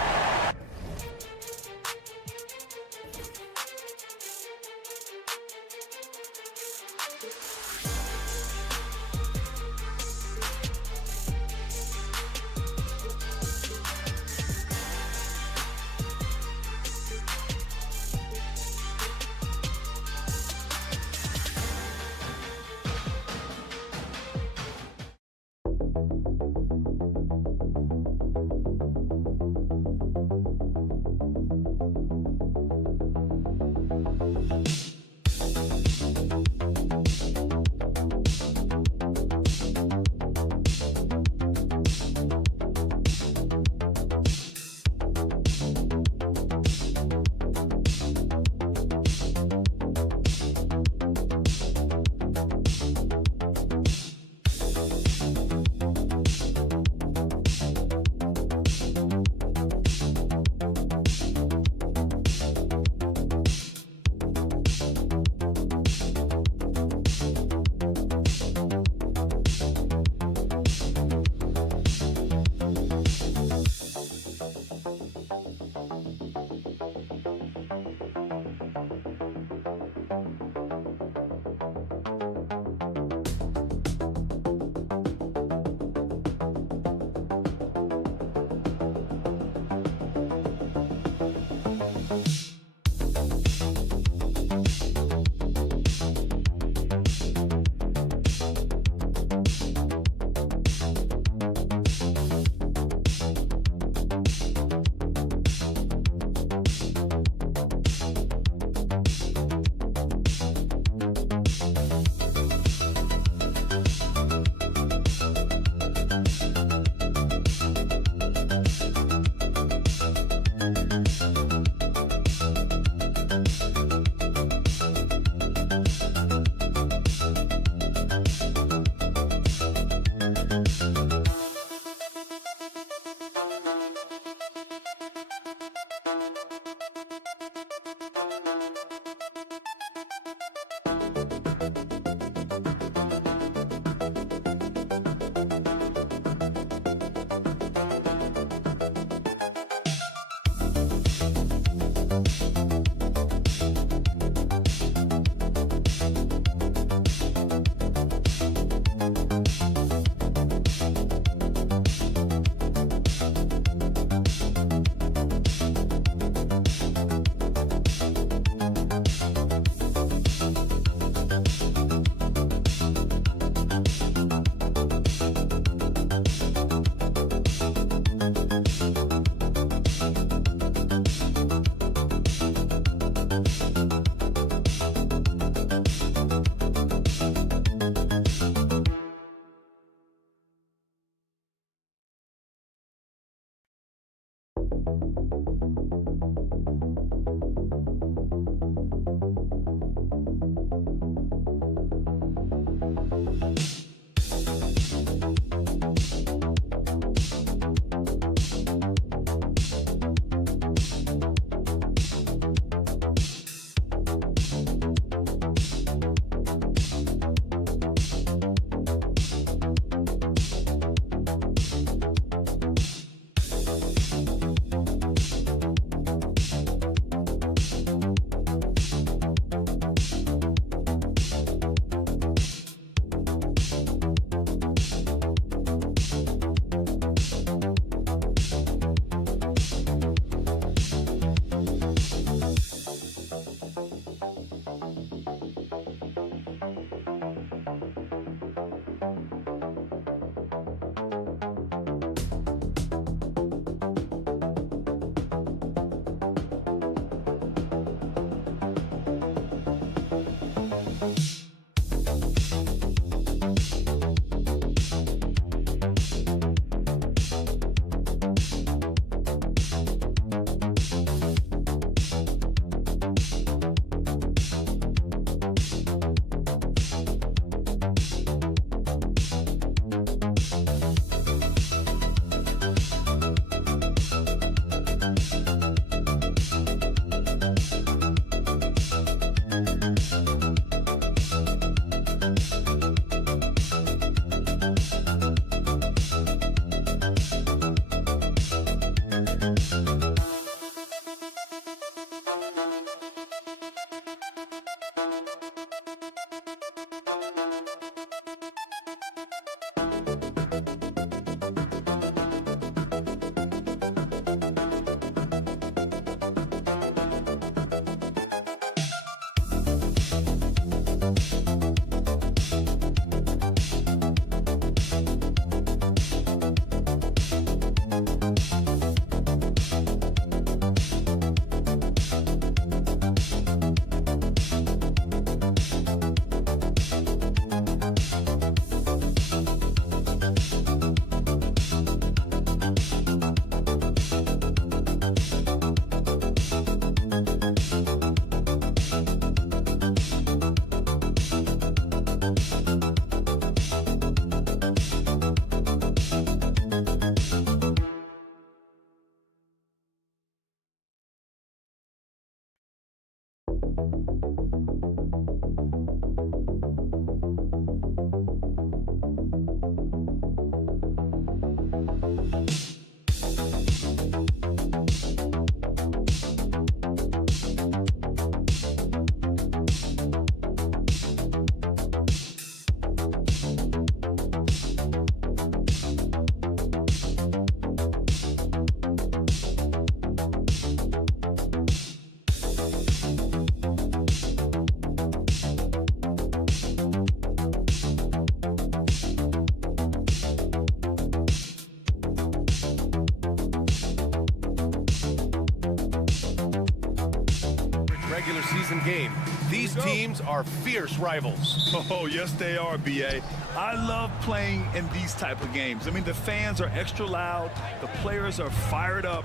Regular season game. These teams are fierce rivals. Oh, yes, they are, B.A. I love playing in these type of games. I mean, the fans are extra loud. The players are fired up.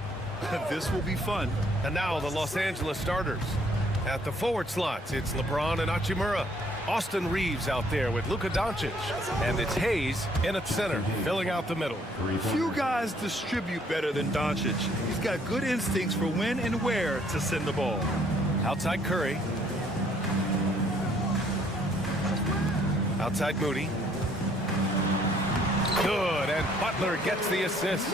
This will be fun. And now the Los Angeles starters. At the forward slots, it's LeBron and Hachimura. Austin Reeves out there with Luka Doncic. And it's Hayes in at center, filling out the middle. Few guys distribute better than Doncic. He's got good instincts for when and where to send the ball. Outside Curry. Outside Moody. Good, and Butler gets the assist.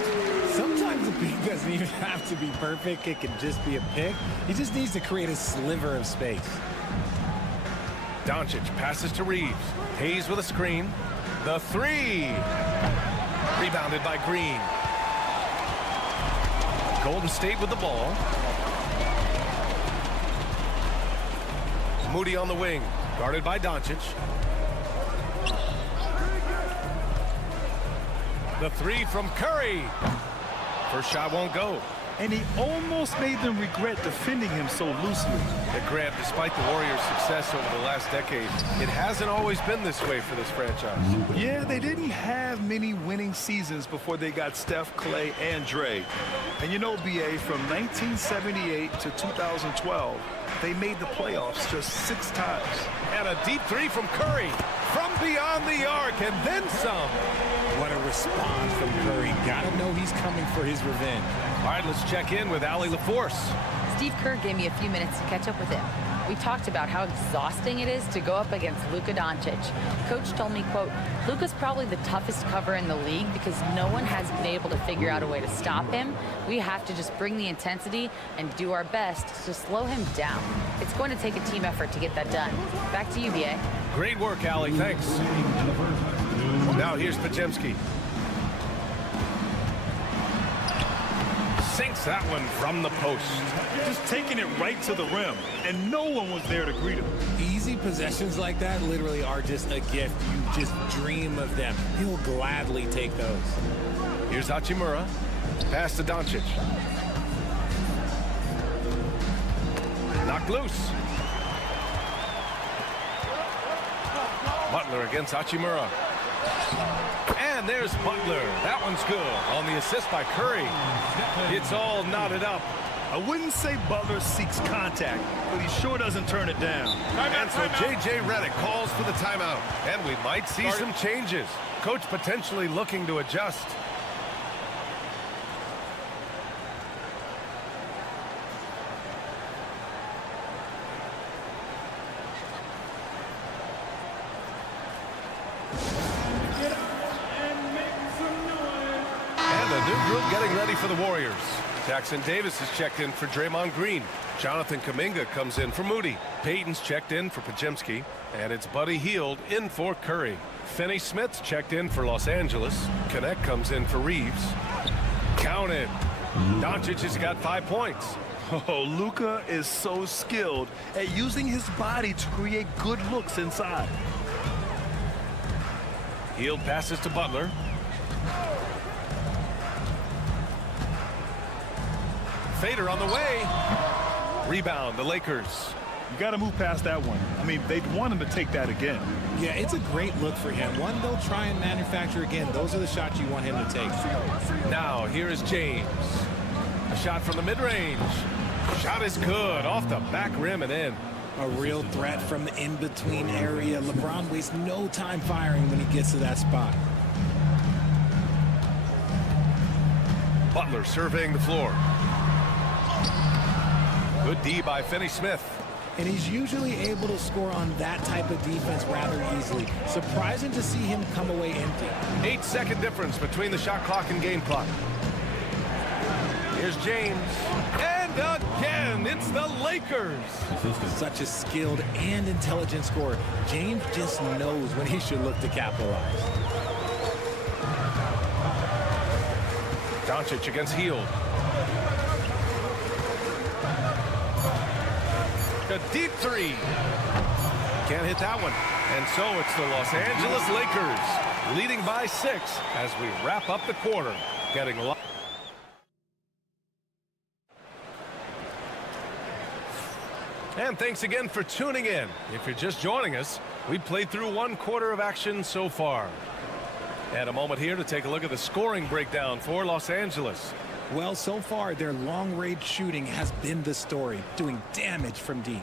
Sometimes the pick doesn't even have to be perfect. It can just be a pick. He just needs to create a sliver of space. Doncic passes to Reeves. Hayes with a screen. The three. Rebounded by Green. Golden State with the ball. Moody on the wing. Guarded by Doncic. The three from Curry. First shot won't go. and he almost made them regret defending him so loosely. And Grant, despite the Warriors' success over the last decade, it hasn't always been this way for this franchise. Yeah, they didn't have many winning seasons before they got Steph, Clay, and Dre. And you know, BA, from 1978 to 2012, they made the playoffs just 6 times. And a deep three from Curry from beyond the arc, and then some. What a response from Curry. Gotta know he's coming for his revenge. All right, let's check in with Allie LaForce. Steve Kerr gave me a few minutes to catch up with him. We talked about how exhausting it is to go up against Luka Doncic. Coach told me, quote, Luka's probably the toughest cover in the league because no one has been able to figure out a way to stop him. We have to just bring the intensity and do our best to slow him down. It's going to take a team effort to get that done. Back to you, BA. Great work, Allie. Thanks. Now here's Podziemski. Sinks that one from the post. Just taking it right to the rim, and no one was there to greet him. Easy possessions like that literally are just a gift. You just dream of them. He'll gladly take those. Here's Hachimura. Pass to Doncic. Knocked loose. Butler against Hachimura. And there's Butler. That one's good on the assist by Curry. It's all knotted up. I wouldn't say Butler seeks contact, but he sure doesn't turn it down. And so J.J. Redick calls for the timeout. And we might see some changes. Coach potentially looking to adjust. Getting ready for the Warriors. Jackson Davis is checked in for Draymond Green. Jonathan Kuminga comes in for Moody. Payton's checked in for Podziemski. And it's Buddy Hield in for Curry. Finney Smith's checked in for Los Angeles. Connect comes in for Reeves. Counted. Doncic has got 5 points. Oh, Luka is so skilled at using his body to create good looks inside. Hield passes to Butler. Fader on the way. Rebound, the Lakers. You got to move past that one. I mean, they'd want him to take that again. Yeah, it's a great look for him. One they'll try and manufacture again. Those are the shots you want him to take. Now, here is James. A shot from the mid-range. Shot is good. Off the back rim and in. A real threat from the in-between area. LeBron wastes no time firing when he gets to that spot. Butler surveying the floor. Good D by Finney Smith. And he's usually able to score on that type of defense rather easily. Surprising to see him come away empty. 8-second difference between the shot clock and game clock. Here's James. And again, it's the Lakers. Such a skilled and intelligent scorer. James just knows when he should look to capitalize. Doncic against Hield. A deep three. Can't hit that one. And so it's the Los Angeles Lakers leading by 6 as we wrap up the quarter. Getting a lot. And thanks again for tuning in. If you're just joining us, we've played through 1 quarter of action so far. And a moment here to take a look at the scoring breakdown for Los Angeles. Well, so far, their long-range shooting has been the story, doing damage from deep.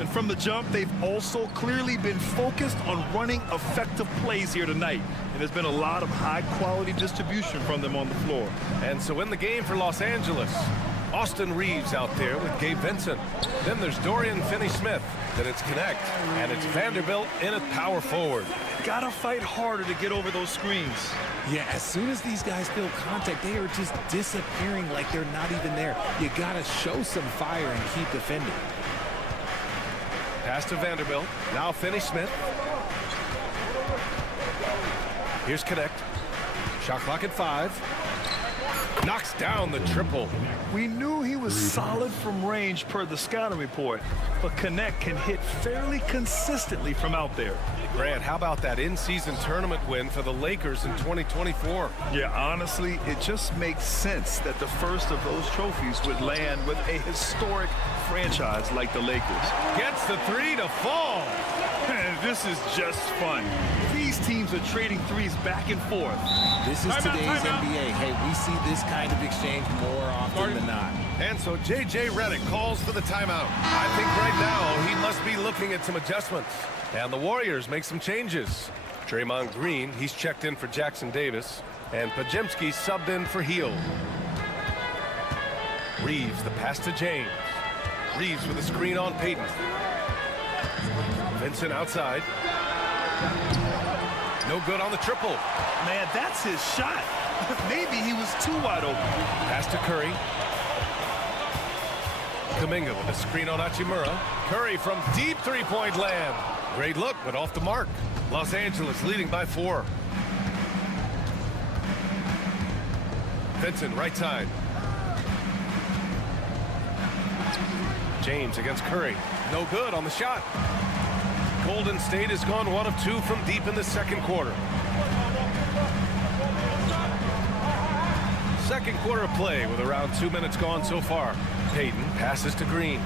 And from the jump, they've also clearly been focused on running effective plays here tonight. And there's been a lot of high-quality distribution from them on the floor. And so in the game for Los Angeles, Austin Reeves out there with Gabe Vincent. Then there's Dorian Finney-Smith. Then it's Connect. And it's Vanderbilt in at power forward. Gotta fight harder to get over those screens. Yeah, as soon as these guys feel contact, they are just disappearing like they're not even there. You gotta show some fire and keep defending. Pass to Vanderbilt. Now Finney-Smith. Here's Connect. Shot clock at 5. Knocks down the triple. We knew he was solid from range per the scouting report, but Connect can hit fairly consistently from out there. Grant, how about that in-season tournament win for the Lakers in 2024? Yeah, honestly, it just makes sense that the first of those trophies would land with a historic franchise like the Lakers. Gets the three to fall. This is just fun. These teams are trading threes back and forth. This is today's NBA. Hey, we see this kind of exchange more often than not. And so J.J. Redick calls for the timeout. I think right now he must be looking at some adjustments. And the Warriors make some changes. Draymond Green, he's checked in for Jackson Davis. And Podziemski subbed in for Hield. Reeves, the pass to James. Reeves with a screen on Payton. Vincent outside. No good on the triple. Man, that's his shot. Maybe he was too wide open. Pass to Curry. Kuminga with a screen on Hachimura. Curry from deep three-point land. Great look, but off the mark. Los Angeles leading by 4. Vincent, right side. James against Curry. No good on the shot. Golden State has gone 1 of 2 from deep in the second quarter. Second quarter of play with around 2 minutes gone so far. Payton passes to Green.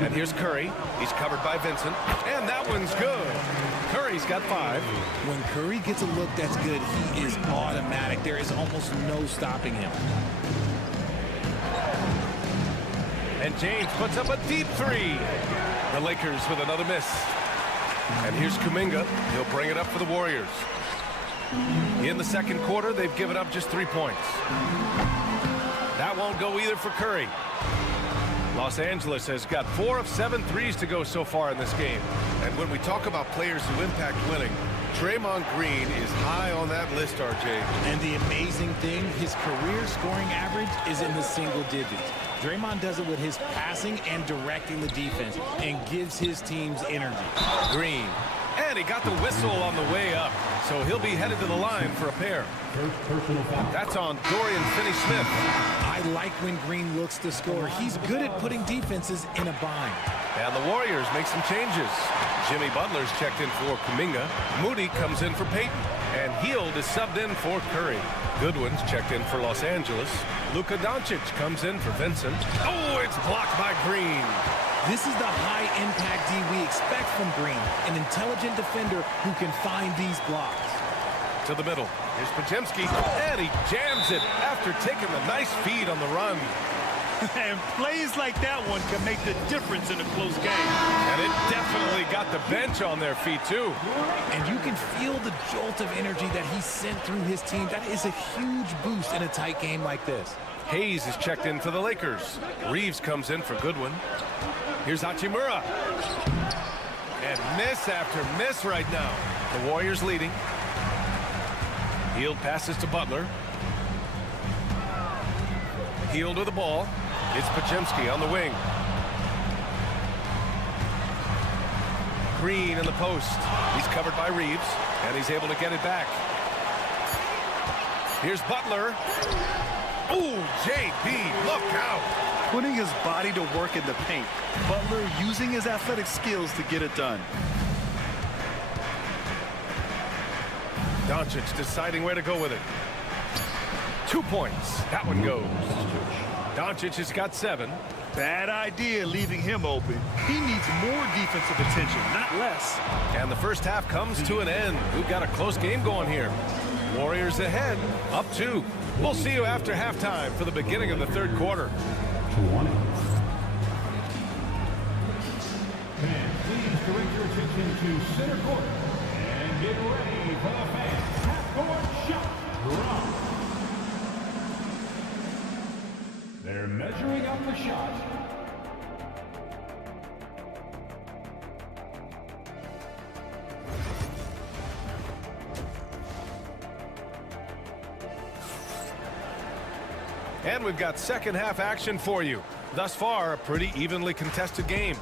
And here's Curry. He's covered by Vincent. And that one's good. Curry's got 5. When Curry gets a look that's good, he is automatic. There is almost no stopping him. And James puts up a deep 3. The Lakers with another miss. And here's Kuminga. He'll bring it up for the Warriors. In the second quarter, they've given up just 3 points. That won't go either for Curry. Los Angeles has got 4 of 7 threes to go so far in this game. And when we talk about players who impact winning, Draymond Green is high on that list, RJ. And the amazing thing, his career scoring average is in the single digits. Draymond does it with his passing and directing the defense and gives his teams energy. Green. And he got the whistle on the way up. So he'll be headed to the line for a pair. That's on Dorian Finney-Smith. I like when Green looks to score. He's good at putting defenses in a bind. And the Warriors make some changes. Jimmy Butler's checked in for Kuminga. Moody comes in for Payton. And Hield is subbed in for Curry. Goodwin's checked in for Los Angeles. Luka Doncic comes in for Vincent. Oh, it's blocked by Green. This is the high-impact D we expect from Green, an intelligent defender who can find these blocks. To the middle. Here's Podziemski, and he jams it after taking the nice feed on the run. And plays like that one can make the difference in a close game. And it definitely got the bench on their feet, too. And you can feel the jolt of energy that he sent through his team. That is a huge boost in a tight game like this. Hayes is checked in for the Lakers. Reeves comes in for Goodwin. Here's Hachimura. And miss after miss right now. The Warriors leading. Hield passes to Butler. Hield with the ball. It's Podziemski on the wing. Green in the post. He's covered by Reeves, and he's able to get it back. Here's Butler. Ooh, JB, look out. Putting his body to work in the paint. Butler using his athletic skills to get it done. Doncic deciding where to go with it. 2 points. That one goes. Doncic has got 7. Bad idea leaving him open. He needs more defensive attention, not less. And the first half comes to an end. We've got a close game going here. Warriors ahead, up 2. We'll see you after halftime for the beginning of the third quarter. Fans, please direct your attention to center court and get ready for the fans. Half-court shot drop. They're measuring up the shot. And we've got second half action for you. Thus far, a pretty evenly contested game.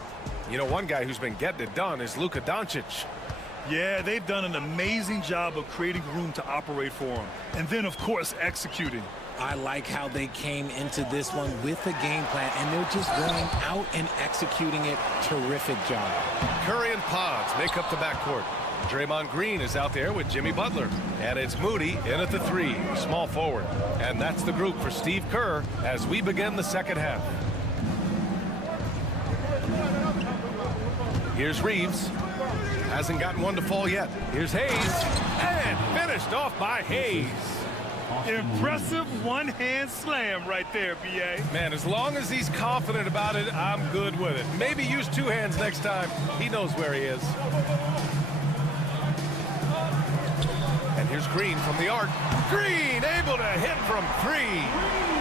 You know, one guy who's been getting it done is Luka Doncic. Yeah, they've done an amazing job of creating room to operate for him. And then, of course, executing. I like how they came into this one with a game plan, and they're just going out and executing it. Terrific job. Curry and Pods make up the backcourt. Draymond Green is out there with Jimmy Butler. And it's Moody in at the 3, small forward. And that's the group for Steve Kerr as we begin the second half. Here's Reeves. Hasn't gotten one to fall yet. Here's Hayes. And finished off by Hayes. Impressive one-hand slam right there, B.A. Man, as long as he's confident about it, I'm good with it. Maybe use 2 hands next time. He knows where he is. And here's Green from the arc. Green able to hit from 3.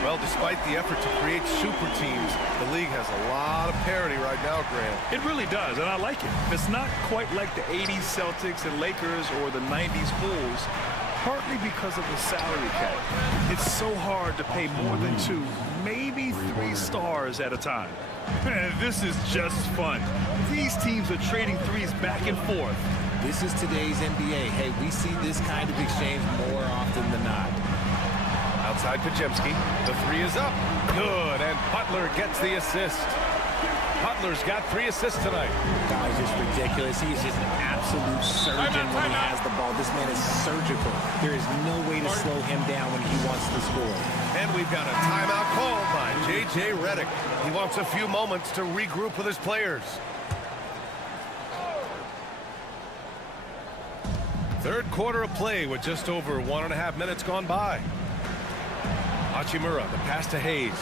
Well, despite the effort to create super teams, the league has a lot of parity right now, Grant. It really does, and I like it. It's not quite like the 80s Celtics and Lakers or the 90s Bulls, partly because of the salary cap. It's so hard to pay more than 2, maybe 3 stars at a time. Man, this is just fun. These teams are trading threes back and forth. This is today's NBA. Hey, we see this kind of exchange more often than not. Outside Podziemski. The 3 is up. Good, and Butler gets the assist. Butler's got 3 assists tonight. Guy's just ridiculous. He is just an absolute surgeon when he has the ball. This man is surgical. There is no way to slow him down when he wants to score. And we've got a timeout called by J.J. Redick. He wants a few moments to regroup with his players. Third quarter of play with just over 1.5 minutes gone by. Hachimura, the pass to Hayes.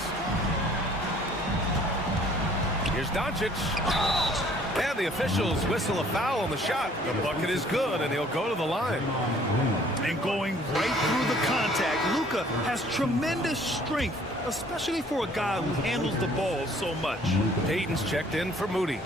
Here's Doncic. And the officials whistle a foul on the shot. The bucket is good, and he'll go to the line. And going right through the contact, Luka has tremendous strength, especially for a guy who handles the ball so much. Payton's checked in for Moody.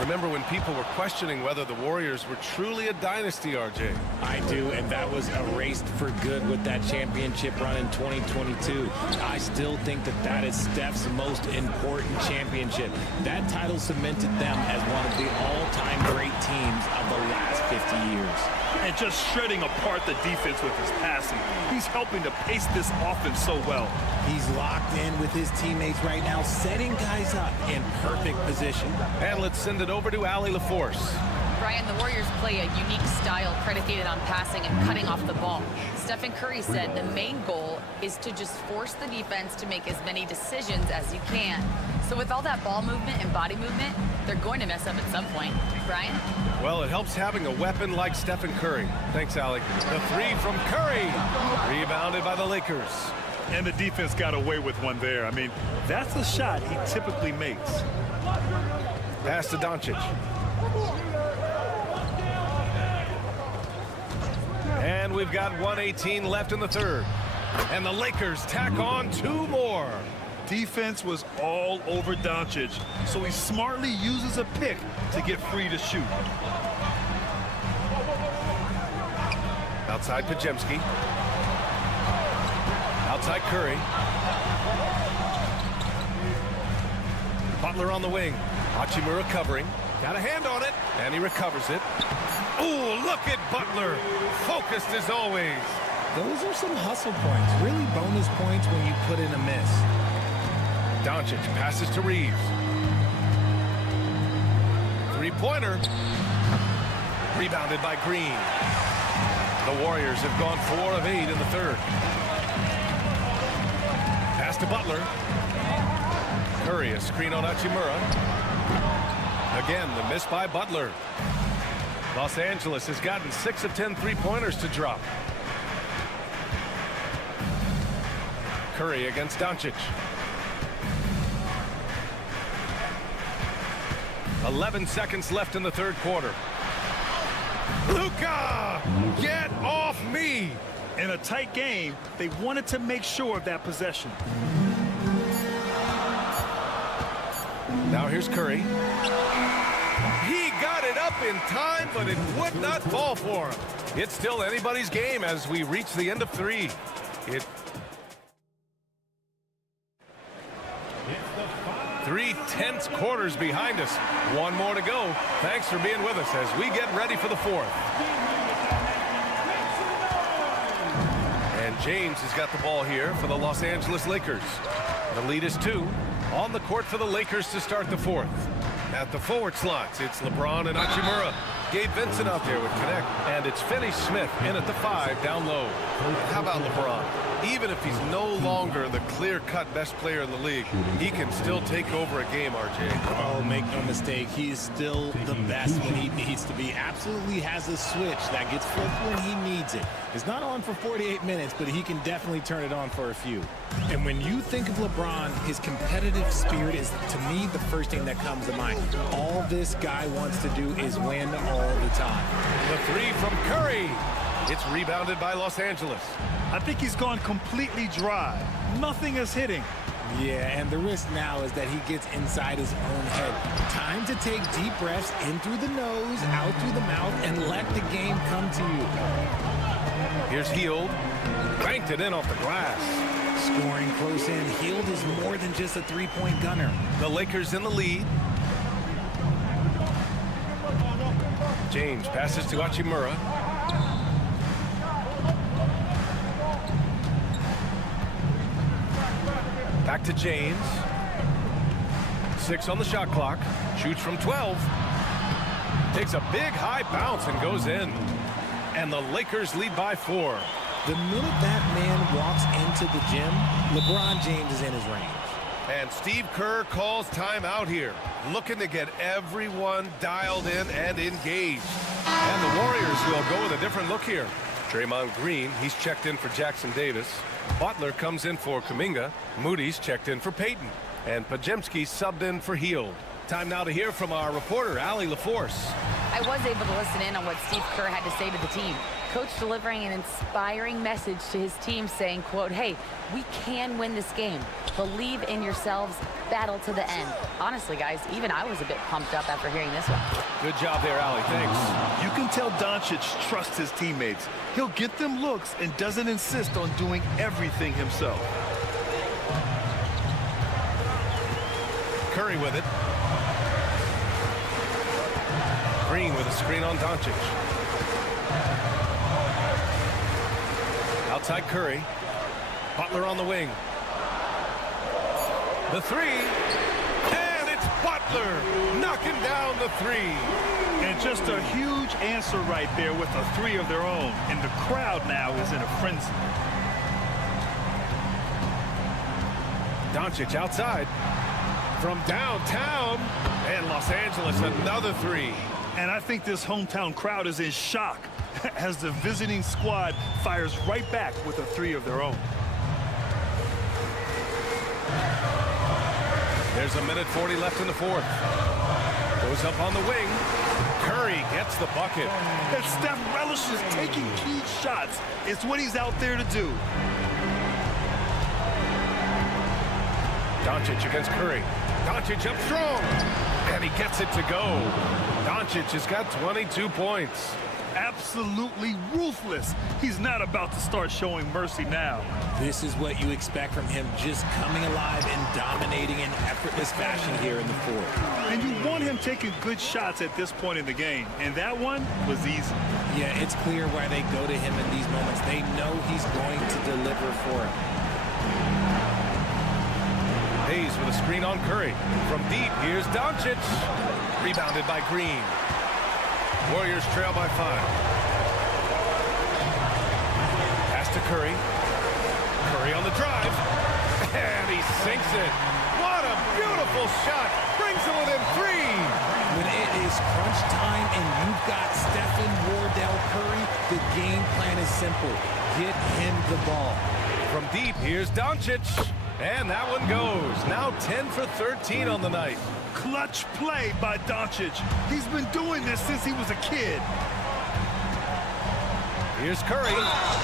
Remember when people were questioning whether the Warriors were truly a dynasty, RJ? I do, and that was erased for good with that championship run in 2022. I still think that that is Steph's most important championship. That title cemented them as one of the all-time great teams of the last 50 years. And just shredding apart the defense with his passing. He's helping to pace this offense so well. He's locked in with his teammates right now, setting guys up in perfect position. And let's send it over to Allie LaForce. Brian, the Warriors play a unique style predicated on passing and cutting off the ball. Stephen Curry said the main goal is to just force the defense to make as many decisions as you can. So with all that ball movement and body movement, they're going to mess up at some point. Brian? Well, it helps having a weapon like Stephen Curry. Thanks, Allie. The 3 from Curry. Rebounded by the Lakers. And the defense got away with one there. I mean, that's a shot he typically makes. Pass to Doncic. And we've got 1:18 left in the third. And the Lakers tack on 2 more. Defense was all over Doncic, so he smartly uses a pick to get free to shoot. Outside Podziemski. Outside Curry. Butler on the wing. Hachimura covering. Got a hand on it, and he recovers it. Ooh, look at Butler. Focused as always. Those are some hustle points. Really bonus points when you put in a miss. Doncic passes to Reeves. 3-pointer. Rebounded by Green. The Warriors have gone 4 of 8 in the third. Pass to Butler. Curry, a screen on Hachimura. Again, the miss by Butler. Los Angeles has gotten 6 of 10 3-pointers to drop. Curry against Doncic. 11 seconds left in the third quarter. Luka, get off me! In a tight game, they wanted to make sure of that possession. Now here's Curry. He got it up in time, but it would not fall for him. It's still anybody's game as we reach the end of 3. It's the 5 3 tense quarters behind us. One more to go. Thanks for being with us as we get ready for the fourth. And James has got the ball here for the Los Angeles Lakers. The lead is 2. On the court for the Lakers to start the fourth. At the forward slots, it's LeBron and Hachimura. Gabe Vincent out there with Connect. And it's Finney-Smith in at the 5 down low. How about LeBron? Even if he's no longer the clear-cut best player in the league, he can still take over a game, RJ. Oh, make no mistake, he is still the best when he needs to be. Absolutely has a switch that gets flipped when he needs it. It's not on for 48 minutes, but he can definitely turn it on for a few. And when you think of LeBron, his competitive spirit is, to me, the first thing that comes to mind. All this guy wants to do is win all the time. The 3 from Curry. It's rebounded by Los Angeles. I think he's gone completely dry. Nothing is hitting. Yeah, and the risk now is that he gets inside his own head. Time to take deep breaths in through the nose, out through the mouth, and let the game come to you. Here's Hield. Banked it in off the glass. Scoring close in. Hield is more than just a three-point gunner. The Lakers in the lead. James passes to Hachimura. Back to James. 6 on the shot clock. Shoots from 12. Takes a big high bounce and goes in. And the Lakers lead by 4. The minute that man walks into the gym, LeBron James is in his range. And Steve Kerr calls timeout here, looking to get everyone dialed in and engaged. And the Warriors will go with a different look here. Draymond Green, he's checked in for Jackson Davis. Butler comes in for Kuminga. Moody's checked in for Payton. And Podziemski subbed in for Hield. Time now to hear from our reporter, Allie LaForce. I was able to listen in on what Steve Kerr had to say to the team. Coach delivering an inspiring message to his team saying, quote, hey, we can win this game. Believe in yourselves. Battle to the end. Honestly, guys, even I was a bit pumped up after hearing this one. Good job there, Allie. Thanks. You can tell Doncic trusts his teammates. He'll get them looks and doesn't insist on doing everything himself. Curry with it. Green with a screen on Doncic. Outside Curry. Butler on the wing. The 3. And it's Butler knocking down the 3. And just a huge answer right there with a 3 of their own. And the crowd now is in a frenzy. Doncic outside. From downtown. And Los Angeles another 3. And I think this hometown crowd is in shock as the visiting squad fires right back with a 3 of their own. There's a minute 40 left in the fourth. Goes up on the wing. Curry gets the bucket. And Steph relishes taking key shots. It's what he's out there to do. Doncic against Curry. Doncic up strong. And he gets it to go. Doncic has got 22 points. Absolutely ruthless. He's not about to start showing mercy now. This is what you expect from him, just coming alive and dominating in effortless fashion here in the fourth. And you want him taking good shots at this point in the game. And that one was easy. Yeah, it's clear why they go to him in these moments. They know he's going to deliver for him. Hayes with a screen on Curry. From deep, here's Doncic. Rebounded by Green. Warriors trail by 5. Pass to Curry. Curry on the drive. And he sinks it. What a beautiful shot. Brings him within 3. When it is crunch time and you've got Stephen Wardell Curry, the game plan is simple. Get him the ball. From deep, here's Doncic. And that one goes. Now 10 for 13 on the night. Clutch play by Doncic. He's been doing this since he was a kid. Here's Curry.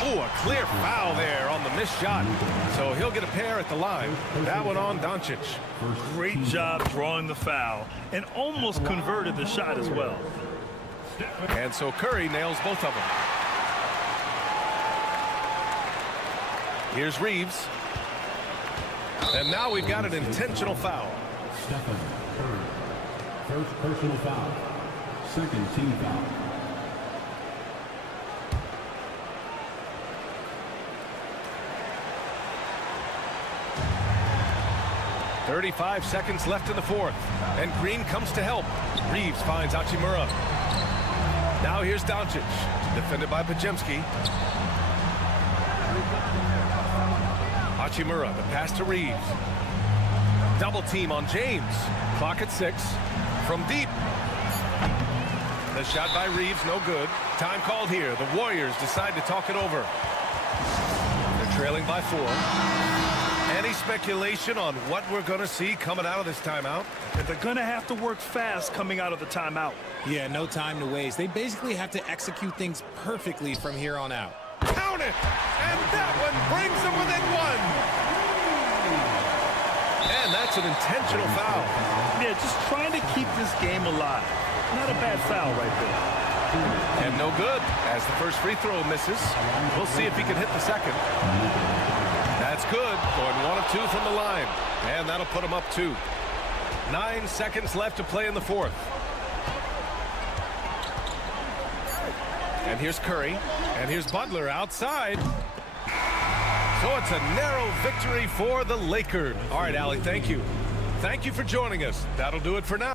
Oh, a clear foul there on the missed shot. So he'll get a pair at the line. That one on Doncic. Great job drawing the foul and almost converted the shot as well. And so Curry nails both of them. Here's Reeves. And now we've got an intentional foul. Stephen Curry. First personal foul. Second team foul. 35 seconds left in the fourth, and Green comes to help. Reeves finds Hachimura. Now here's Doncic, defended by Podziemski. Hachimura, the pass to Reeves. Double team on James. Clock at 6. From deep. The shot by Reeves, no good. Time called here. The Warriors decide to talk it over. They're trailing by 4. Any speculation on what we're going to see coming out of this timeout? And they're going to have to work fast coming out of the timeout. Yeah, no time to waste. They basically have to execute things perfectly from here on out. Count it! And that one brings them within 1. And that's an intentional foul. Yeah, just trying to keep this game alive. Not a bad foul right there. And no good, as the first free throw misses. We'll see if he can hit the second. That's good, going 1 of 2 from the line. And that'll put him up 2. 9 seconds left to play in the fourth. And here's Curry. And here's Butler outside. So it's a narrow victory for the Lakers. All right, Allie, thank you. Thank you for joining us. That'll do it for now.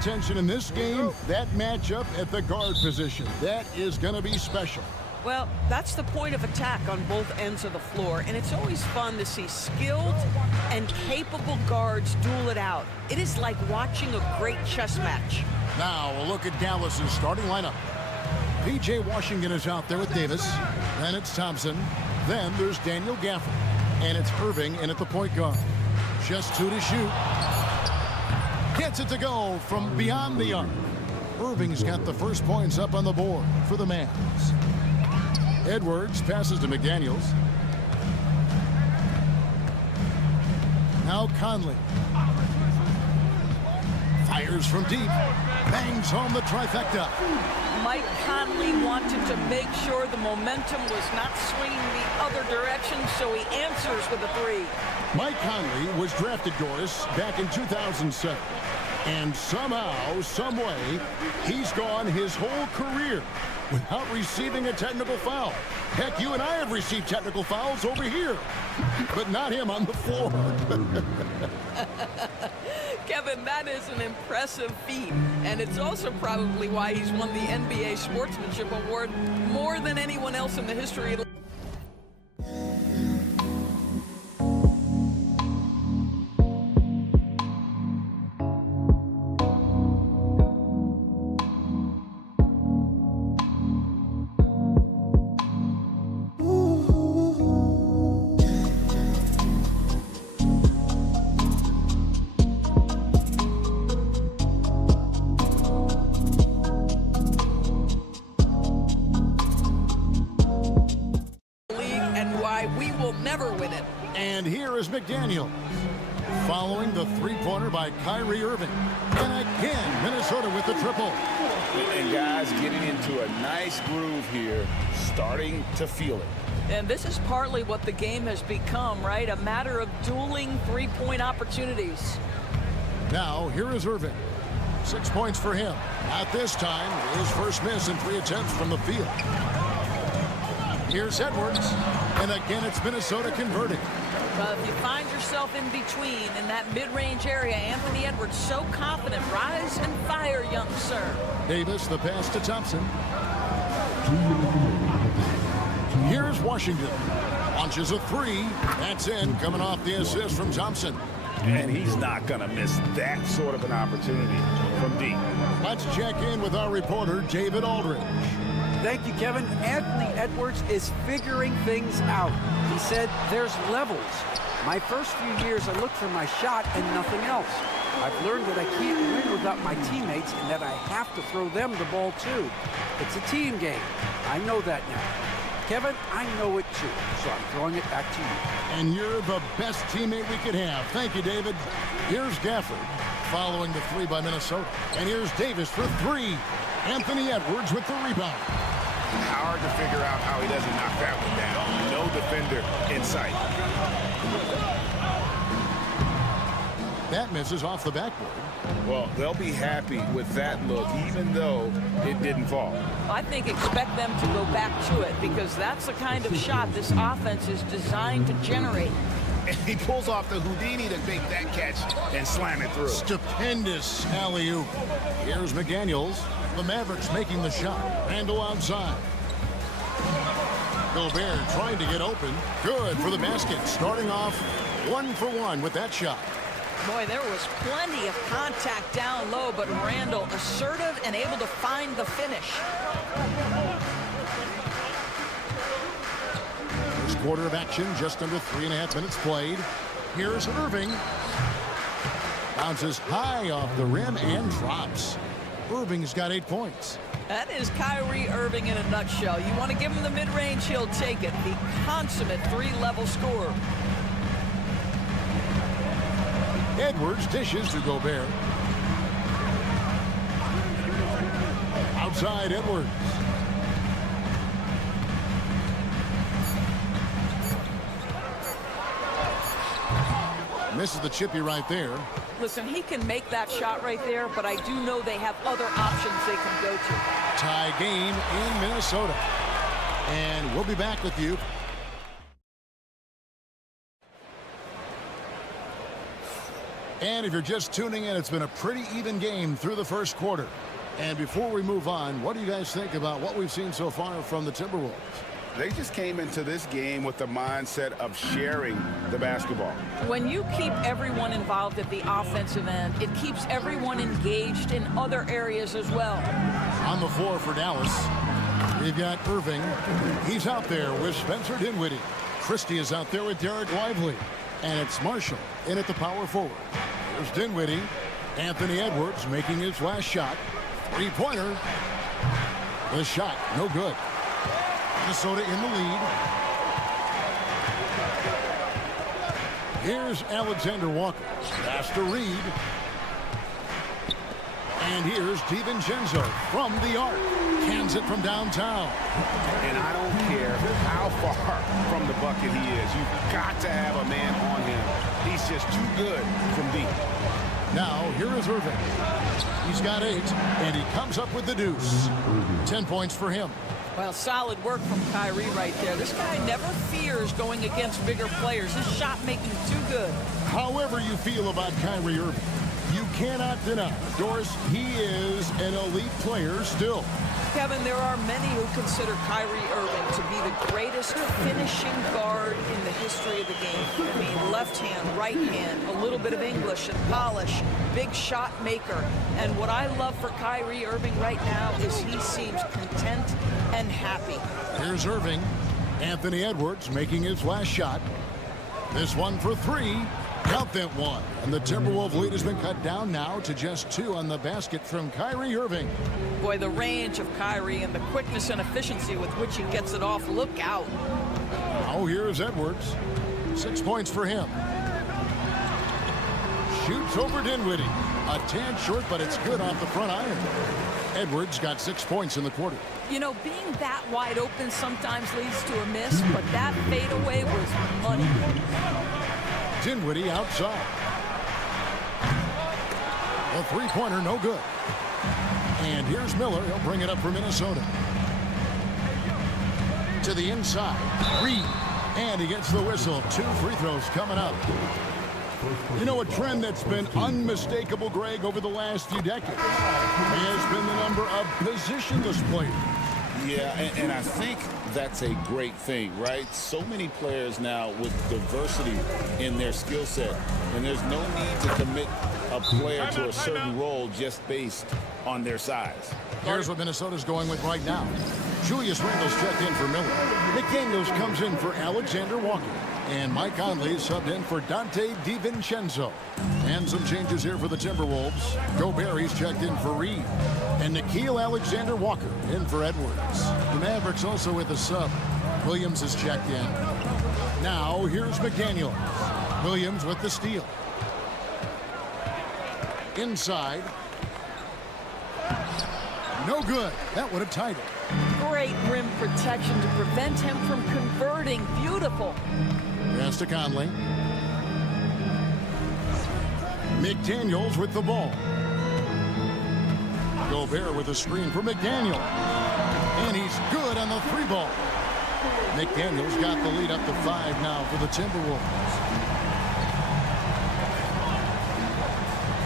Attention in this game, that matchup at the guard position. That is going to be special. Well, that's the point of attack on both ends of the floor, and it's always fun to see skilled and capable guards duel it out. It is like watching a great chess match. Now, a look at Dallas's starting lineup. P.J. Washington is out there with Davis. Then it's Thompson. Then there's Daniel Gafford. And it's Irving in at the point guard. Just 2 to shoot. Gets it to go from beyond the arc. Irving's got the first points up on the board for the Mavs. Edwards passes to McDaniels. Now Conley. Fires from deep. Bangs home the trifecta. Mike Conley wanted to make sure the momentum was not swinging the other direction, so he answers with a three. Mike Conley was drafted, Doris, back in 2007. And somehow, some way, he's gone his whole career without receiving a technical foul. Heck, you and I have received technical fouls over here, but not him on the floor. Kevin, that is an impressive feat, and it's also probably why he's won the NBA Sportsmanship Award more than anyone else in the history of the why we will never win it. And here is McDaniel. Following the three-pointer by Kyrie Irving. And again, Minnesota with the triple. And guys getting into a nice groove here, starting to feel it. And this is partly what the game has become, right? A matter of dueling three-point opportunities. Now, here is Irving. 6 points for him. At this time, his first miss in 3 attempts from the field. Here's Edwards. And again, it's Minnesota converting. But if you find yourself in between in that mid-range area, Anthony Edwards so confident. Rise and fire, young sir. Davis, the pass to Thompson. Here's Washington. Launches a 3. That's in, coming off the assist from Thompson. And he's not going to miss that sort of an opportunity from deep. Let's check in with our reporter, David Aldridge. Thank you, Kevin. Anthony Edwards is figuring things out. He said there's levels. My first few years, I looked for my shot and nothing else. I've learned that I can't win without my teammates and that I have to throw them the ball too. It's a team game. I know that now. Kevin, I know it too, so I'm throwing it back to you. And you're the best teammate we could have. Thank you, David. Here's Gafford following the 3 by Minnesota. And here's Davis for 3. Anthony Edwards with the rebound. Hard to figure out how he doesn't knock that one down. No defender in sight. That misses off the backboard. Well, they'll be happy with that look, even though it didn't fall. I think expect them to go back to it because that's the kind of shot this offense is designed to generate. And he pulls off the Houdini to make that catch and slam it through. Stupendous alley-oop. Here's McDaniels. The Mavericks making the shot. Randall outside. Gobert trying to get open. Good for the basket. Starting off 1 for 1 with that shot. Boy, there was plenty of contact down low, but Randall assertive and able to find the finish. First quarter of action, just under 3.5 minutes played. Here's Irving. Bounces high off the rim and drops. Irving's got 8 points. That is Kyrie Irving in a nutshell. You want to give him the mid-range, he'll take it. The consummate 3-level scorer. Edwards dishes to Gobert. Outside Edwards. Misses the chippy right there. Listen, he can make that shot right there, but I do know they have other options they can go to. Tie game in Minnesota. And we'll be back with you. And if you're just tuning in, it's been a pretty even game through the first quarter. And before we move on, what do you guys think about what we've seen so far from the Timberwolves? They just came into this game with the mindset of sharing the basketball. When you keep everyone involved at the offensive end, it keeps everyone engaged in other areas as well. On the floor for Dallas, we've got Irving. He's out there with Spencer Dinwiddie. Christie is out there with Derek Lively. And it's Marshall in at the power forward. Here's Dinwiddie. Anthony Edwards making his last shot. Three-pointer. The shot, no good. Minnesota in the lead. Here's Alexander Walker. Pass to Reed. And here's DiVincenzo from the arc. Cans it from downtown. And I don't care how far from the bucket he is. You've got to have a man on him. He's just too good from deep. Now, here is Irving. He's got 8, and he comes up with the deuce. 10 points for him. Well, solid work from Kyrie right there. This guy never fears going against bigger players. His shot making too good. However you feel about Kyrie Irving, you cannot deny, Doris, he is an elite player still. Kevin, there are many who consider Kyrie Irving to be the greatest finishing guard in the history of the game. I mean, left hand, right hand, a little bit of English and polish, big shot maker. And what I love for Kyrie Irving right now is he seems content and happy. Here's Irving. Anthony Edwards making his last shot. This one for 3. Count that one. And the Timberwolves lead has been cut down now to just 2 on the basket from Kyrie Irving. Boy, the range of Kyrie and the quickness and efficiency with which he gets it off. Look out. Now here's Edwards. 6 points for him. Shoots over Dinwiddie. A tad short, but it's good off the front iron. Edwards got 6 points in the quarter. You know, being that wide open sometimes leads to a miss, but that fadeaway was money. Dinwiddie outside. A three-pointer, no good. And here's Miller. He'll bring it up for Minnesota. To the inside. Reed. And he gets the whistle. 2 free throws coming up. You know, a trend that's been unmistakable, Greg, over the last few decades has been the number of positionless players. Yeah, and I think that's a great thing, right? So many players now with diversity in their skill set, and there's no need to commit a player to a certain role just based on their size. Here's what Minnesota's going with right now. Julius Randle's checked in for Miller. McDaniels comes in for Alexander Walker. And Mike Conley subbed in for Dante DiVincenzo. And some changes here for the Timberwolves. Gobert checked in for Reed. And Nickeil Alexander-Walker in for Edwards. The Mavericks also with a sub. Williams is checked in. Now here's McDaniels. Williams with the steal. Inside. No good. That would have tied it. Great rim protection to prevent him from converting. Beautiful. Pass to Conley. McDaniels with the ball. Gobert with a screen for McDaniel. And he's good on the 3 ball. McDaniels got the lead up to 5 now for the Timberwolves.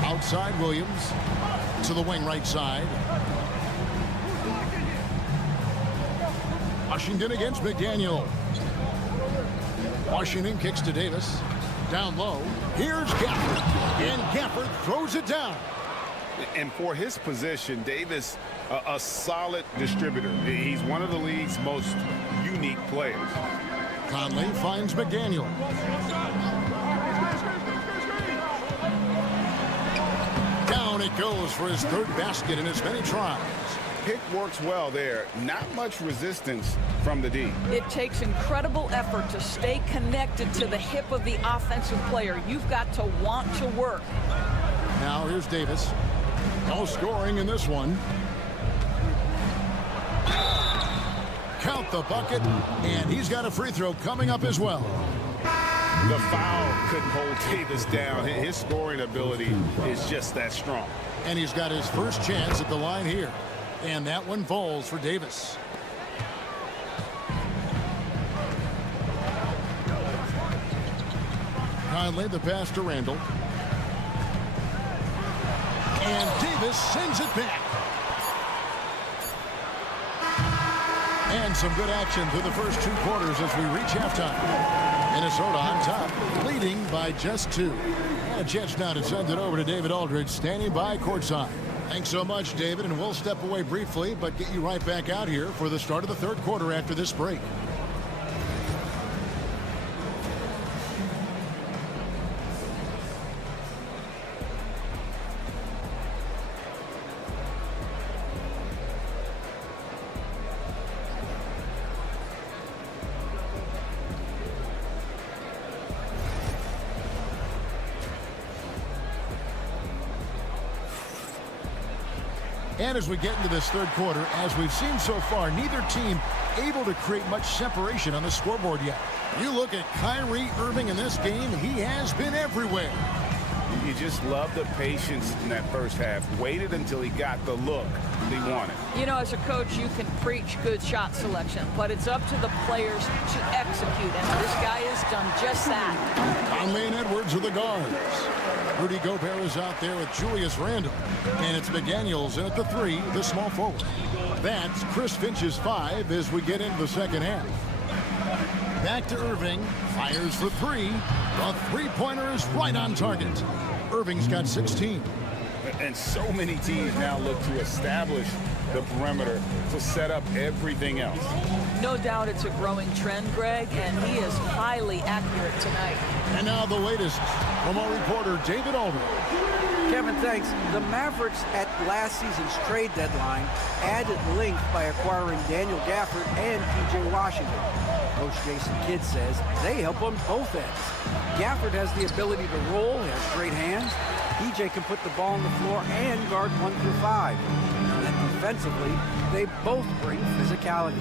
Outside Williams. To the wing right side. Washington against McDaniel. Washington kicks to Davis. Down low. Here's Gafford. And Gafford throws it down. And for his position, Davis, a solid distributor. He's one of the league's most unique players. Conley finds McDaniel. Down it goes for his 3rd basket in as many tries. Pick works well there. Not much resistance from the D. It takes incredible effort to stay connected to the hip of the offensive player. You've got to want to work. Now here's Davis. No scoring in this one. Count the bucket, and he's got a free throw coming up as well. The foul couldn't hold Davis down. His scoring ability is just that strong. And he's got his first chance at the line here. And that one falls for Davis. Conley the pass to Randle. And Davis sends it back. And some good action through the first 2 quarters as we reach halftime. Minnesota on top, leading by just 2. And a chance now to send it over to David Aldridge, standing by courtside. Thanks so much, David, and we'll step away briefly, but get you right back out here for the start of the 3rd quarter after this break. And as we get into this 3rd quarter, as we've seen so far, neither team able to create much separation on the scoreboard yet. You look at Kyrie Irving in this game, he has been everywhere. You just love the patience in that first half. Waited until he got the look he wanted. You know, as a coach, you can preach good shot selection, but it's up to the players to execute, and this guy has done just that. Conley and Edwards are the guards. Rudy Gobert is out there with Julius Randle. And it's McDaniels in at the 3, the small forward. That's Chris Finch's 5 as we get into the second half. Back to Irving. Fires for 3. The 3-pointer is right on target. Irving's got 16. And so many teams now look to establish the perimeter to set up everything else. No doubt it's a growing trend, Greg, and he is highly accurate tonight. And now the latest from our reporter, David Aldridge. Kevin, thanks. The Mavericks at last season's trade deadline added length by acquiring Daniel Gafford and P.J. Washington. Coach Jason Kidd says they help on both ends. Gafford has the ability to roll, he has great hands. P.J. can put the ball on the floor and guard 1 through 5. And then defensively, they both bring physicality.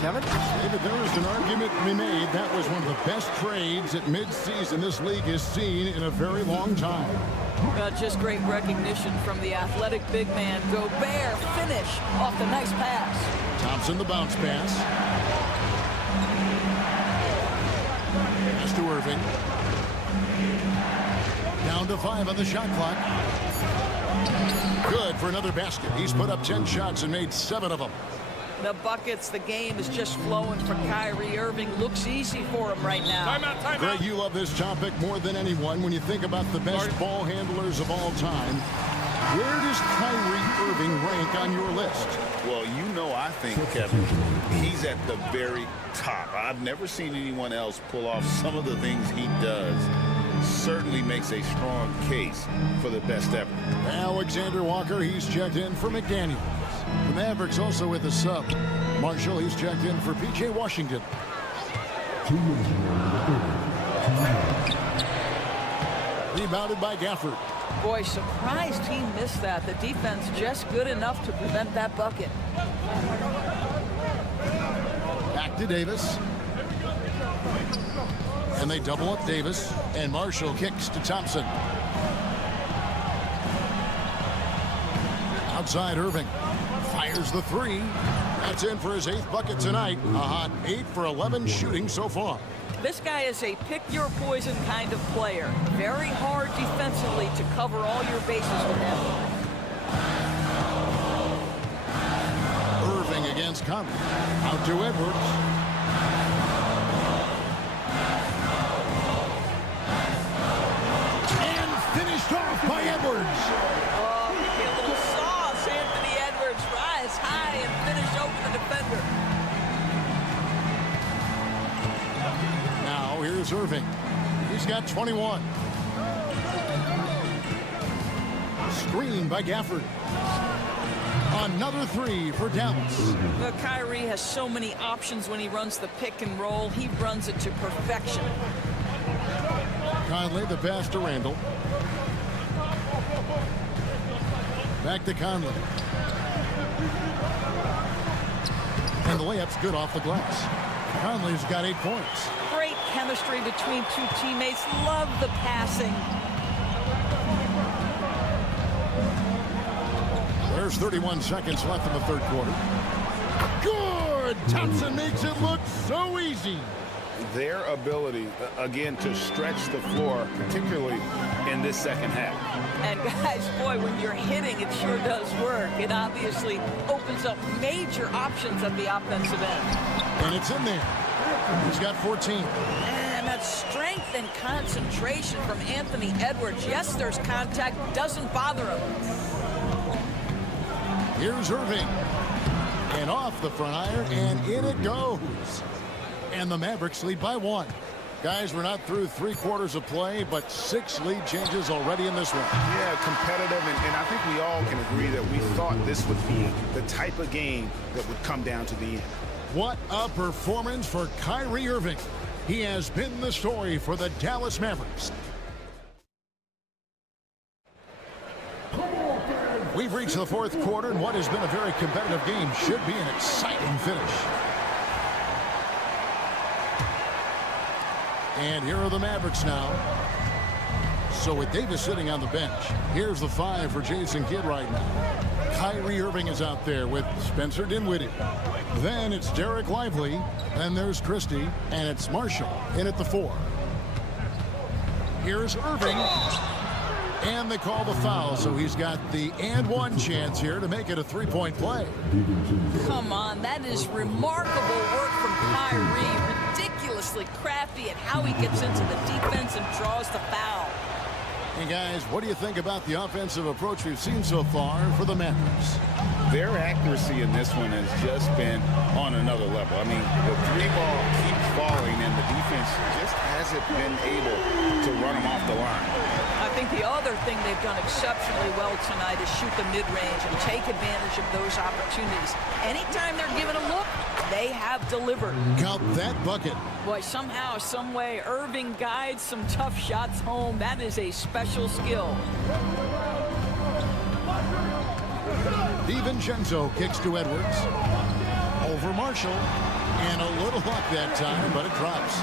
Kevin? David, there is an argument to be made. That was one of the best trades at midseason this league has seen in a very long time. Just great recognition from the athletic big man. Gobert finish off the nice pass. Thompson the bounce pass. Pass to Irving. Down to 5 on the shot clock. Good for another basket. He's put up 10 shots and made 7 of them. The buckets, the game is just flowing for Kyrie Irving. Looks easy for him right now. Timeout. Greg, you love this topic more than anyone. When you think about the best ball handlers of all time, where does Kyrie Irving rank on your list? Well, I think, Kevin, he's at the very top. I've never seen anyone else pull off some of the things he does. Certainly makes a strong case for the best ever. Alexander Walker, he's checked in for McDaniels. The Mavericks also with a sub. Marshall, he's checked in for P.J. Washington. Rebounded by Gafford. Boy, surprised he missed that. The defense just good enough to prevent that bucket. Back to Davis. And they double up Davis. And Marshall kicks to Thompson. Outside Irving. Fires the 3. That's in for his 8th bucket tonight. A hot 8 for 11 shooting so far. This guy is a pick-your-poison kind of player. Very hard defensively to cover all your bases with him. Irving against Conley. Out to Edwards. And finished off by Edwards. Oh, a little sauce. Anthony Edwards rise high and finish over the defender. Now here's Irving. He's got 21. Screen by Gafford. Another 3 for Dallas. Kyrie has so many options when he runs the pick and roll. He runs it to perfection. Conley, the pass to Randall. Back to Conley. And the layup's good off the glass. Conley's got 8 points. Great chemistry between two teammates. Love the passing. There's 31 seconds left in the 3rd quarter. Good! Thompson makes it look so easy. Their ability, again, to stretch the floor, particularly in this second half. And guys, boy, when you're hitting, it sure does work. It obviously opens up major options at the offensive end. And it's in there. He's got 14. And that strength and concentration from Anthony Edwards. Yes, there's contact. Doesn't bother him. Here's Irving. And off the front iron, and in it goes. And the Mavericks lead by 1. Guys, we're not through 3 quarters of play, but 6 lead changes already in this one. Yeah, competitive, and I think we all can agree that we thought this would be the type of game that would come down to the end. What a performance for Kyrie Irving. He has been the story for the Dallas Mavericks. We've reached the 4th quarter, and what has been a very competitive game should be an exciting finish. And here are the Mavericks now. So with Davis sitting on the bench, here's the 5 for Jason Kidd right now. Kyrie Irving is out there with Spencer Dinwiddie. Then it's Derek Lively. Then there's Christie. And it's Marshall in at the 4. Here's Irving. And they call the foul, so he's got the and 1 chance here to make it a 3-point play. Come on, that is remarkable work from Kyrie. Ridiculously crafty at how he gets into the defense and draws the foul. And guys, what do you think about the offensive approach we've seen so far for the Mavericks? Their accuracy in this one has just been on another level. I mean, the three ball keeps falling, and the defense just hasn't been able to run them off the line. I think the other thing they've done exceptionally well tonight is shoot the mid-range and take advantage of those opportunities. Anytime they're given a look, they have delivered. Count that bucket. Boy, somehow, some way, Irving guides some tough shots home. That is a special skill. DiVincenzo kicks to Edwards. Over Marshall. And a little luck that time, but it drops.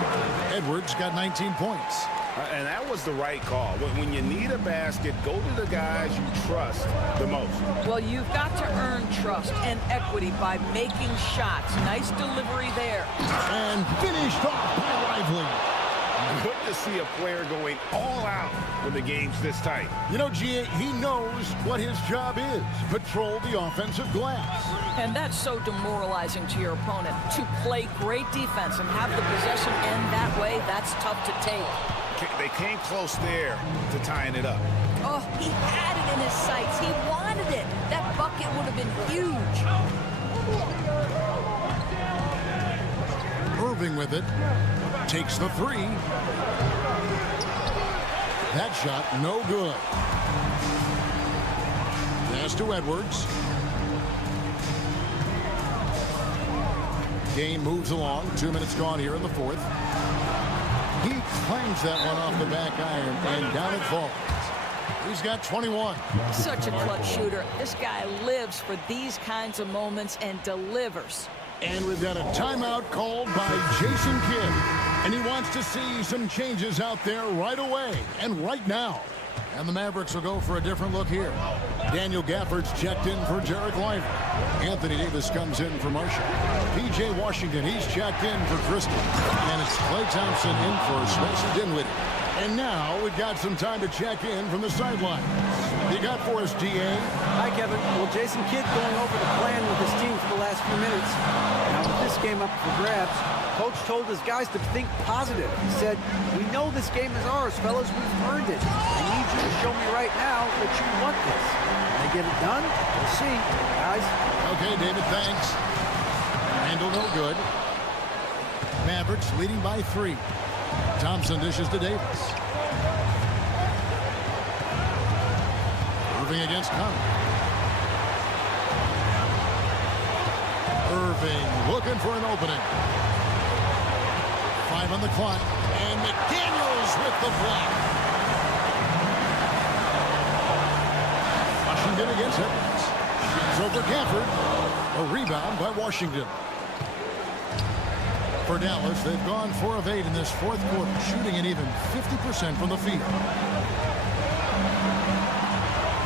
Edwards got 19 points. And that was the right call. When you need a basket, go to the guys you trust the most. Well, you've got to earn trust and equity by making shots. Nice delivery there. And finished off by Lively. Good to see a player going all out when the game's this tight. You know, G.A., he knows what his job is. Patrol the offensive glass. And that's so demoralizing to your opponent. To play great defense and have the possession end that way, that's tough to take. They came close there to tying it up. Oh, he had it in his sights. He wanted it. That bucket would have been huge. Irving with it. Takes the three. That shot, no good. Pass to Edwards. Game moves along. 2 minutes gone here in the fourth. He claims that one off the back iron, and down it falls. He's got 21. Such a clutch shooter. This guy lives for these kinds of moments and delivers. And we've got a timeout called by Jason Kidd. And he wants to see some changes out there right away and right now. And the Mavericks will go for a different look here. Daniel Gafford's checked in for Jarek Lively. Anthony Davis comes in for Marshall. P.J. Washington, he's checked in for Crystal. And it's Klay Thompson in for Spencer Dinwiddie. And now we've got some time to check in from the sidelines. You got for us, D.A.? Hi, Kevin. Well, Jason Kidd going over the plan with his team for the last few minutes. Now, with this game up for grabs, Coach told his guys to think positive. He said, we know this game is ours, fellas. We've earned it. I need you to show me right now that you want this. Can they get it done? We'll see, guys. Okay, David, thanks. Handle no good. Mavericks leading by 3. Thompson dishes to Davis. Irving against Conley. Irving looking for an opening. 5 on the clock. And McDaniels with the block. Washington against Edwards. Shoots over Gafford. A rebound by Washington. For Dallas, they've gone 4 of 8 in this fourth quarter, shooting an even 50% from the field.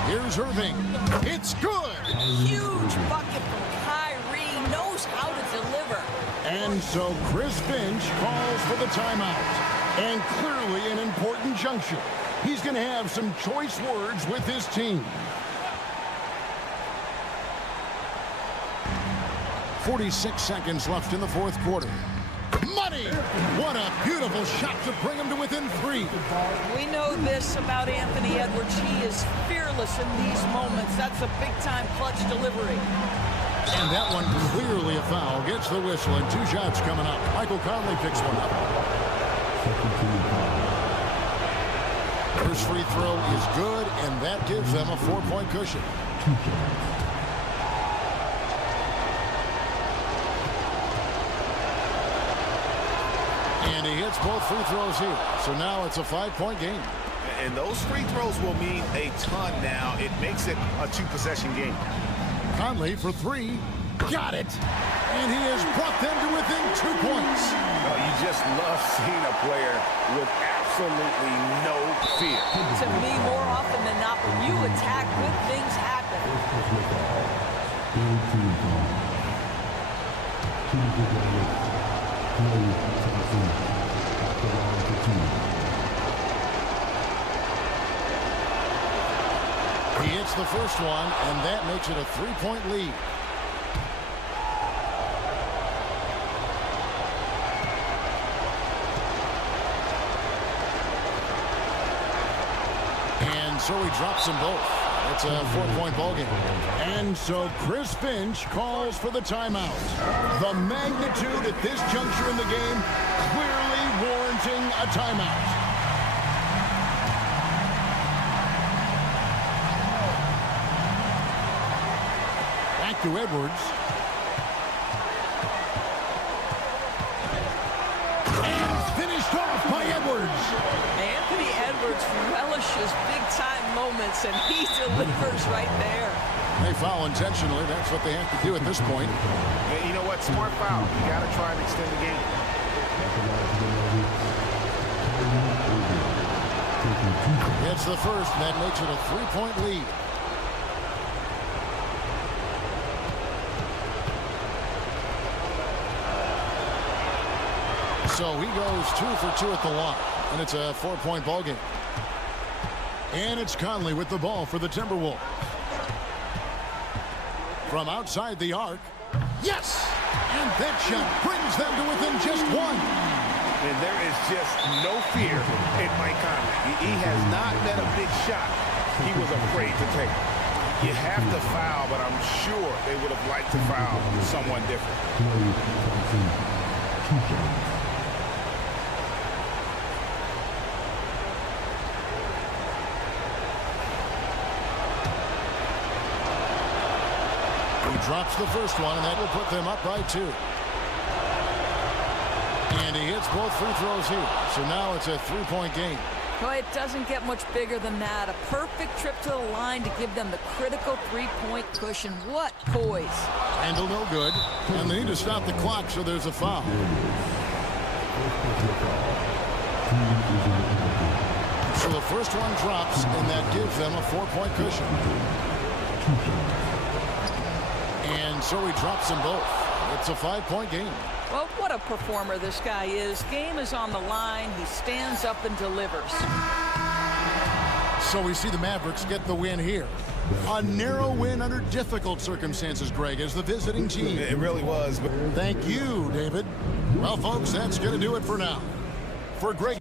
Here's Irving. It's good. Huge bucket from Kyrie. Knows how to deliver. And so Chris Finch calls for the timeout. And clearly an important juncture. He's going to have some choice words with his team. 46 seconds left in the fourth quarter. Money! What a beautiful shot to bring him to within 3. We know this about Anthony Edwards. He is fearless in these moments. That's a big-time clutch delivery. And that one clearly a foul. Gets the whistle, and 2 shots coming up. Michael Conley picks one up. First free throw is good, and that gives them a 4-point cushion. And he hits both free throws here. So now it's a 5-point game. And those free throws will mean a ton now. It makes it a 2-possession game. Conley for 3. Got it. And he has brought them to within 2 points. Oh, you just love seeing a player with absolutely no fear. To me, more often than not, when you attack, good things happen. He hits the first one, and that makes it a 3-point lead. so he drops them both. It's a 4-point ball game. And so Chris Finch calls for the timeout. The magnitude at this juncture in the game clearly warranting a timeout. Back to Edwards. And finished off by Edwards. Anthony Edwards relishes big-time moments, and he delivers right there. They foul intentionally. That's what they have to do at this point. And you know what? Smart foul. You got to try and extend the game. It's the first, and that makes it a 3-point lead. So he goes 2 for 2 at the line, and it's a 4-point ball game. And it's Conley with the ball for the Timberwolves. From outside the arc. Yes! And that shot brings them to within just one. And there is just no fear in Mike Conley. He has not met a big shot he was afraid to take. You have to foul, but I'm sure they would have liked to foul someone different. Drops the first one, and that will put them up by 2. And he hits both free throws here. So now it's a 3-point game. Well, it doesn't get much bigger than that. A perfect trip to the line to give them the critical 3-point cushion. What poise. Handle no good. And they need to stop the clock, so there's a foul. So the first one drops, and that gives them a 4-point cushion. And so he drops them both. It's a 5-point game. Well, what a performer this guy is. Game is on the line. He stands up and delivers. So we see the Mavericks get the win here. A narrow win under difficult circumstances, Greg, as the visiting team. It really was. Thank you, David. Well, folks, that's going to do it for now. For Greg.